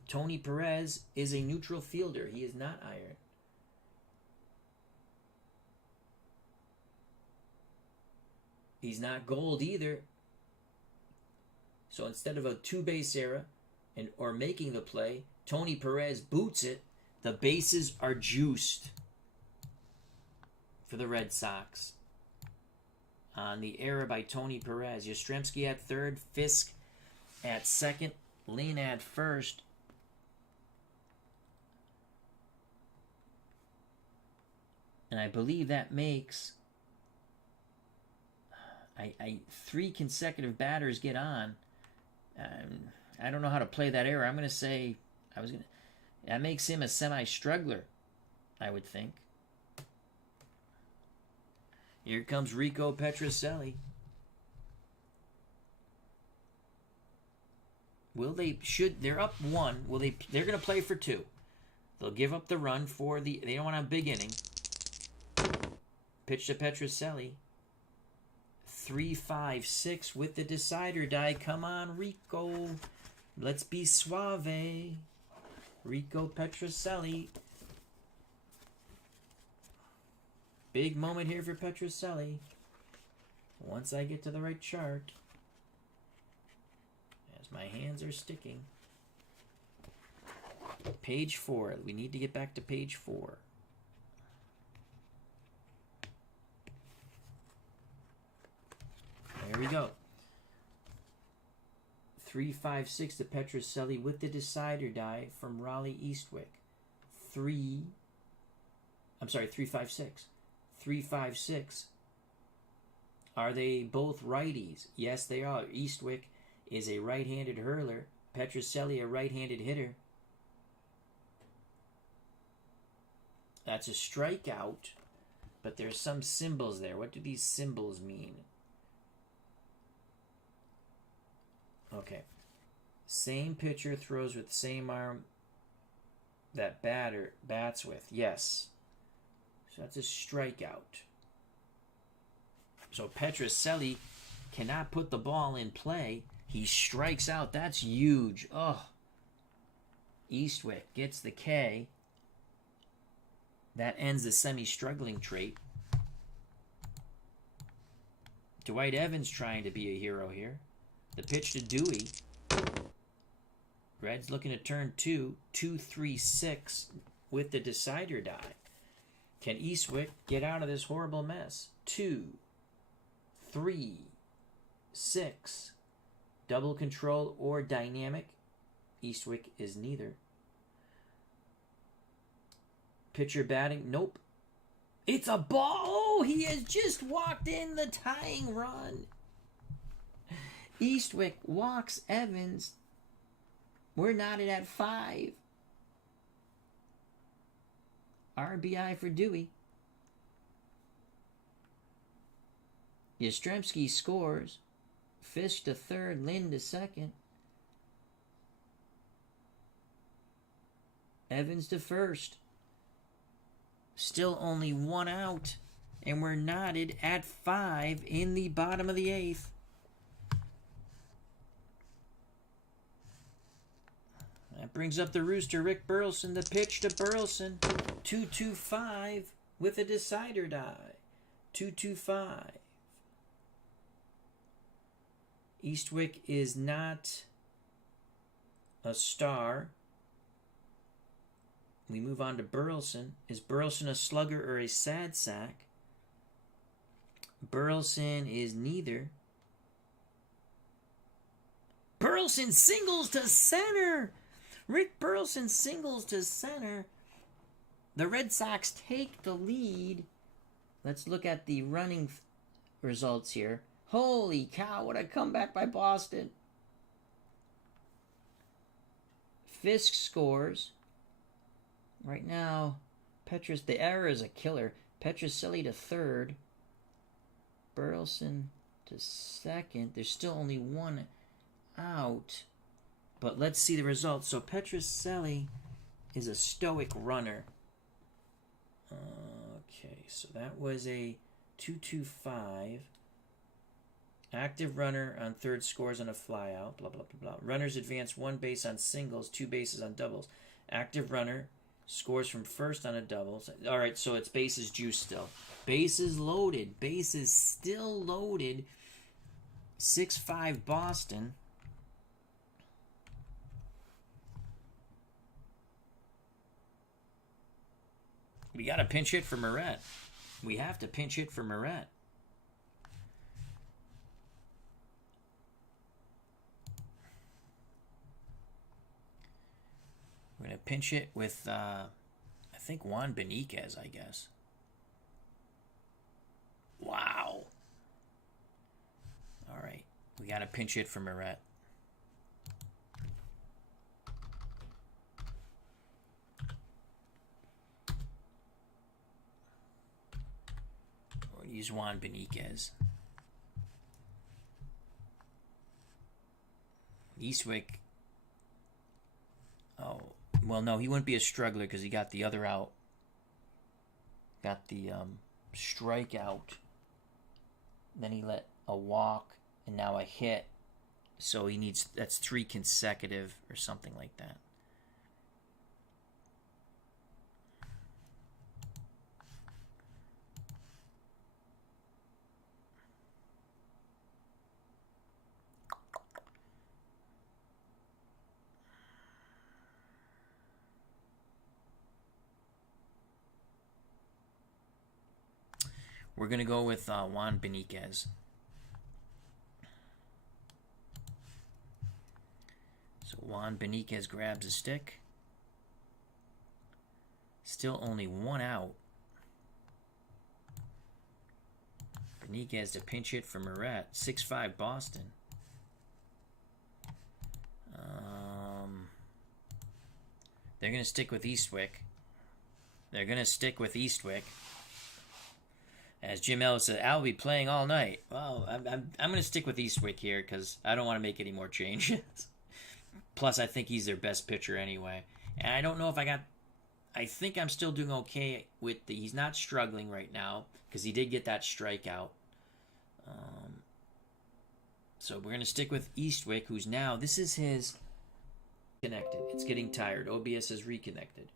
Tony Perez is a neutral fielder. He is not iron. He's not gold either. So instead of a two-base error or making the play, Tony Perez boots it. The bases are juiced for the Red Sox. On the error by Tony Perez. Yastrzemski at third. Fisk at second. Lynn at first. And I believe that makes 3 consecutive batters get on. I don't know how to play that error. I'm going to say that makes him a semi-struggler, I would think. Here comes Rico Petrocelli. They're up 1. They're going to play for 2. They'll give up the run they don't want a big inning. Pitch to Petrocelli. 3-5-6 with the decider die. Come on, Rico. Let's be suave. Rico Petrocelli. Big moment here for Petrocelli. Once I get to the right chart. as my hands are sticking. Page 4. We need to get back to page 4. There we go. 356 to Petrocelli with the decider die from Raleigh Eastwick. 356. 356. Are they both righties? Yes, they are. Eastwick is a right-handed hurler. Petrocelli a right-handed hitter. That's a strikeout, but there's some symbols there. What do these symbols mean? Okay. Same pitcher throws with the same arm that batter bats with. Yes. So that's a strikeout. So Petrocelli cannot put the ball in play. He strikes out. That's huge. Oh. Eastwick gets the K. That ends the semi-struggling trait. Dwight Evans trying to be a hero here. The pitch to Dewey. Red's looking to turn 2. 2-3-6 with the decider die. Can Eastwick get out of this horrible mess? 2-3-6. Double control or dynamic. Eastwick is neither. Pitcher batting. Nope. It's a ball. Oh, he has just walked in the tying run. Eastwick walks Evans. We're knotted at 5. RBI for Dewey. Yastrzemski scores. Fish to third, Lynn to second. Evans to first. Still only 1 out. And we're knotted at 5 in the bottom of the 8th. That brings up the rooster, Rick Burleson. The pitch to Burleson. 2-2-5 with a decider die. 2-2-5. Eastwick is not a star. We move on to Burleson. Is Burleson a slugger or a sad sack? Burleson is neither. Burleson singles to center. Rick Burleson singles to center. The Red Sox take the lead. Let's look at the running results here. Holy cow, what a comeback by Boston. Fisk scores. Right now, the error is a killer. Petrocelli to third. Burleson to second. There's still only 1 out. But let's see the results. So Petrocelli is a stoic runner. Okay, so that was a 2-2-5. Active runner on third scores on a flyout. Blah, blah, blah, blah. Runners advance 1 base on singles, 2 bases on doubles. Active runner scores from first on a double. All right, so it's bases juice still. Bases loaded. Bases still loaded. 6-5 Boston. We got to pinch hit for Moret. We have to pinch hit for Moret. We're going to pinch it with, I think, Juan Beniquez, I guess. Wow. All right. We got to pinch it for Moret. Or use Juan Beniquez. Eastwick. Oh. Well, no, he wouldn't be a struggler because he got the other out. Got the strikeout. Then he let a walk and now a hit. So he needs, that's 3 consecutive or something like that. We're going to go with Juan Beniquez. So Juan Beniquez grabs a stick. Still only one out. Beniquez to pinch hit for Moret. 6-5 Boston. They're going to stick with Eastwick. As Jim Ellis said, I'll be playing all night. Well, I'm going to stick with Eastwick here because I don't want to make any more changes. Plus, I think he's their best pitcher anyway. And I don't know if I think I'm still doing okay with he's not struggling right now because he did get that strikeout. So we're going to stick with Eastwick, who's now, this is his connected. It's getting tired. OBS is reconnected.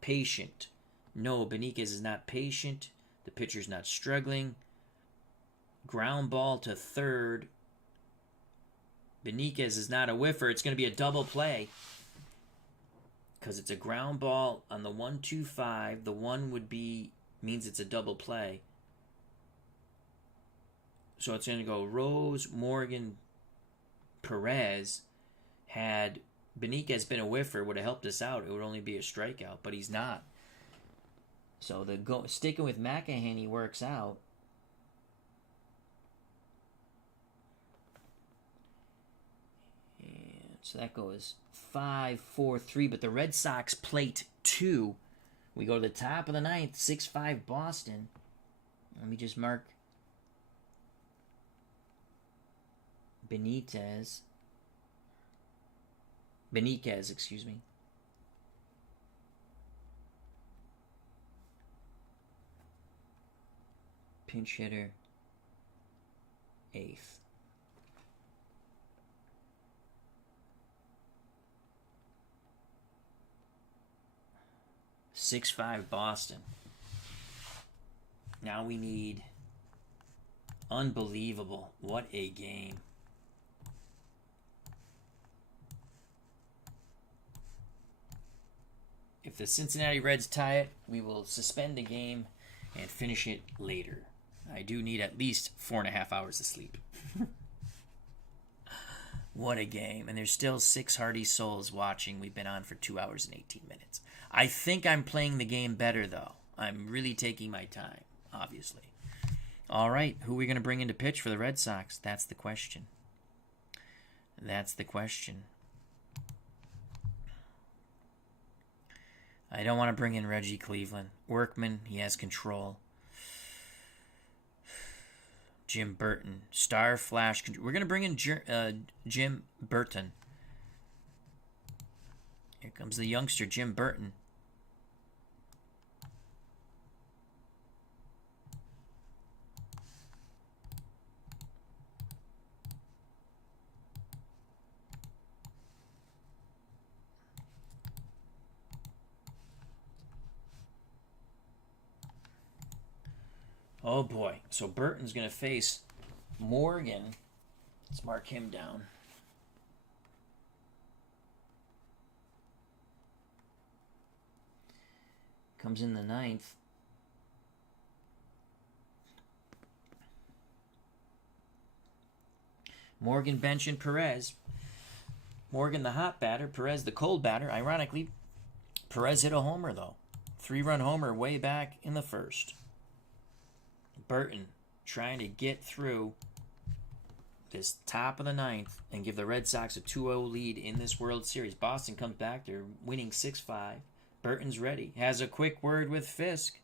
Patient. No, Beniquez is not patient. The pitcher's not struggling. Ground ball to third. Beniquez is not a whiffer. It's going to be a double play. Because it's a ground ball on the 1-2-5. The 1 means it's a double play. So it's going to go Rose, Morgan, Perez. Had Beniquez been a whiffer, would have helped us out. It would only be a strikeout, but he's not. So sticking with McEnany works out. And so that goes 5-4-3, but the Red Sox plate 2. We go to the top of the ninth, 6-5 Boston. Let me just mark Beniquez, excuse me. Pinch hitter, 8th. (6-5) Boston. Now we need unbelievable. What a game. If the Cincinnati Reds tie it, we will suspend the game and finish it later. I do need at least 4.5 hours of sleep. What a game. And there's still 6 hardy souls watching. We've been on for 2 hours and 18 minutes. I think I'm playing the game better, though. I'm really taking my time, obviously. All right, who are we going to bring into pitch for the Red Sox? That's the question. I don't want to bring in Reggie Cleveland. Workman, he has control. Jim Burton. Star Flash. We're going to bring in Jim Burton. Here comes the youngster, Jim Burton. Oh boy. So Burton's going to face Morgan. Let's mark him down. Comes in the 9th. Morgan benching Perez. Morgan the hot batter, Perez the cold batter. Ironically, Perez hit a homer though. 3-run homer way back in the first. Burton trying to get through this top of the 9th and give the Red Sox a 2-0 lead in this World Series. Boston comes back. They're winning 6-5. Burton's ready. Has a quick word with Fisk.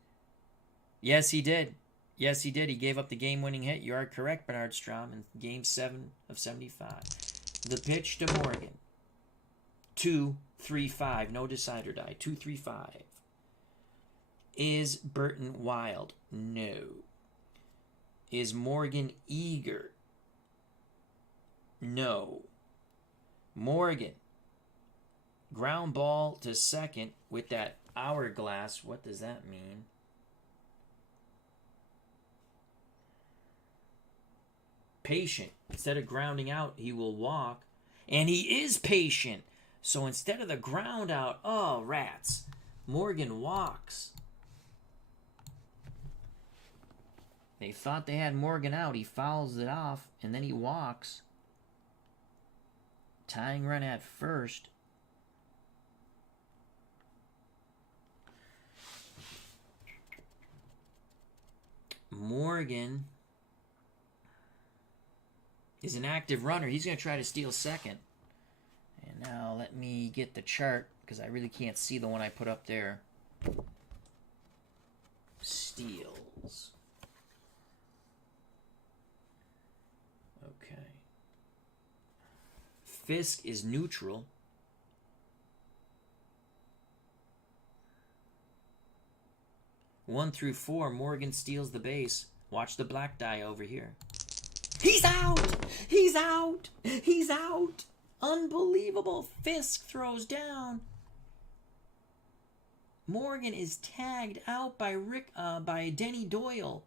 Yes, he did. He gave up the game-winning hit. You are correct, Bernard Strom, in Game 7 of 75. The pitch to Morgan. 2-3-5. No decide or die. 2-3-5. Is Burton wild? No. Is Morgan eager? No. Morgan. Ground ball to second with that hourglass. What does that mean? Patient. Instead of grounding out, he will walk. And he is patient. So instead of the ground out, oh, rats. Morgan walks. They thought they had Morgan out. He fouls it off, and then he walks. Tying run at first. Morgan is an active runner. He's going to try to steal second. And now let me get the chart, because I really can't see the one I put up there. Steals. Okay. Fisk is neutral. One through 4, Morgan steals the base. Watch the black die over here. He's out! He's out! He's out! Unbelievable. Fisk throws down. Morgan is tagged out by Denny Doyle.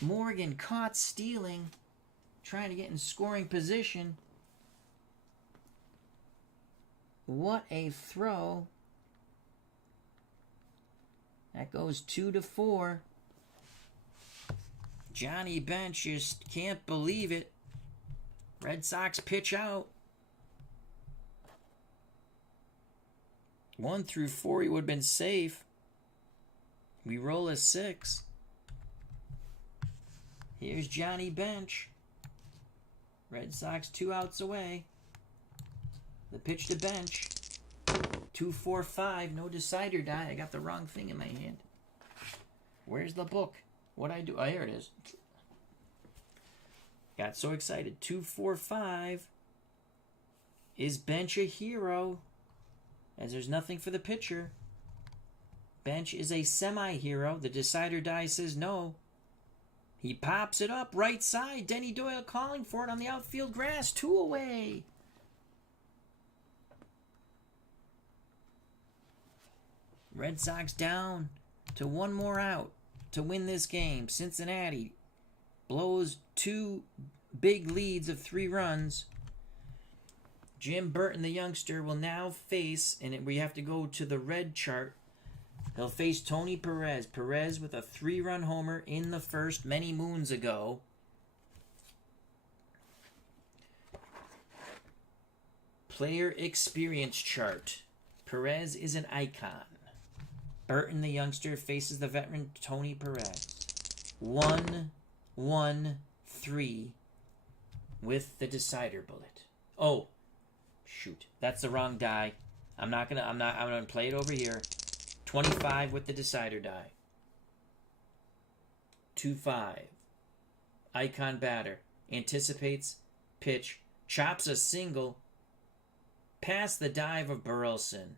Morgan caught stealing, trying to get in scoring position. What a throw. That goes 2-4. Johnny Bench just can't believe it. Red Sox pitch out. 1 through 4, he would have been safe. We roll a 6. Here's Johnny Bench. Red Sox 2 outs away. The pitch to Bench. 2-4-5. No decider die. I got the wrong thing in my hand. Where's the book? What'd I do? Oh, here it is. Got so excited. 2-4-5. Is Bench a hero? As there's nothing for the pitcher. Bench is a semi-hero. The decider die says no. He pops it up right side. Denny Doyle calling for it on the outfield grass. 2 away. Red Sox down to 1 more out to win this game. Cincinnati blows 2 big leads of 3 runs. Jim Burton, the youngster, will now face, and we have to go to the red chart. He'll face Tony Perez. Perez with a 3-run homer in the first many moons ago. Player experience chart. Perez is an icon. Burton, the youngster, faces the veteran Tony Perez. 1-1-3 with the decider bullet. Oh, shoot. That's the wrong die. I'm gonna play it over here. 25 with the decider die. 2-5. Icon batter. Anticipates. Pitch. Chops a single. Past the dive of Burleson.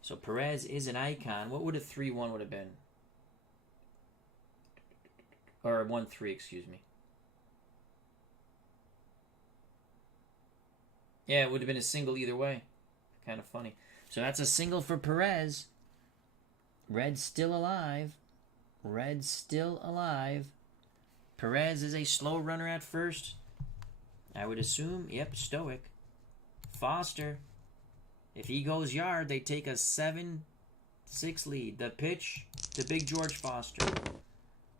So Perez is an icon. What would a 3-1 would have been? Or 1-3, excuse me. Yeah, it would have been a single either way. Kind of funny. So that's a single for Perez. Red's still alive. Red's still alive. Perez is a slow runner at first. I would assume, yep, stoic. Foster. If he goes yard, they take a 7-6 lead. The pitch to Big George Foster.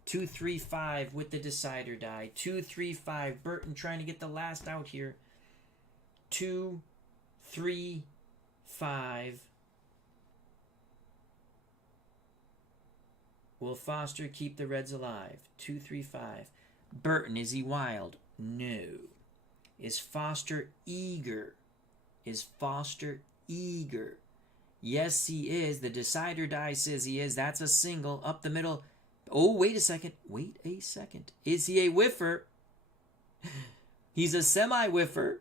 2-3-5 with the decider die. 2-3-5. Burton trying to get the last out here. 2-3-5. Will Foster keep the Reds alive? 2-3-5. Burton, is he wild? No. Is Foster eager? Is Foster eager? Yes, he is. The decider die says he is. That's a single. Up the middle. Oh, wait a second. Wait a second. Is he a whiffer? He's a semi-whiffer.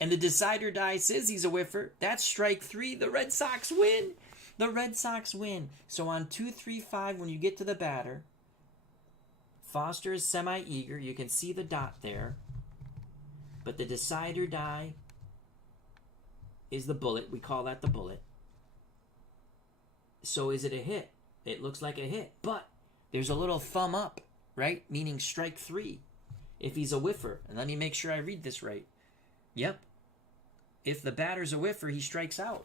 And the decider die says he's a whiffer. That's strike 3. The Red Sox win. The Red Sox win. So on 2-3-5, when you get to the batter, Foster is semi-eager. You can see the dot there. But the decider die is the bullet. We call that the bullet. So is it a hit? It looks like a hit. But there's a little thumb up, right? Meaning strike 3. If he's a whiffer. And let me make sure I read this right. Yep. If the batter's a whiffer, he strikes out.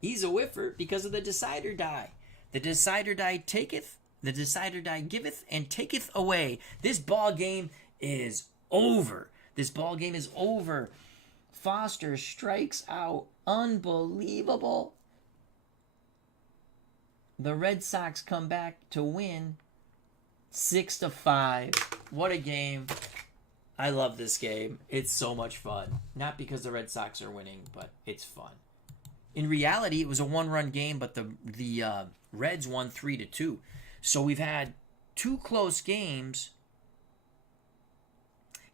He's a whiffer because of the decider die. The decider die taketh The decider die giveth and taketh away. This ball game is over. This ball game is over. Foster strikes out. Unbelievable. The Red Sox come back to win 6-5. What a game. I love this game. It's so much fun. Not because the Red Sox are winning, but it's fun. In reality, it was a one-run game, but the Reds won 3-2. So we've had two close games.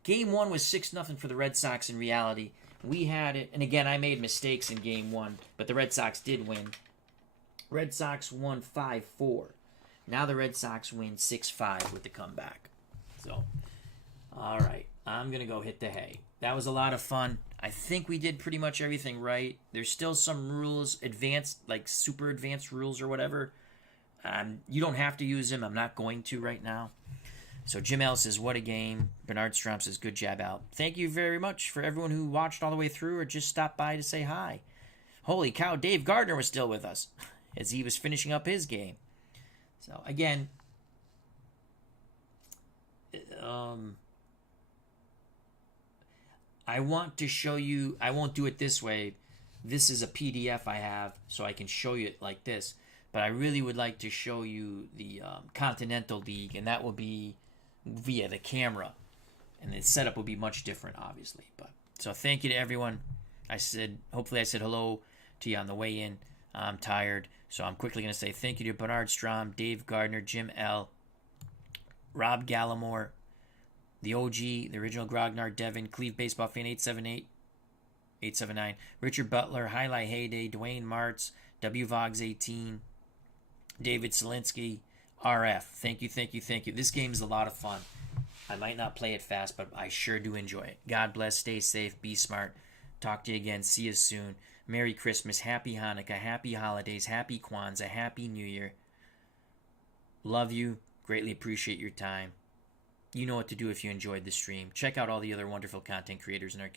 Game 1 was 6-0 for the Red Sox in reality. We had it, and again, I made mistakes in Game 1, but the Red Sox did win. Red Sox won 5-4. Now the Red Sox win 6-5 with the comeback. So, all right, I'm going to go hit the hay. That was a lot of fun. I think we did pretty much everything right. There's still some rules, advanced, like super advanced rules or whatever. You don't have to use them. I'm not going to right now. So Jim L says, what a game. Bernard Strom says, good job, Al. Thank you very much for everyone who watched all the way through or just stopped by to say hi. Holy cow, Dave Gardner was still with us as he was finishing up his game. So, again, I want to show you, I won't do it this way. This is a PDF I have, so I can show you it like this. But I really would like to show you the Continental League, and that will be via the camera. And the setup will be much different, obviously. But so thank you to everyone. Hopefully I said hello to you on the way in. I'm tired, so I'm quickly going to say thank you to Bernard Strom, Dave Gardner, Jim L., Rob Gallimore, the OG, the original Grognard, Devin, Cleve Baseball Fan 878-879, Richard Butler, Highlight Heyday, Dwayne Martz, W Vogs 18, David Selinsky, RF. Thank you. This game is a lot of fun. I might not play it fast, but I sure do enjoy it. God bless, stay safe, be smart. Talk to you again. See you soon. Merry Christmas, Happy Hanukkah, Happy Holidays, Happy Kwanzaa, Happy New Year. Love you. Greatly appreciate your time. You know what to do if you enjoyed the stream. Check out all the other wonderful content creators in our